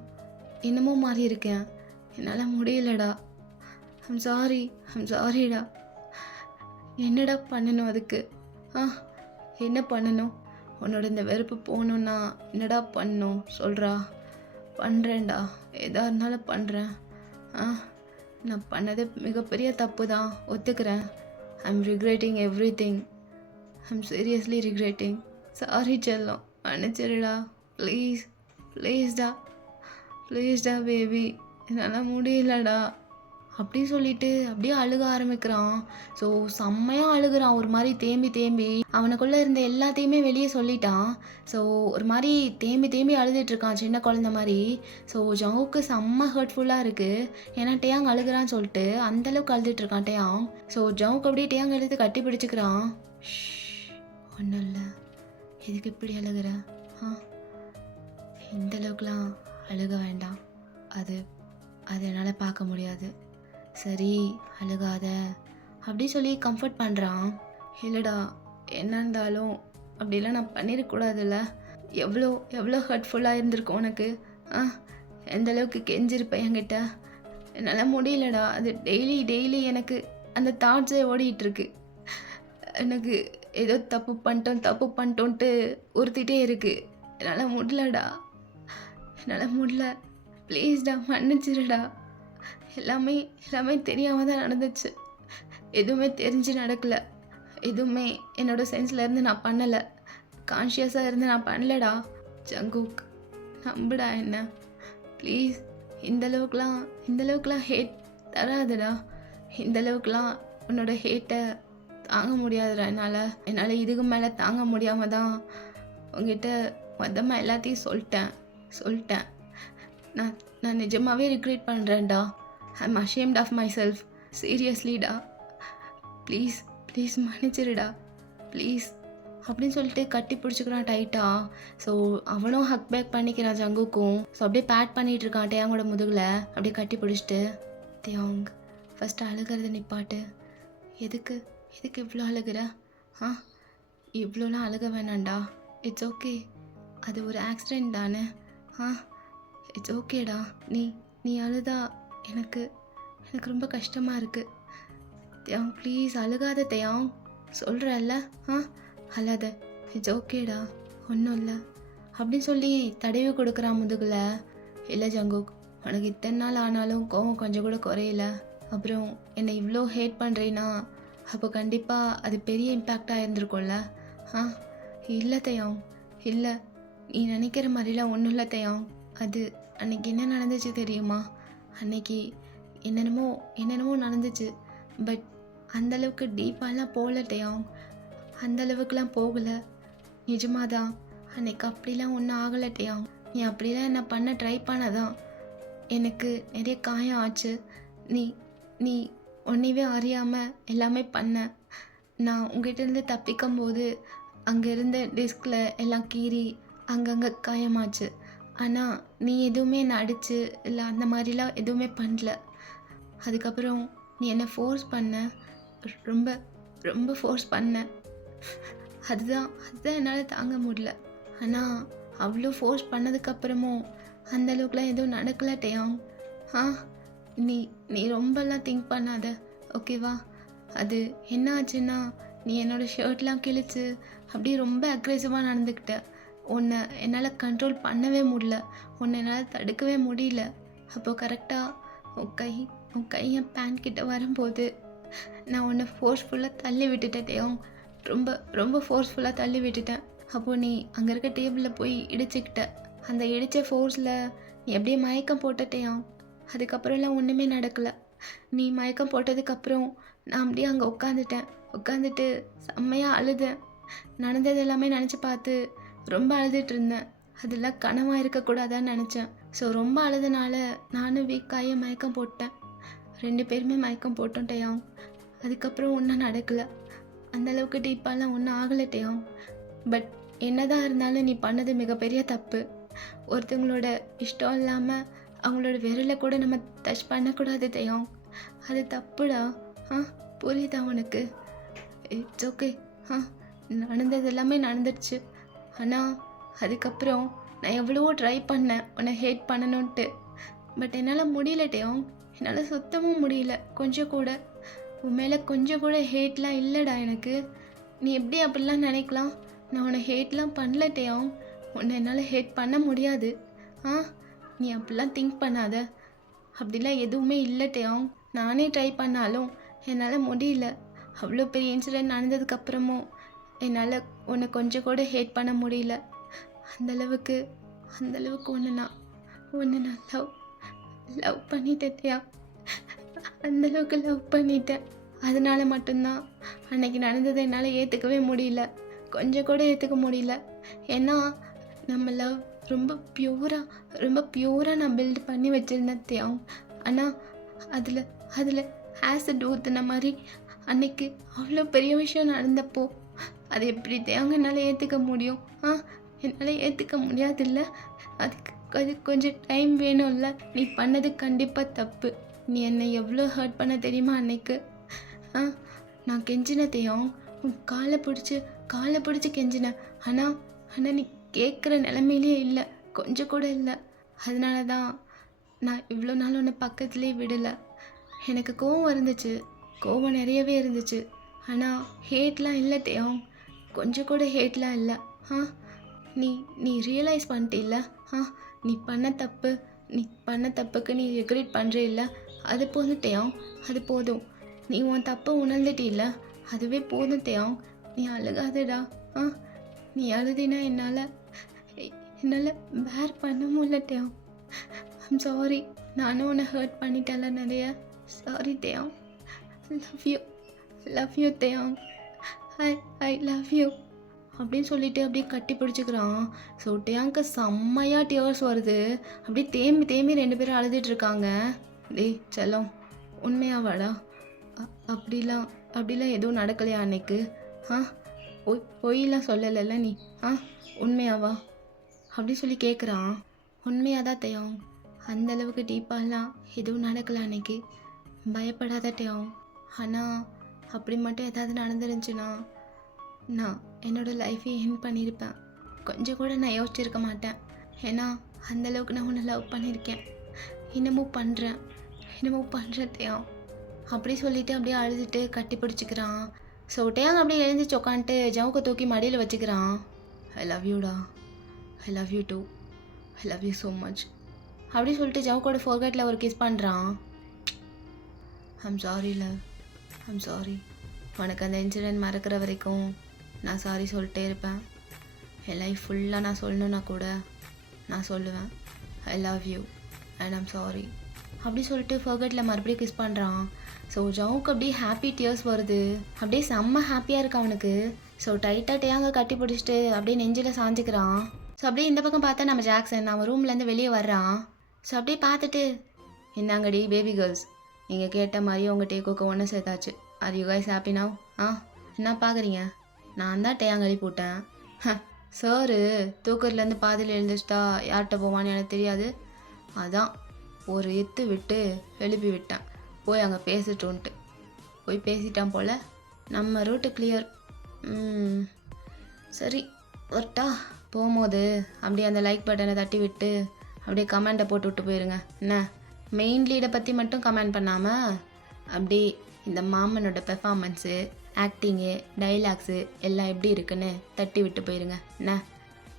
இன்னமும் மாறி இருக்கேன். என்னால் முடியலடா. ஐம் சாரிடா. என்னடா பண்ணணும் அதுக்கு? என்ன பண்ணணும்? உன்னோட இந்த வெறுப்பு போகணுன்னா என்னடா பண்ணணும் சொல்கிறா? பண்ணுறேன்டா, எதாக இருந்தாலும் பண்ணுறேன். நான் பண்ணது மிகப்பெரிய தப்பு தான், ஒத்துக்கிறேன். I'm regretting everything. I'm seriously regretting. Sorry செல்லம், மன்னிச்சிருடா ப்ளீஸ்டா பேபி, என்னால் முடியலடா அப்படி சொல்லிட்டு அப்படியே அழுக ஆரம்பிக்கிறான். ஸோ செம்மையாக அழுகிறான், ஒரு மாதிரி தேம்பி அவனுக்குள்ளே இருந்த எல்லாத்தையுமே வெளியே சொல்லிட்டான். ஸோ ஒரு மாதிரி தேம்பி அழுதுட்ருக்கான் சின்ன குழந்த மாதிரி. ஸோ ஜங்குக்கு செம்ம ஹர்ட்ஃபுல்லாக இருக்குது. ஏன்னா டேயாங் அழுகிறான்னு சொல்லிட்டு அந்தளவுக்கு அழுதுட்ருக்கான் டேயாங். ஸோ ஜங்குக்கு அப்படியே டேயாங் எடுத்து கட்டி பிடிச்சிக்கிறான். ஒன்றும் இல்லை, எதுக்கு இப்படி அழுகிற? இந்தளவுக்குலாம் அழுக வேண்டாம், அது என்னால் பார்க்க முடியாது. சரி அழுகாத அப்படி சொல்லி கம்ஃபர்ட் பண்ணுறான். இல்லைடா, என்ன இருந்தாலும் அப்படிலாம் நான் பண்ணிடக்கூடாதுல்ல. எவ்வளோ ஹர்ட்ஃபுல்லாக இருந்திருக்கும் உனக்கு. எந்தளவுக்கு கெஞ்சிருப்பேன் என்கிட்ட. என்னால் முடியலடா. அது டெய்லி எனக்கு அந்த தாட்ஸே ஓடிட்டுருக்கு. எனக்கு ஏதோ தப்பு பண்ணிட்டோன்ட்டு உறுத்திட்டே இருக்குது. என்னால் முடியல. ப்ளீஸ்டா மன்னிச்சிருடா. எல்லாமே தெரியாமல் தான் நடந்துச்சு. எதுவுமே தெரிஞ்சு நடக்கலை. எதுவுமே என்னோடய சென்ஸ்லேருந்து நான் பண்ணலை. கான்ஷியஸாக இருந்து நான் பண்ணலடா. ஜங்குக், நம்புடா என்ன ப்ளீஸ். இந்த அளவுக்குலாம் ஹேட் தராதுடா. இந்த அளவுக்குலாம் உன்னோட ஹேட்டை தாங்க முடியாதுடா. என்னால் இதுக்கு மேலே தாங்க முடியாமல் தான் உங்ககிட்ட மொத்தமாக எல்லாத்தையும் சொல்லிட்டேன். நான் நிஜமாகவே ரிக்ரெட் பண்ணுறேன்டா. I'm ashamed of myself. சீரியஸ்லிடா. ப்ளீஸ் மன்னிச்சிருடா ப்ளீஸ் அப்படின்னு சொல்லிட்டு கட்டி பிடிச்சிக்கிறான் டைட்டா. ஸோ அவனும் ஹக் பேக் பண்ணிக்கிறான் ஜங்குக்கும். ஸோ அப்படியே பேட் பண்ணிகிட்டு இருக்கான் டேயாங்கோட முதுகில் அப்படியே கட்டி பிடிச்சிட்டு. தேயாங், ஃபஸ்ட்டு அழுகிறத நிப்பாட்டு. எதுக்கு இவ்வளோ அழுகிற? இவ்வளோலாம் அழுக வேணாண்டா. இட்ஸ் ஓகே, அது ஒரு ஆக்சிடெண்ட் தானே. இட்ஸ் ஓகேடா. நீ அழுதா எனக்கு ரொம்ப கஷ்டமாக இருக்குது. தேயாங் ப்ளீஸ் அழுகாத தேயாங், சொல்கிறல்ல. அழாத, இட்ஸ் ஓகேடா, ஒன்றும் இல்லை அப்படின்னு சொல்லி தடவி கொடுக்குறான் முதுகில். இல்லை ஜங்குக், உனக்கு இத்தனை நாள் ஆனாலும் கோவம் கொஞ்சம் கூட குறையல. அப்புறம் என்னை இவ்வளோ ஹேட் பண்ணுறேன்னா அப்போ கண்டிப்பாக அது பெரிய இம்பேக்டாக இருந்திருக்கும்ல. இல்லை தேயாங், இல்லை, நீ நினைக்கிற மாதிரிலாம் ஒன்றும் இல்லை தேயாங். அது அன்னைக்கு என்ன நடந்துச்சு தெரியுமா? அன்னைக்கு என்னென்னமோ நடந்துச்சு. பட் அந்தளவுக்கு டீப்பாலாம் போகல தேயாங். அந்தளவுக்குலாம் போகலை. நிஜமாதான் அன்னைக்கு அப்படிலாம் ஒன்றும் ஆகலை தேயாங். நீ அப்படிலாம் என்ன பண்ண ட்ரை பண்ணதான் எனக்கு நிறைய காயம் ஆச்சு. நீ ஒன்றைவே அறியாமல் எல்லாமே பண்ண. நான் உங்ககிட்டேருந்து தப்பிக்கும் போது அங்கே இருந்த டிஸ்கில் எல்லாம் கீறி அங்கங்கே காயமாச்சு. ஆனால் நீ எதுவுமே என்னை அடிச்சு இல்லை அந்த மாதிரிலாம் எதுவுமே பண்ணல. அதுக்கப்புறம் நீ என்னை ஃபோர்ஸ் பண்ண, ரொம்ப ரொம்ப ஃபோர்ஸ் பண்ண. அதுதான் என்னால் தாங்க முடியல. ஆனால் அவ்வளோ ஃபோர்ஸ் பண்ணதுக்கப்புறமும் அந்தளவுக்குலாம் எதுவும் நடக்கல டேயாங். நீ ரொம்பலாம் திங்க் பண்ணாத, ஓகேவா? அது என்ன ஆச்சுன்னா, நீ என்னோடய ஷர்ட்லாம் கிழிச்சு அப்படியே ரொம்ப அக்ரெசிவாக நடந்துக்கிட்ட. உன்னை என்னால் கண்ட்ரோல் பண்ணவே முடியல, உன்னை என்னால் தடுக்கவே முடியல. அப்போது கரெக்டாக உன் கை என் பேண்ட் கிட்ட வரும்போது நான் உன்னை ஃபோர்ஸ்ஃபுல்லாக தள்ளி விட்டுட்டேன். ரொம்ப ரொம்ப ஃபோர்ஸ்ஃபுல்லாக தள்ளி விட்டுட்டேன். அப்போது நீ அங்கே இருக்க டேபிளில் போய் இடிச்சுக்கிட்ட. அந்த இடித்த ஃபோர்ஸில் நீ அப்படியே மயக்கம் போட்டுட்டேன். அதுக்கப்புறம்லாம் ஒன்றுமே நடக்கலை. நீ மயக்கம் போட்டதுக்கப்புறம் நான் அப்படியே அங்கே உட்காந்துட்டு செம்மையாக அழுதேன். நடந்தது எல்லாமே நினச்சி பார்த்து ரொம்ப அழுதுட்டு இருந்தேன். அதெல்லாம் கனவாக இருக்கக்கூடாதான்னு நினச்சேன். ஸோ ரொம்ப அழுதனால நானும் வீக்காகி மயக்கம் போட்டேன். 2 பேருமே மயக்கம் போட்டோம் டேயாங். அதுக்கப்புறம் ஒன்றும் நடக்கலை. அந்தளவுக்கு டீப்பாலாம் ஒன்றும் ஆகலை டேயாங். பட் என்னதான் இருந்தாலும் நீ பண்ணது மிகப்பெரிய தப்பு. ஒருத்தவங்களோட இஷ்டம் இல்லாமல் அவங்களோட விரலை கூட நம்ம டச் பண்ணக்கூடாது டேயாங். அது தப்புடா. புரியுதா உனக்கு? It's okay. நடந்தது எல்லாமே நடந்துடுச்சு. ஆனால் அதுக்கப்புறம் நான் எவ்வளவோ ட்ரை பண்ணேன் உன்னை ஹேட் பண்ணணுன்ட்டு. பட் என்னால் முடியல டேயாங். என்னால் சுத்தமும் முடியல. கொஞ்சம் கூட உன் மேலே கொஞ்சம் கூட ஹேட்லாம் இல்லைடா எனக்கு. நீ எப்படி அப்படிலாம் நினைக்கலாம்? நான் உன்னை ஹேட்லாம் பண்ணல டேயாங். உன்னை என்னால் ஹேட் பண்ண முடியாது. நீ அப்படிலாம் திங்க் பண்ணாத. அப்படிலாம் எதுவுமே இல்லை டேயாங். நானே ட்ரை பண்ணாலும் என்னால் முடியல. அவ்வளோ பெரிய இன்சிடென்ட் நடந்ததுக்கப்புறமும் என்னால் உன்னை கொஞ்சம் கூட ஹேட் பண்ண முடியல. அந்தளவுக்கு உன்னை நான் லவ் பண்ணிட்டேன் டேயாங். அந்தளவுக்கு லவ் பண்ணிட்டேன். அதனால மட்டும்தான் அன்னைக்கு நடந்ததை என்னால் ஏற்றுக்கவே முடியல. கொஞ்சம் கூட ஏற்றுக்க முடியல. ஏன்னா நம்ம லவ் ரொம்ப பியூராக நான் பில்ட் பண்ணி வச்சுருந்தேன் டேயாங். ஆனால் அதில் ஆசிட் ஊற்றுன மாதிரி அன்னைக்கு அவ்வளோ பெரிய விஷயம் நடந்தப்போ அது எப்படி டேயாங் என்னால் ஏற்றுக்க முடியும்? என்னால் ஏற்றுக்க முடியாதுல்ல. அது கொஞ்சம் டைம் வேணும்ல. நீ பண்ணது கண்டிப்பாக தப்பு. நீ என்னை எவ்வளோ ஹர்ட் பண்ண தெரியுமா அன்னைக்கு? நான் கெஞ்சின டேயாங். உன் காலை பிடிச்சி கெஞ்சினேன். ஆனால் நீ கேட்குற நிலைமையிலே இல்லை, கொஞ்சம் கூட இல்லை. அதனால தான் நான் இவ்வளோ நாள் உன்னை பக்கத்துலேயே விடலை. எனக்கு கோவம் இருந்துச்சு, கோவம் நிறையவே இருந்துச்சு. ஆனால் ஹேட்லாம் இல்லை டேயாங். கொஞ்சம் கூட ஹேட்லாம் இல்லை. நீ ரியலைஸ் பண்ணிட்டில்ல? நீ பண்ண தப்புக்கு நீ ரெக்ரெட் பண்ணுறில்ல? அது போதும் டேயாங், அது போதும். நீ உன் தப்பை உணர்ந்துட்டில்ல? அதுவே போதும் டேயாங். நீ அழுகாதடா. நீ அழுதினா என்னால் என்னால் பேர் பண்ண முடியல தேவ். I'm sorry. நானும் உன்னை ஹர்ட் பண்ணிட்டேன்ல நிறைய. Sorry Dev. Love you Dev. I I love you அப்படின்னு சொல்லிட்டு அப்படியே கட்டி பிடிச்சிக்கிறான். ஸோ டேங்க்கு செம்மையாக டியர்ஸ் வருது. அப்படியே தேம்பி தேம்பி 2 பேரும் அழுதுட்டு இருக்காங்க. டேய் செல்லம், உண்மையாவாடா? அப்படிலாம் எதுவும் நடக்கலையா அன்னைக்கு? ஆ பொய்லாம் சொல்லலைல்ல நீ? உண்மையாவா அப்படின்னு சொல்லி கேட்குறான். உண்மையாக தான் தேவம். அந்தளவுக்கு டீப்பாலாம் எதுவும் நடக்கலை அன்னைக்கு. பயப்படாத தேவம். ஆனால் அப்படி மட்டும் ஏதாவது நடந்துருந்துச்சுன்னா நான் என்னோடய லைஃபை எண்ட் பண்ணியிருப்பேன். கொஞ்சம் கூட நான் யோசிச்சிருக்க மாட்டேன். ஏன்னா அந்தளவுக்கு நான் உன்னை லவ் பண்ணியிருக்கேன். இன்னமும் பண்ணுறேன் தேவம் அப்படி சொல்லிவிட்டு அப்படியே அழுதுட்டு கட்டி பிடிச்சிக்கிறான். ஸோ டேங் அப்படியே எழுந்திரிச்சு உட்காந்துட்டு ஜவுக்கு தூக்கி மடியில் வச்சுக்கிறான். ஐ லவ் யூடா. I love you too. I love you so much அப்படி சொல்லிட்டு ஜவுக்கோட ஃபோர்கட்டில் ஒரு கிஸ் பண்ணுறான். I'm sorry love. I'm sorry. உனக்கு அந்த இன்சிடெண்ட் மறக்கிற வரைக்கும் நான் சாரி சொல்லிட்டே இருப்பேன். என் லைஃப் ஃபுல்லாக நான் சொல்லணுன்னா கூட நான் சொல்லுவேன். ஐ love you and I'm sorry அப்படி சொல்லிட்டு ஃபர்கட்டில் மறுபடியும் கிஸ் பண்ணுறான். ஸோ ஜவுக்கு அப்படியே ஹாப்பி டியர்ஸ் வருது. அப்படியே செம்ம ஹாப்பியாக இருக்கு அவனுக்கு. ஸோ டைட்டாக டேங்க கட்டி பிடிச்சிட்டு அப்படியே நெஞ்சில் சாஞ்சிக்கிறான். ஸோ அப்படியே இந்த பக்கம் பார்த்தா நம்ம ஜாக்சன் அவன் ரூம்லேருந்து வெளியே வர்றான். ஸோ அப்படியே பார்த்துட்டு, இந்தாங்கடி பேபி கேர்ள்ஸ், நீங்கள் கேட்ட மாதிரியே உங்கள் டேக்கோக்கு ஒன்று சேர்த்தாச்சு. Are you guys happy now? என்ன பார்க்குறீங்க? நான் தான் டேயாங்கடி போட்டேன். சாரு தூக்கத்துலேருந்து பாதியில் எழுந்திரிச்சிட்டா யார்கிட்ட போவான்னு எனக்கு தெரியாது. அதான் ஒரு எத்து விட்டு எழுப்பி விட்டேன். போய் அங்கே பேசிட்டோன்ட்டு. போய் பேசிட்டான் போல். நம்ம ரூட்டு கிளியர். சரி ஒர்ட்டா. போகும்போது அப்படியே அந்த லைக் பட்டனை தட்டி விட்டு அப்படியே கமெண்ட்டை போட்டு விட்டு போயிருங்க. என்ன மெயின் லீடை பற்றி மட்டும் கமெண்ட் பண்ணாமல் அப்படி இந்த மாமனோட பெர்ஃபார்மன்ஸு, ஆக்டிங்கு, டைலாக்ஸு எல்லாம் எப்படி இருக்குன்னு தட்டி விட்டு போயிருங்க. என்ன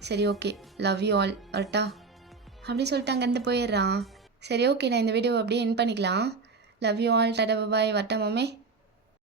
சரி ஓகே. Love you all. வரட்டா அப்படி சொல்லிட்டு அங்கேருந்து போயிடுறான். சரி ஓகே, நான் இந்த வீடியோ அப்படியே என் பண்ணிக்கலாம். Love you all. Tata bye. வரட்டா மாமே.